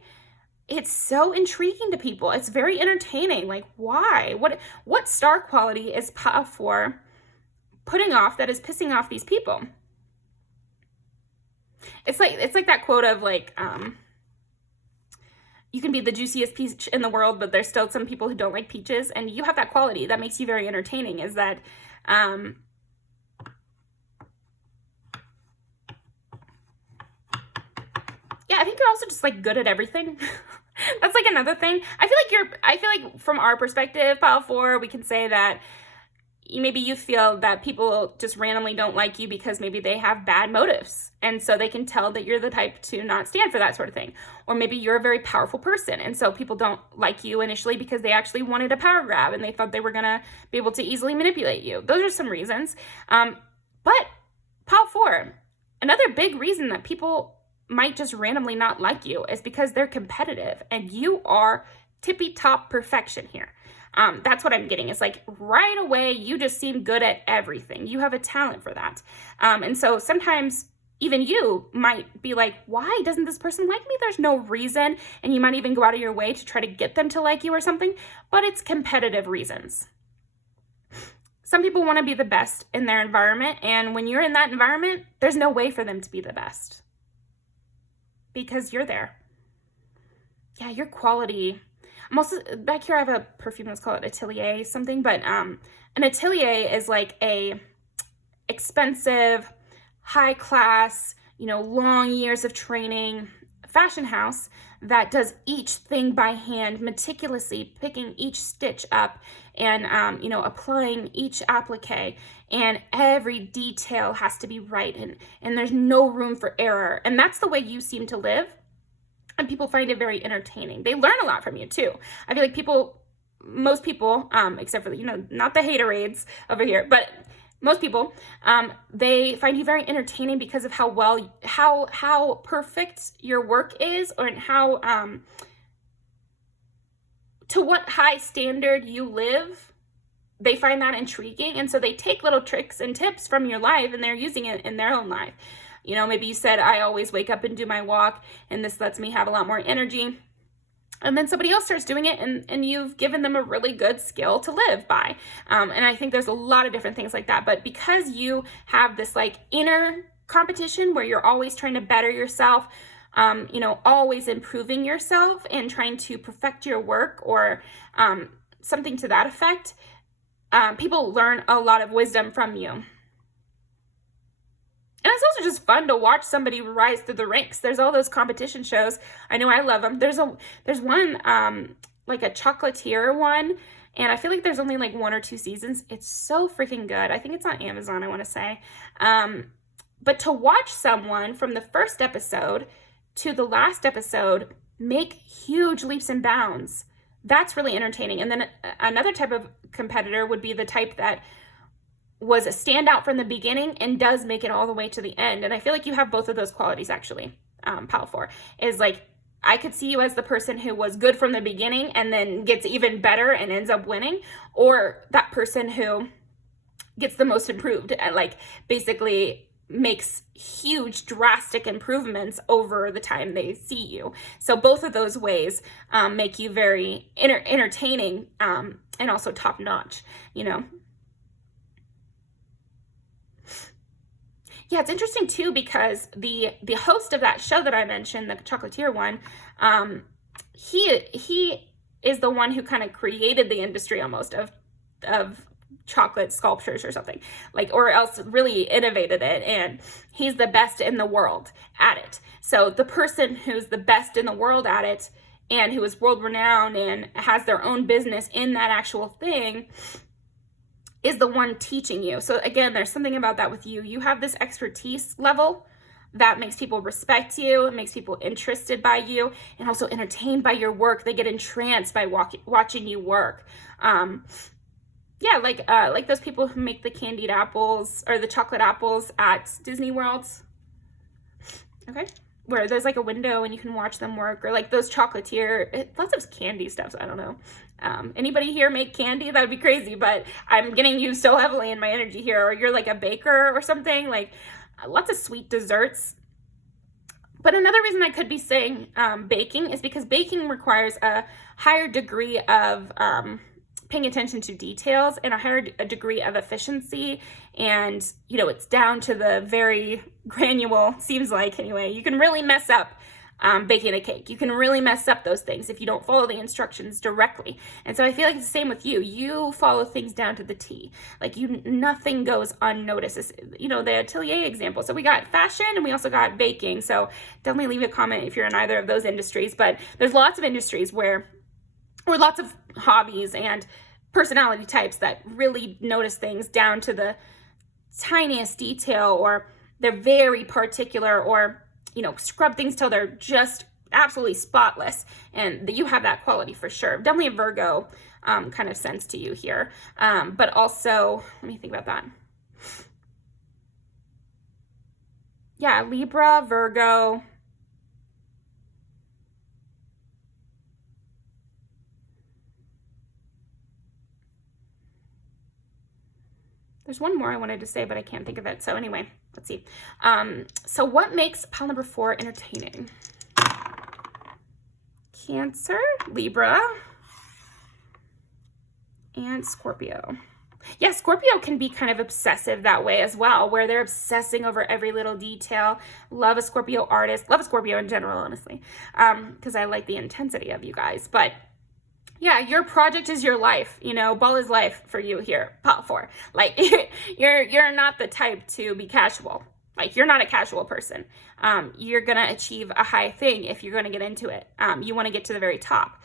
it's so intriguing to people. It's very entertaining. Like, why? What star quality is pile 4 putting off that is pissing off these people? It's like that quote of like, you can be the juiciest peach in the world, but there's still some people who don't like peaches, and you have that quality that makes you very entertaining, is that yeah, I think you're also just like good at everything. That's like another thing. I feel like from our perspective, pile 4, we can say that maybe you feel that people just randomly don't like you because maybe they have bad motives. And so they can tell that you're the type to not stand for that sort of thing. Or maybe you're a very powerful person. And so people don't like you initially because they actually wanted a power grab and they thought they were going to be able to easily manipulate you. Those are some reasons. But pile 4, another big reason that people might just randomly not like you is because they're competitive and you are tippy top perfection here. That's what I'm getting. It's like right away, you just seem good at everything. You have a talent for that. And so sometimes even you might be like, why doesn't this person like me? There's no reason. And you might even go out of your way to try to get them to like you or something, but it's competitive reasons. Some people want to be the best in their environment. And when you're in that environment, there's no way for them to be the best because you're there. Yeah, your quality. I'm also, back here I have a perfume that's called Atelier something, but an Atelier is like a expensive, high class, long years of training fashion house that does each thing by hand, meticulously picking each stitch up and, applying each applique, and every detail has to be right, and there's no room for error. And that's the way you seem to live. And people find it very entertaining. They learn a lot from you too. I feel like most people, except for, not the haterades over here, but most people, they find you very entertaining because of how perfect your work is, or how, to what high standard you live. They find that intriguing. And so they take little tricks and tips from your life and they're using it in their own life. Maybe you said, I always wake up and do my walk, and this lets me have a lot more energy. And then somebody else starts doing it, and you've given them a really good skill to live by. And I think there's a lot of different things like that. But because you have this like inner competition where you're always trying to better yourself, always improving yourself and trying to perfect your work, or something to that effect. People learn a lot of wisdom from you. And it's also just fun to watch somebody rise through the ranks. There's all those competition shows. I know I love them. There's one, like a chocolatier one, and I feel like there's only like 1 or 2 seasons. It's so freaking good. I think it's on Amazon, I want to say. But to watch someone from the first episode to the last episode make huge leaps and bounds, that's really entertaining. And then another type of competitor would be the type that was a standout from the beginning and does make it all the way to the end. And I feel like you have both of those qualities, actually. Pile 4 is like, I could see you as the person who was good from the beginning and then gets even better and ends up winning, or that person who gets the most improved and like basically makes huge drastic improvements over the time they see you. So both of those ways make you very entertaining and also top notch, you know. Yeah, it's interesting too, because the host of that show that I mentioned, the chocolatier one, he is the one who kind of created the industry almost of chocolate sculptures or something, like, or else really innovated it, and he's the best in the world at it. So the person who's the best in the world at it and who is world renowned and has their own business in that actual thing is the one teaching you. So again, there's something about that with you. You have this expertise level that makes people respect you, it makes people interested by you, and also entertained by your work. They get entranced by watching you work. Yeah, like those people who make the candied apples or the chocolate apples at Disney World. Okay, where there's like a window and you can watch them work, or like those chocolatier, lots of candy stuff. So I don't know. Anybody here make candy? That would be crazy, but I'm getting you so heavily in my energy here. Or you're like a baker or something, like lots of sweet desserts. But another reason I could be saying baking is because baking requires a higher degree of paying attention to details and a higher degree of efficiency. And, you know, it's down to the very granular, seems like anyway. You can really mess up baking a cake. You can really mess up those things if you don't follow the instructions directly. And so I feel like it's the same with you. You follow things down to the T. Like nothing goes unnoticed. It's, you know, the atelier example. So we got fashion and we also got baking. So definitely leave a comment if you're in either of those industries. But there's lots of industries or lots of hobbies and personality types that really notice things down to the tiniest detail, or they're very particular, or, you know, scrub things till they're just absolutely spotless. And you have that quality for sure. Definitely a Virgo kind of sense to you here. But also, let me think about that. Yeah, Libra, Virgo. There's one more I wanted to say, but I can't think of it. So anyway, let's see. So what makes pile number 4 entertaining? Cancer, Libra, and Scorpio. Yeah, Scorpio can be kind of obsessive that way as well, where they're obsessing over every little detail. Love a Scorpio artist. Love a Scorpio in general, honestly, because I like the intensity of you guys. But yeah, your project is your life, you know, ball is life for you here, pile 4. Like, you're not the type to be casual. Like, you're not a casual person. You're going to achieve a high thing if you're going to get into it. You want to get to the very top.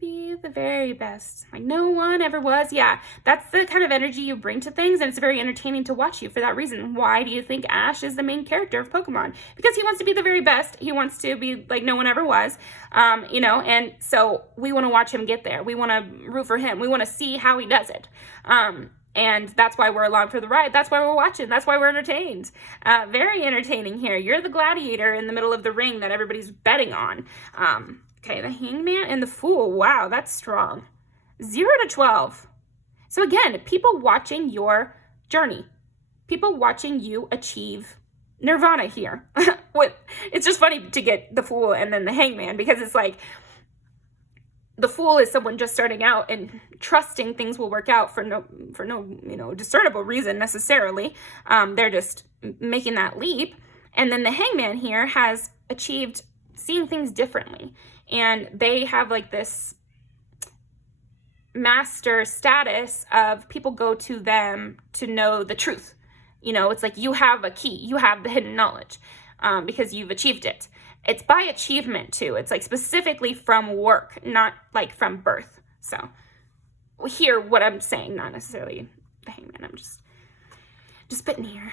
Be the very best, like no one ever was. Yeah, that's the kind of energy you bring to things, and it's very entertaining to watch you for that reason. Why do you think Ash is the main character of Pokemon? Because he wants to be the very best. He wants to be like no one ever was, you know, and so we want to watch him get there. We want to root for him. We want to see how he does it. And that's why we're along for the ride. That's why we're watching. That's why we're entertained. Very entertaining here. You're the gladiator in the middle of the ring that everybody's betting on. Okay, the Hangman and the Fool. Wow, that's strong. 0 to 12. So again, people watching your journey. People watching you achieve nirvana here. It's just funny to get the Fool and then the Hangman, because it's like the Fool is someone just starting out and trusting things will work out for no you know, discernible reason necessarily. They're just making that leap. And then the Hangman here has achieved seeing things differently. And they have like this master status of people go to them to know the truth. You know, it's like you have a key, you have the hidden knowledge because you've achieved it. It's by achievement too. It's like specifically from work, not like from birth. So hear what I'm saying, not necessarily the Hangman. I'm just spitting here.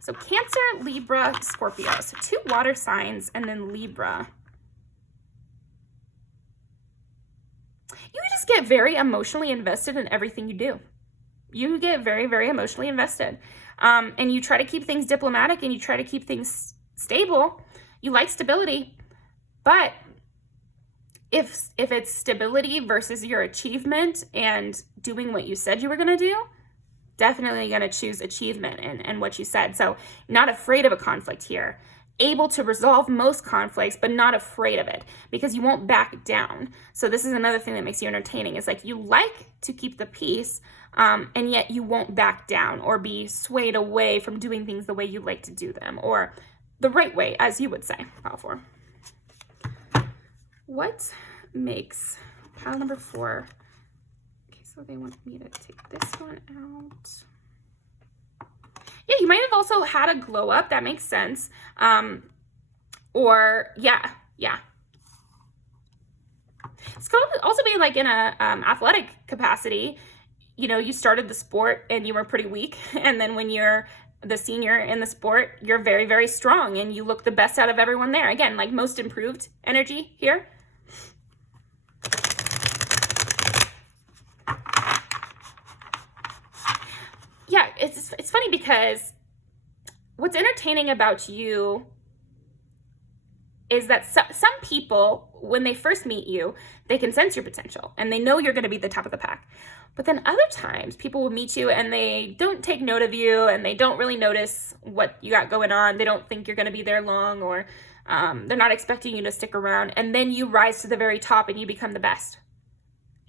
So Cancer, Libra, Scorpio. So 2 water signs and then Libra. You just get very emotionally invested in everything you do. You get very, very emotionally invested. And you try to keep things diplomatic and you try to keep things stable. You like stability. But if it's stability versus your achievement and doing what you said you were going to do, definitely going to choose achievement and what you said. So not afraid of a conflict here. Able to resolve most conflicts, but not afraid of it because you won't back down. So this is another thing that makes you entertaining. It's like you like to keep the peace, and yet you won't back down or be swayed away from doing things the way you like to do them or the right way, as you would say. Pile 4. What makes pile number 4? So they want me to take this one out. Yeah, you might have also had a glow up. That makes sense. Or yeah. It's could also be like in a athletic capacity. You know, you started the sport and you were pretty weak. And then when you're the senior in the sport, you're very, very strong and you look the best out of everyone there. Again, like most improved energy here. Yeah, it's funny because what's entertaining about you is that some people, when they first meet you, they can sense your potential and they know you're going to be the top of the pack. But then other times people will meet you and they don't take note of you and they don't really notice what you got going on. They don't think you're going to be there long, or they're not expecting you to stick around. And then you rise to the very top and you become the best.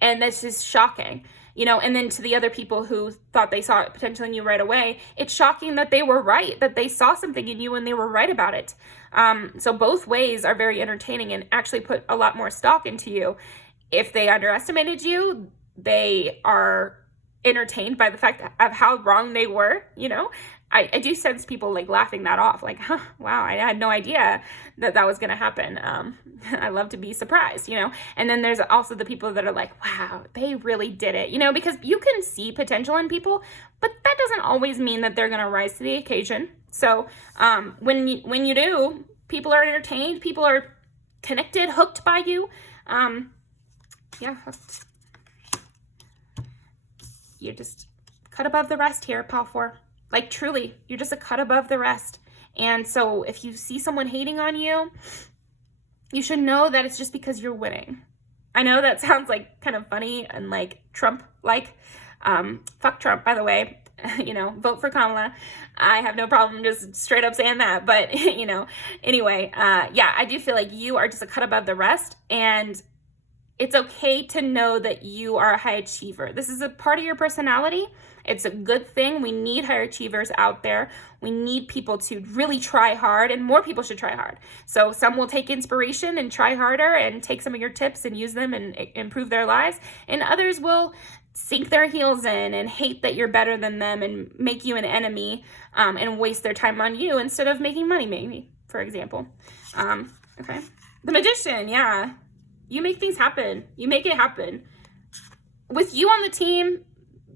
And this is shocking. You know, and then to the other people who thought they saw potential in you right away, it's shocking that they were right, that they saw something in you and they were right about it. So both ways are very entertaining and actually put a lot more stock into you. If they underestimated you, they are entertained by the fact of how wrong they were, you know. I do sense people like laughing that off, like, huh, wow, I had no idea that was going to happen. I love to be surprised, you know. And then there's also the people that are like, wow, they really did it, you know, because you can see potential in people, but that doesn't always mean that they're going to rise to the occasion. So when you do, people are entertained, people are connected, hooked by you. Yeah, hooked. You're just cut above the rest here, pile 4. Like, truly, you're just a cut above the rest. And so if you see someone hating on you, you should know that it's just because you're winning. I know that sounds like kind of funny and like Trump-like. Fuck Trump, by the way. You know, vote for Kamala. I have no problem just straight up saying that. But, you know, anyway, yeah, I do feel like you are just a cut above the rest. And it's okay to know that you are a high achiever. This is a part of your personality. It's a good thing. We need high achievers out there. We need people to really try hard, and more people should try hard. So some will take inspiration and try harder and take some of your tips and use them and improve their lives. And others will sink their heels in and hate that you're better than them and make you an enemy and waste their time on you instead of making money, maybe, for example. Okay. The Magician, yeah. You make things happen. You make it happen. With you on the team,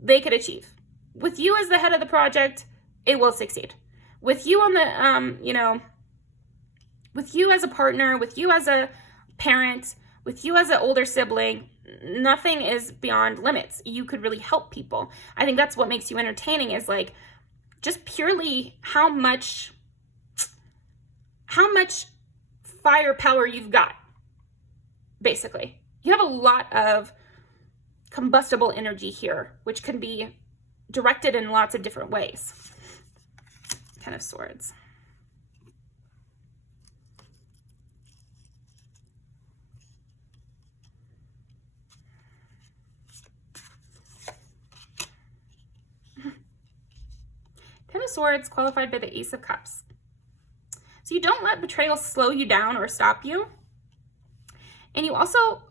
they could achieve. With you as the head of the project, it will succeed. With you on the, you know, with you as a partner, with you as a parent, with you as an older sibling, nothing is beyond limits. You could really help people. I think that's what makes you entertaining, is like just purely how much firepower you've got. Basically, you have a lot of combustible energy here, which can be directed in lots of different ways. 10 of Swords. Ten of Swords qualified by the Ace of Cups. So you don't let betrayal slow you down or stop you. And you also,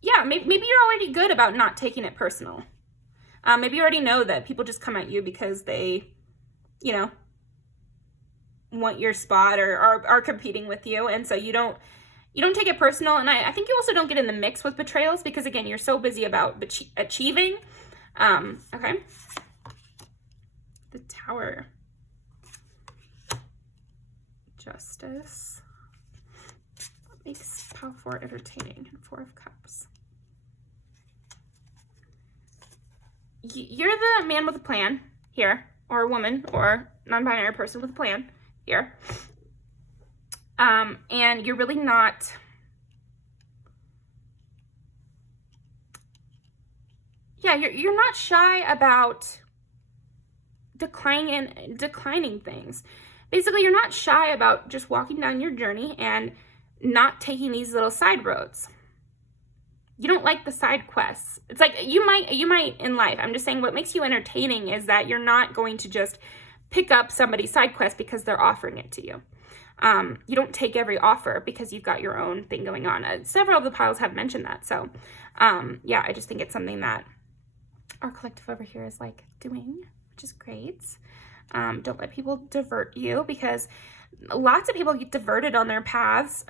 yeah, maybe you're already good about not taking it personal. Maybe you already know that people just come at you because they, you know, want your spot or are competing with you. And so you don't take it personal. And I think you also don't get in the mix with betrayals because, again, you're so busy about achieving. Okay. The Tower. Justice. What makes Pile 4 entertaining? 4 of Cups. You're the man with a plan here, or a woman, or non-binary person with a plan here. And you're really not... Yeah, you're not shy about declining things. Basically, you're not shy about just walking down your journey and not taking these little side roads. You don't like the side quests. It's like you might in life. I'm just saying what makes you entertaining is that you're not going to just pick up somebody's side quest because they're offering it to you. You don't take every offer because you've got your own thing going on. Several of the piles have mentioned that. So, yeah, I just think it's something that our collective over here is like doing, which is great. Don't let people divert you because lots of people get diverted on their paths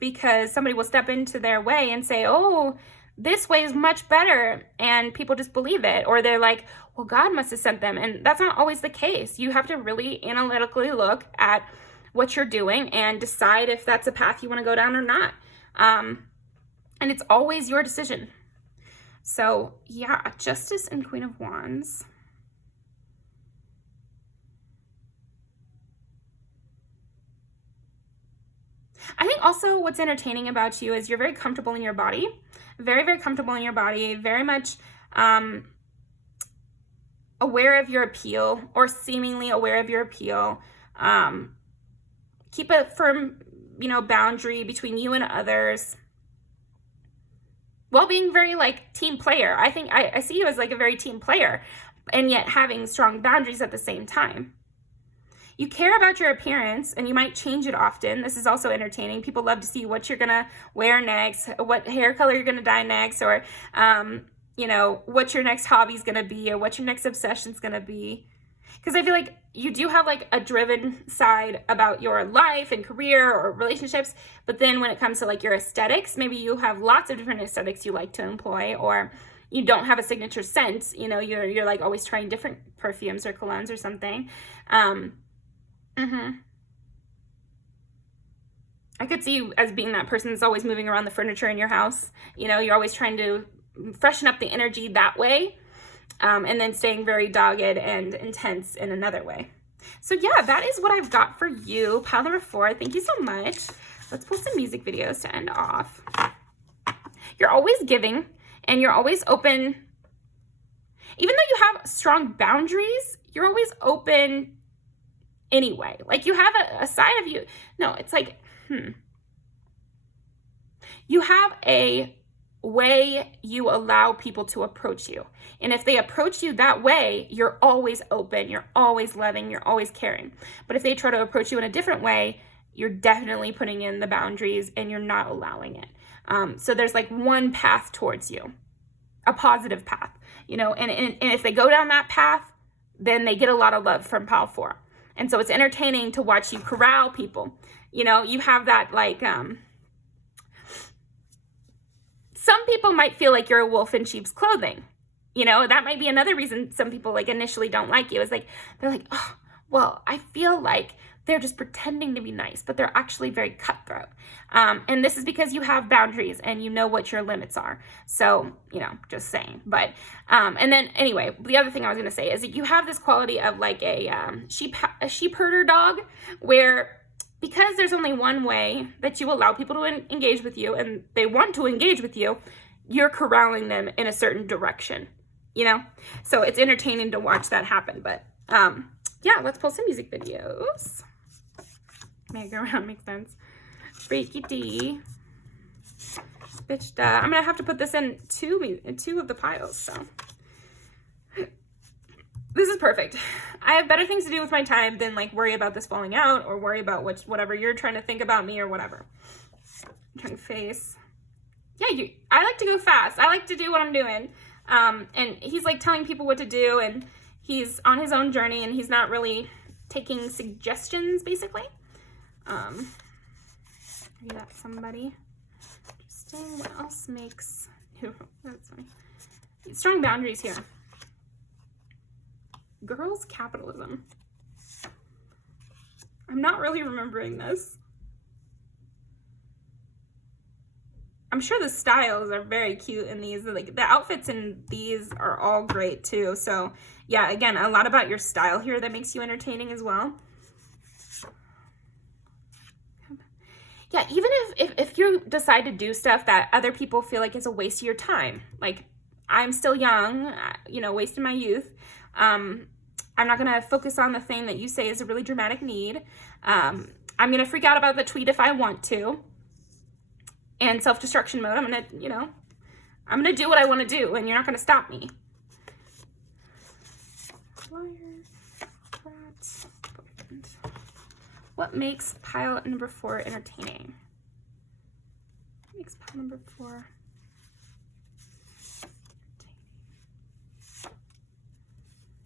because somebody will step into their way and say, oh, this way is much better, and people just believe it, or they're like, well, God must have sent them, and that's not always the case. You have to really analytically look at what you're doing and decide if that's a path you want to go down or not, and it's always your decision. So yeah, Justice and Queen of Wands. I think also what's entertaining about you is you're very comfortable in your body, very, very comfortable in your body, very much aware of your appeal, or seemingly aware of your appeal. Keep a firm, boundary between you and others, while being very like team player. I think I see you as like a very team player, and yet having strong boundaries at the same time. You care about your appearance, and you might change it often. This is also entertaining. People love to see what you're gonna wear next, what hair color you're gonna dye next, or what your next hobby's gonna be, or what your next obsession's gonna be. Because I feel like you do have like a driven side about your life and career or relationships, but then when it comes to like your aesthetics, maybe you have lots of different aesthetics you like to employ, or you don't have a signature scent. You're like always trying different perfumes or colognes or something. I could see you as being that person that's always moving around the furniture in your house. You're always trying to freshen up the energy that way, and then staying very dogged and intense in another way. So yeah, that is what I've got for you, pile number 4. Thank you so much. Let's pull some music videos to end off. You're always giving, and you're always open. Even though you have strong boundaries, you're always open anyway. Like you have a side of you. No, it's like, you have a way you allow people to approach you. And if they approach you that way, you're always open, you're always loving, you're always caring. But if they try to approach you in a different way, you're definitely putting in the boundaries and you're not allowing it. So there's like one path towards you, a positive path, and if they go down that path, then they get a lot of love from pile 4. And so it's entertaining to watch you corral people. You have that like, some people might feel like you're a wolf in sheep's clothing. That might be another reason some people like initially don't like you, is like, they're like, oh, well, I feel like they're just pretending to be nice, but they're actually very cutthroat. And this is because you have boundaries and you know what your limits are. So, just saying. But, and then anyway, the other thing I was going to say is that you have this quality of like a sheep herder dog, where because there's only one way that you allow people to engage with you, and they want to engage with you, you're corralling them in a certain direction, So it's entertaining to watch that happen. But, yeah, let's pull some music videos. Make it around, makes sense. Freaky D. Bitch, I'm going to have to put this in two of the piles, so. This is perfect. I have better things to do with my time than like worry about this falling out or worry about whatever you're trying to think about me or whatever. I'm trying to face. yeah, I like to go fast. I like to do what I'm doing. And he's like telling people what to do, and he's on his own journey, and he's not really taking suggestions, basically. Maybe that's somebody. Interesting. What else makes... That's funny. Strong boundaries here. Girls' capitalism. I'm not really remembering this. I'm sure the styles are very cute in these. Like the outfits in these are all great too. So yeah, again, a lot about your style here that makes you entertaining as well. Yeah, even if you decide to do stuff that other people feel like is a waste of your time, like I'm still young, you know, wasting my youth. I'm not going to focus on the thing that you say is a really dramatic need. I'm going to freak out about the tweet if I want to. And self-destruction mode, I'm going to, you know, I'm going to do what I want to do, and you're not going to stop me. What makes pile number 4 entertaining? What makes pile number 4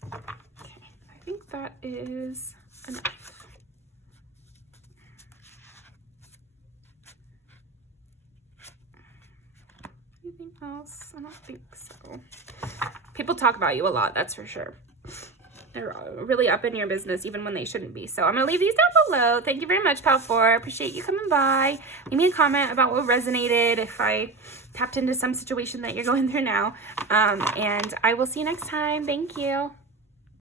entertaining? Okay, I think that is enough. Anything else? I don't think so. People talk about you a lot, that's for sure. They're really up in your business even when they shouldn't be. So I'm going to leave these down below. Thank you very much, Pal 4. Appreciate you coming by. Leave me a comment about what resonated, if I tapped into some situation that you're going through now. And I will see you next time. Thank you.